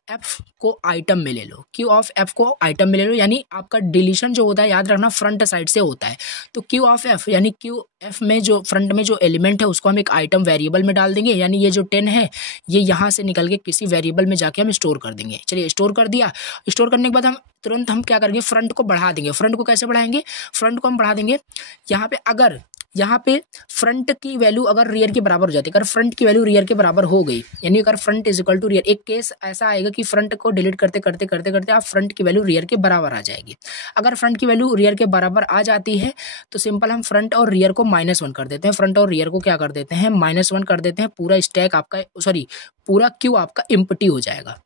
एफ को आइटम में ले लो, क्यू ऑफ एफ को आइटम में ले लो, यानी आपका डिलीशन जो होता है याद रखना फ्रंट साइड से होता है। तो क्यू ऑफ एफ यानी क्यू एफ में जो फ्रंट में जो एलिमेंट है उसको हम एक आइटम वेरिएबल में डाल देंगे, यानी ये जो 10 है ये यहाँ से निकल के किसी वेरिएबल में जाके हम स्टोर कर देंगे। चलिए स्टोर कर दिया, स्टोर करने के बाद हम तुरंत हम क्या करेंगे, फ्रंट को बढ़ा देंगे। फ्रंट को कैसे बढ़ाएंगे, फ्रंट को हम बढ़ा देंगे यहाँ पे, अगर यहाँ पे फ्रंट की वैल्यू अगर रियर के बराबर हो जाती है, अगर फ्रंट की वैल्यू रियर के बराबर हो गई, यानी अगर front is equal to rear, एक केस ऐसा आएगा कि फ्रंट को डिलीट करते करते करते करते आप फ्रंट की वैल्यू रियर के बराबर आ जाएगी। अगर फ्रंट की वैल्यू रियर के बराबर आ जाती है तो सिंपल हम फ्रंट और रियर को -1 कर देते हैं, फ्रंट और रियर को क्या कर देते हैं, -1 कर देते हैं, पूरा स्टैक आपका, सॉरी पूरा क्यू आपका एम्प्टी हो जाएगा।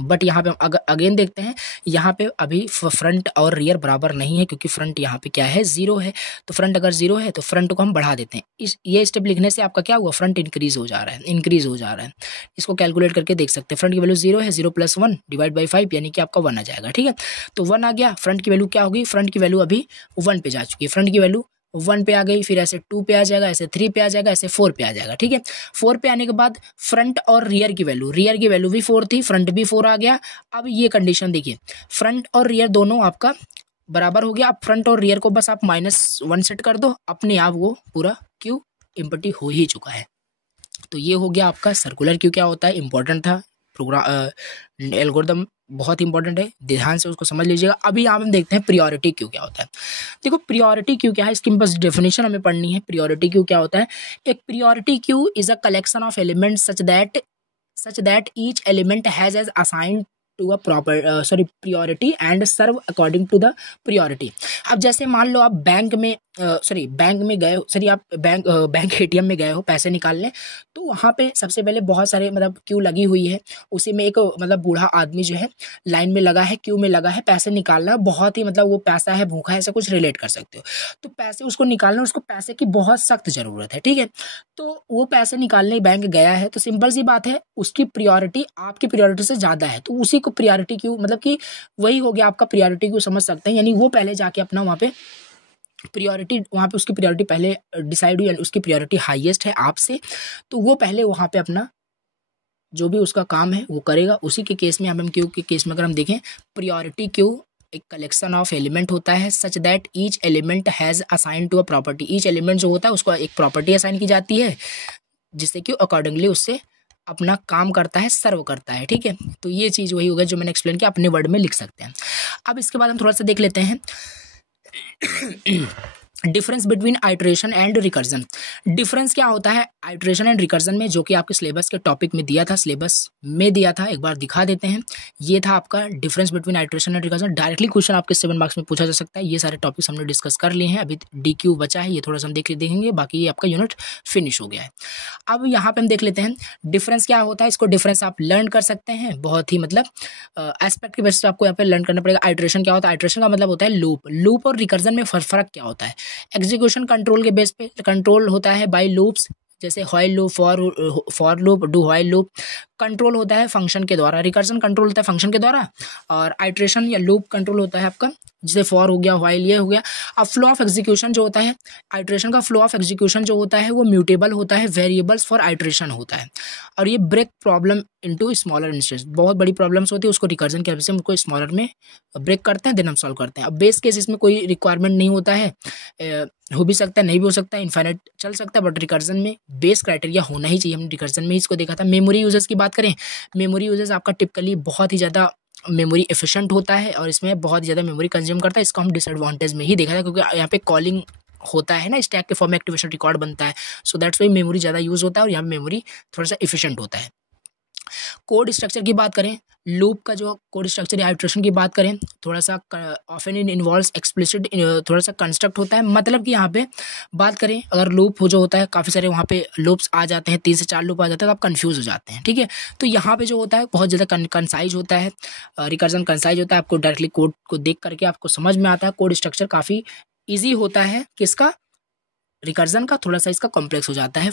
बट यहाँ पे हम अगेन देखते हैं, यहाँ पे अभी फ्रंट और रियर बराबर नहीं है, क्योंकि फ्रंट यहाँ पे क्या है, 0 है। तो फ्रंट अगर 0 है तो फ्रंट को हम बढ़ा देते हैं। ये स्टेप लिखने से आपका क्या हुआ, फ्रंट इंक्रीज हो जा रहा है, इसको कैलकुलेट करके देख सकते हैं। फ्रंट की वैल्यू 0 है, 0 + 1 डिवाइड बाई 5, यानी कि आपका 1 आ जाएगा, ठीक है। तो 1 आ गया, फ्रंट की वैल्यू क्या होगी, फ्रंट की वैल्यू अभी 1 पे जा चुकी है, फ्रंट की वैल्यू 1 पे आ गई, फिर ऐसे 2 पे आ जाएगा, ऐसे 3 पे आ जाएगा, ऐसे 4 पे आ जाएगा, ठीक है। 4 पे आने के बाद फ्रंट और रियर की वैल्यू भी 4 थी, फ्रंट भी 4 आ गया। अब ये कंडीशन देखिए, फ्रंट और रियर दोनों आपका बराबर हो गया। अब फ्रंट और रियर को बस आप -1 सेट कर दो, अपने आप वो पूरा क्यू एम्प्टी हो ही चुका है। तो ये हो गया आपका सर्कुलर क्यू क्या होता है, इंपॉर्टेंट था प्रोग्राम, एल्गोरिथम बहुत इंपॉर्टेंट है, ध्यान से उसको समझ लीजिएगा। अभी यहाँ हम देखते हैं प्रियोरिटी क्यू क्या होता है। देखो प्रियोरिटी क्यू क्या है, इसकी बस डेफिनेशन हमें पढ़नी है। प्रियोरिटी क्यू क्या होता है, एक priority queue is a collection of elements such that each element has as assigned to a proper priority and serve according to the priority. अब जैसे मान लो आप बैंक में गए हो, आप बैंक ATM में गए हो पैसे निकालने, तो वहाँ पे सबसे पहले बहुत सारे मतलब क्यू लगी हुई है, उसी में एक मतलब बूढ़ा आदमी जो है लाइन में लगा है, क्यू में लगा है, पैसे निकालना, बहुत ही मतलब वो पैसा है, भूखा है, ऐसा कुछ रिलेट कर सकते हो। तो पैसे उसको निकालना, उसको पैसे की बहुत सख्त ज़रूरत है, ठीक है। तो वो पैसे निकालने बैंक गया है, तो सिंपल सी बात है उसकी प्रियोरिटी आपकी प्रियोरिटी से ज़्यादा है, तो उसी को प्रियोरिटी क्यू मतलब कि वही हो गया आपका प्रियोरिटी क्यू, समझ सकते हैं। यानी वो पहले जाके अपना वहाँ पे प्रियोरिटी, वहाँ पे उसकी प्रियोरिटी पहले डिसाइड हुई, उसकी प्रियोरिटी हाईएस्ट है आपसे, तो वो पहले वहाँ पे अपना जो भी उसका काम है वो करेगा। उसी के केस में हम क्यू के केस में अगर हम देखें, प्रियोरिटी क्यू एक कलेक्शन ऑफ एलिमेंट होता है such that each element has assign to a property. Each element जो होता है उसको एक प्रॉपर्टी असाइन की जाती है, जिससे कि अकॉर्डिंगली उससे अपना काम करता है, सर्व करता है, ठीक है। तो ये चीज़ वही होगा जो मैंने एक्सप्लेन किया, अपने वर्ड में लिख सकते हैं। अब इसके बाद हम थोड़ा सा देख लेते हैं difference between iteration and recursion. Difference क्या होता है आइट्रेशन एंड रिकर्जन में, जो कि आपके सिलेबस के टॉपिक में दिया था, एक बार दिखा देते हैं। ये था आपका difference between iteration and recursion. Directly question आपके 7 मार्क्स में पूछा जा सकता है। ये सारे टॉपिक्स हमने डिस्कस कर लिए हैं, अभी DQ बचा है, ये थोड़ा सा हम देखेंगे, बाकी ये आपका यूनिट फिनिश हो गया है। अब यहाँ पे हम देख लेते हैं डिफरेंस क्या होता है। इसको डिफरेंस आप लर्न कर सकते हैं, बहुत ही मतलब एस्पेक्ट के बेसिस पे आपको यहाँ पे लर्न करना पड़ेगा। आइट्रेशन क्या होता है, आइट्रेशन का मतलब होता है लूप और रिकर्जन में फर्क क्या होता है। एग्जीक्यूशन कंट्रोल के बेस पे कंट्रोल होता है बाय लूप्स, जैसे while loop, for loop, do while loop. Control होता है फंक्शन के द्वारा, रिकर्जन कंट्रोल होता है फंक्शन के द्वारा, और आइट्रेशन या लूप कंट्रोल होता है आपका जैसे फॉर हो गया, व्हाइल, ये हो गया। अब फ्लो ऑफ एग्जीक्यूशन जो होता है, आइट्रेशन का फ्लो ऑफ एग्जीक्यूशन जो होता है वो म्यूटेबल होता है, वेरिएबल्स फॉर आइट्रेशन होता है। और ये break problem into smaller instance, बहुत बड़ी प्रॉब्लम्स होती है उसको रिकर्जन की हेल्प से उनको स्मॉलर में ब्रेक करते हैं, देन हम सॉल्व करते हैं। अब बेस केस इसमें कोई रिक्वायरमेंट नहीं होता है, हो भी सकता है नहीं भी हो सकता है, इनफाइनाइट चल सकता है, बट रिकर्जन में बेस क्राइटेरिया होना ही चाहिए। हमने रिकर्जन में ही इसको देखा था। मेमोरी यूजेस की बात करें, मेमोरी यूजेस आपका टिपिकली बहुत ही ज़्यादा मेमोरी एफिशिएंट होता है और इसमें बहुत ज़्यादा मेमोरी कंज्यूम करता है। इसको हम डिसएडवांटेज में ही देखा था, क्योंकि यहाँ पे कॉलिंग होता है ना, स्टैक के फॉर्म में एक्टिवेशन रिकॉर्ड बनता है, सो दैट्स वाई मेमोरी ज़्यादा यूज़ होता है और यहाँ मेमोरी थोड़ा सा एफिशिएंट होता है। कोड स्ट्रक्चर की बात करें, लूप का जो कोड स्ट्रक्चर या आइट्रेशन की बात करें, थोड़ा सा ऑफन इन इन्वॉल्व्स एक्सप्लिसिट थोड़ा सा कंस्ट्रक्ट होता है। मतलब कि यहाँ पे बात करें, अगर लूप हो जो होता है, काफ़ी सारे वहाँ पे लूप्स आ जाते हैं, 3 से 4 लूप आ जाते हैं, तो आप कंफ्यूज हो जाते हैं, ठीक है। तो यहाँ पे जो होता है बहुत ज़्यादा कंसाइज होता है, रिकर्जन कंसाइज होता है, आपको डायरेक्टली कोड को देख करके आपको समझ में आता है। कोड स्ट्रक्चर काफ़ी ईजी होता है, किसका, रिकर्जन का। थोड़ा सा इसका कॉम्प्लेक्स हो जाता है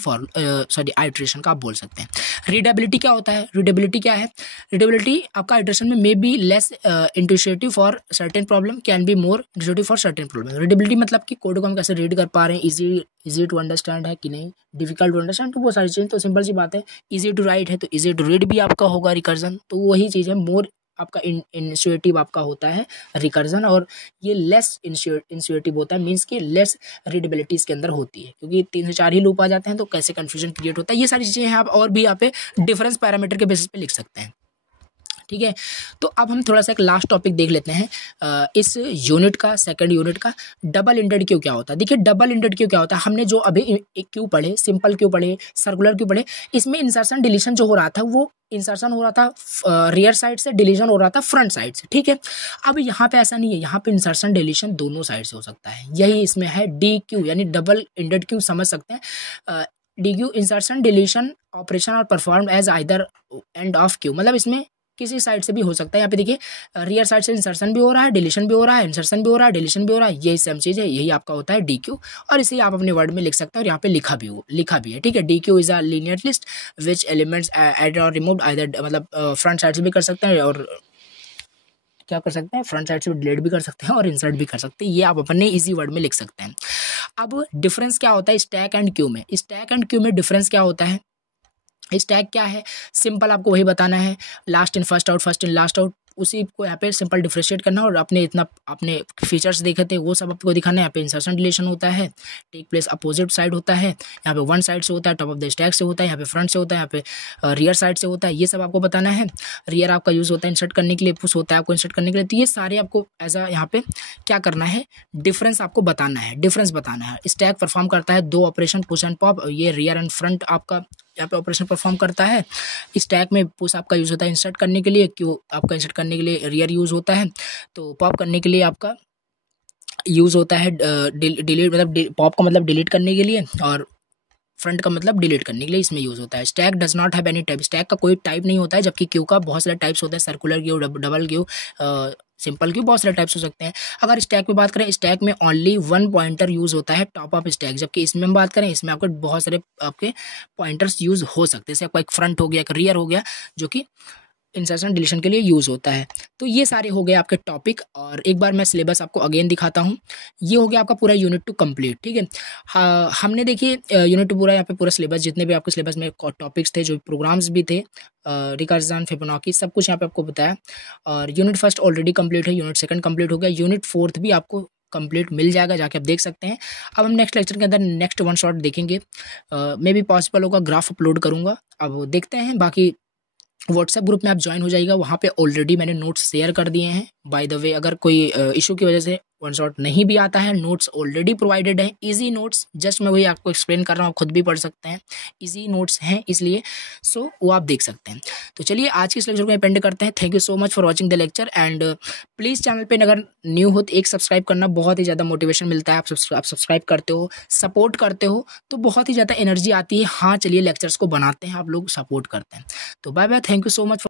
आइट्रेशन का, आप बोल सकते हैं। रीडेबिलिटी क्या होता है, रीडेबिलिटी क्या है, रीडेबिलिटी आपका आइट्रेशन में may be less intuitive for certain problem, can be more intuitive for certain problem. Readability मतलब कि कोड को हम कैसे रीड कर पा रहे हैं, इजी टू अंडरस्टैंड है कि नहीं, डिफिकल्ट टू अंडरस्टैंड, तो वो सारी चीज़ें तो सिंपल सी बात है। इजी टू राइट है तो इजी टू रीड भी आपका होगा रिकर्जन, तो वही चीज़ है। मोर आपका इंस्यूटिव आपका होता है रिकर्जन, और ये लेस इंस्यूटिव होता है, मीन्स कि लेस रीडेबिलिटी इसके अंदर होती है, क्योंकि 3 से 4 ही लूप आ जाते हैं, तो कैसे कंफ्यूजन क्रिएट होता है। ये सारी चीज़ें हैं, आप और भी यहाँ पे डिफरेंस पैरामीटर के बेसिस पे लिख सकते हैं, ठीक है। तो अब हम थोड़ा सा एक लास्ट टॉपिक देख लेते हैं इस यूनिट का, सेकंड यूनिट का, डबल इंडेड क्यू क्या होता है। देखिए डबल इंडेड क्यू क्या होता है, हमने जो अभी क्यू पढ़े, सिंपल क्यू पढ़े, सर्कुलर क्यू पढ़े, इसमें इंसर्शन डिलीशन जो हो रहा था, वो इंसर्शन हो रहा था रियर साइड से, डिलीशन हो रहा था फ्रंट साइड से, ठीक है। अब यहाँ पे ऐसा नहीं है, यहाँ पे इंसर्शन डिलीशन दोनों साइड से हो सकता है, यही इसमें है डी क्यू, यानी डबल इंडेड क्यू समझ सकते हैं। Deque insertion deletion operation और perform as either end of queue, मतलब इसमें किसी साइड से भी हो सकता है। यहाँ पे देखिए रियर साइड से इंसर्शन भी हो रहा है, डिलीशन भी हो रहा है, इंसर्शन भी हो रहा है, डिलीशन भी हो रहा है, यही सेम चीज़ है, यही आपका होता है डी क्यू। और इसे आप अपने वर्ड में लिख सकते हैं, और यहाँ पे लिखा भी है, ठीक है। D queue is a linear list which elements add और रिमूव्ड आइदर, मतलब फ्रंट साइड से भी कर सकते हैं, और क्या कर सकते हैं, फ्रंट साइड से डिलीट भी कर सकते हैं और इंसर्ट भी कर सकते हैं। ये आप अपने इजी वर्ड में लिख सकते हैं। अब डिफरेंस क्या होता है स्टैक एंड क्यू में, स्टैक एंड क्यू में डिफरेंस क्या होता है। स्टैक क्या है, सिंपल आपको वही बताना है, last in first out, first in last out, उसी को यहाँ पे सिंपल डिफरेंशिएट करना, और अपने फीचर्स देखे थे वो सब आपको दिखाना है। यहाँ पे इंसर्शन डिलीशन होता है, टेक प्लेस अपोजिट साइड होता है, यहाँ पे वन साइड से होता है, टॉप ऑफ द स्टैक से होता है, यहाँ पे फ्रंट से होता है, यहाँ पे रियर साइड से होता है, ये सब आपको बताना है। रियर आपका यूज़ होता है इंसर्ट करने के लिए, पुश होता है आपको इंसर्ट करने के लिए, तो ये सारे आपको एज अ यहाँ पे क्या करना है, डिफरेंस आपको बताना है, डिफरेंस बताना है। स्टैक परफॉर्म करता है 2 ऑपरेशन, पुश एंड पॉप, ये रियर एंड फ्रंट आपका यहाँ पे ऑपरेशन परफॉर्म करता है। स्टैक में पुश आपका यूज़ होता है इंसर्ट करने के लिए, क्यू आपका इंसर्ट करने के लिए रियर यूज़ होता है, तो पॉप करने के लिए आपका यूज़ होता है डिलीट, मतलब पॉप का मतलब डिलीट करने के लिए, और फ्रंट का मतलब डिलीट करने के लिए इसमें यूज़ होता है। Stack does not have any type, stack का कोई टाइप नहीं होता है, जबकि क्यू का बहुत सारे टाइप्स होते हैं, circular queue, double Q, simple Q, बहुत सारे टाइप्स हो सकते हैं। अगर स्टैक में बात करें, स्टैक में ओनली 1 पॉइंटर यूज़ होता है, टॉप ऑफ स्टैक, जबकि इसमें हम बात करें, इसमें आपको बहुत सारे आपके पॉइंटर्स यूज़ हो सकते हैं, जैसे आपका एक फ्रंट हो गया, एक रियर हो गया, जो कि इंसर्शन डिलीशन के लिए यूज़ होता है। तो ये सारे हो गए आपके टॉपिक, और एक बार मैं सिलेबस आपको अगेन दिखाता हूँ। ये हो गया आपका पूरा यूनिट 2 कंप्लीट, ठीक है। हाँ, हमने देखिए यूनिट 2 पूरा, यहाँ पे पूरा सिलेबस, जितने भी आपके सिलेबस में टॉपिक्स थे, जो प्रोग्राम्स भी थे, रिकर्जन, फिबोनाची, सब कुछ यहाँ पे आपको बताया। और यूनिट 1 ऑलरेडी कंप्लीट है, यूनिट 2 कंप्लीट हो गया, यूनिट 4 भी आपको कंप्लीट मिल जाएगा, जाके आप देख सकते हैं। अब हम नेक्स्ट लेक्चर के अंदर नेक्स्ट वन शॉट देखेंगे, मे बी पॉसिबल होगा ग्राफ अपलोड करूँगा, अब देखते हैं। बाकी व्हाट्सएप ग्रुप में आप ज्वाइन हो जाइएगा, वहाँ पे ऑलरेडी मैंने नोट्स शेयर कर दिए हैं। बाय द वे, अगर कोई इशू की वजह से वन शॉट नहीं भी आता है, नोट्स ऑलरेडी प्रोवाइडेड है, इजी नोट्स, जस्ट मैं वही आपको एक्सप्लेन कर रहा हूँ, आप खुद भी पढ़ सकते हैं, इजी नोट्स हैं इसलिए, सो वो आप देख सकते हैं। तो चलिए आज के इस लेक्चर को एंड करते हैं। Thank you so much for watching the lecture, and please channel पे अगर न्यू हो तो एक सब्सक्राइब करना, बहुत ही ज़्यादा मोटिवेशन मिलता है। आप सब्सक्राइब करते हो, सपोर्ट करते हो, तो बहुत ही ज़्यादा एनर्जी आती है। हाँ चलिए लेक्चर्स को बनाते हैं, आप लोग सपोर्ट करते हैं। तो bye bye, thank you so much.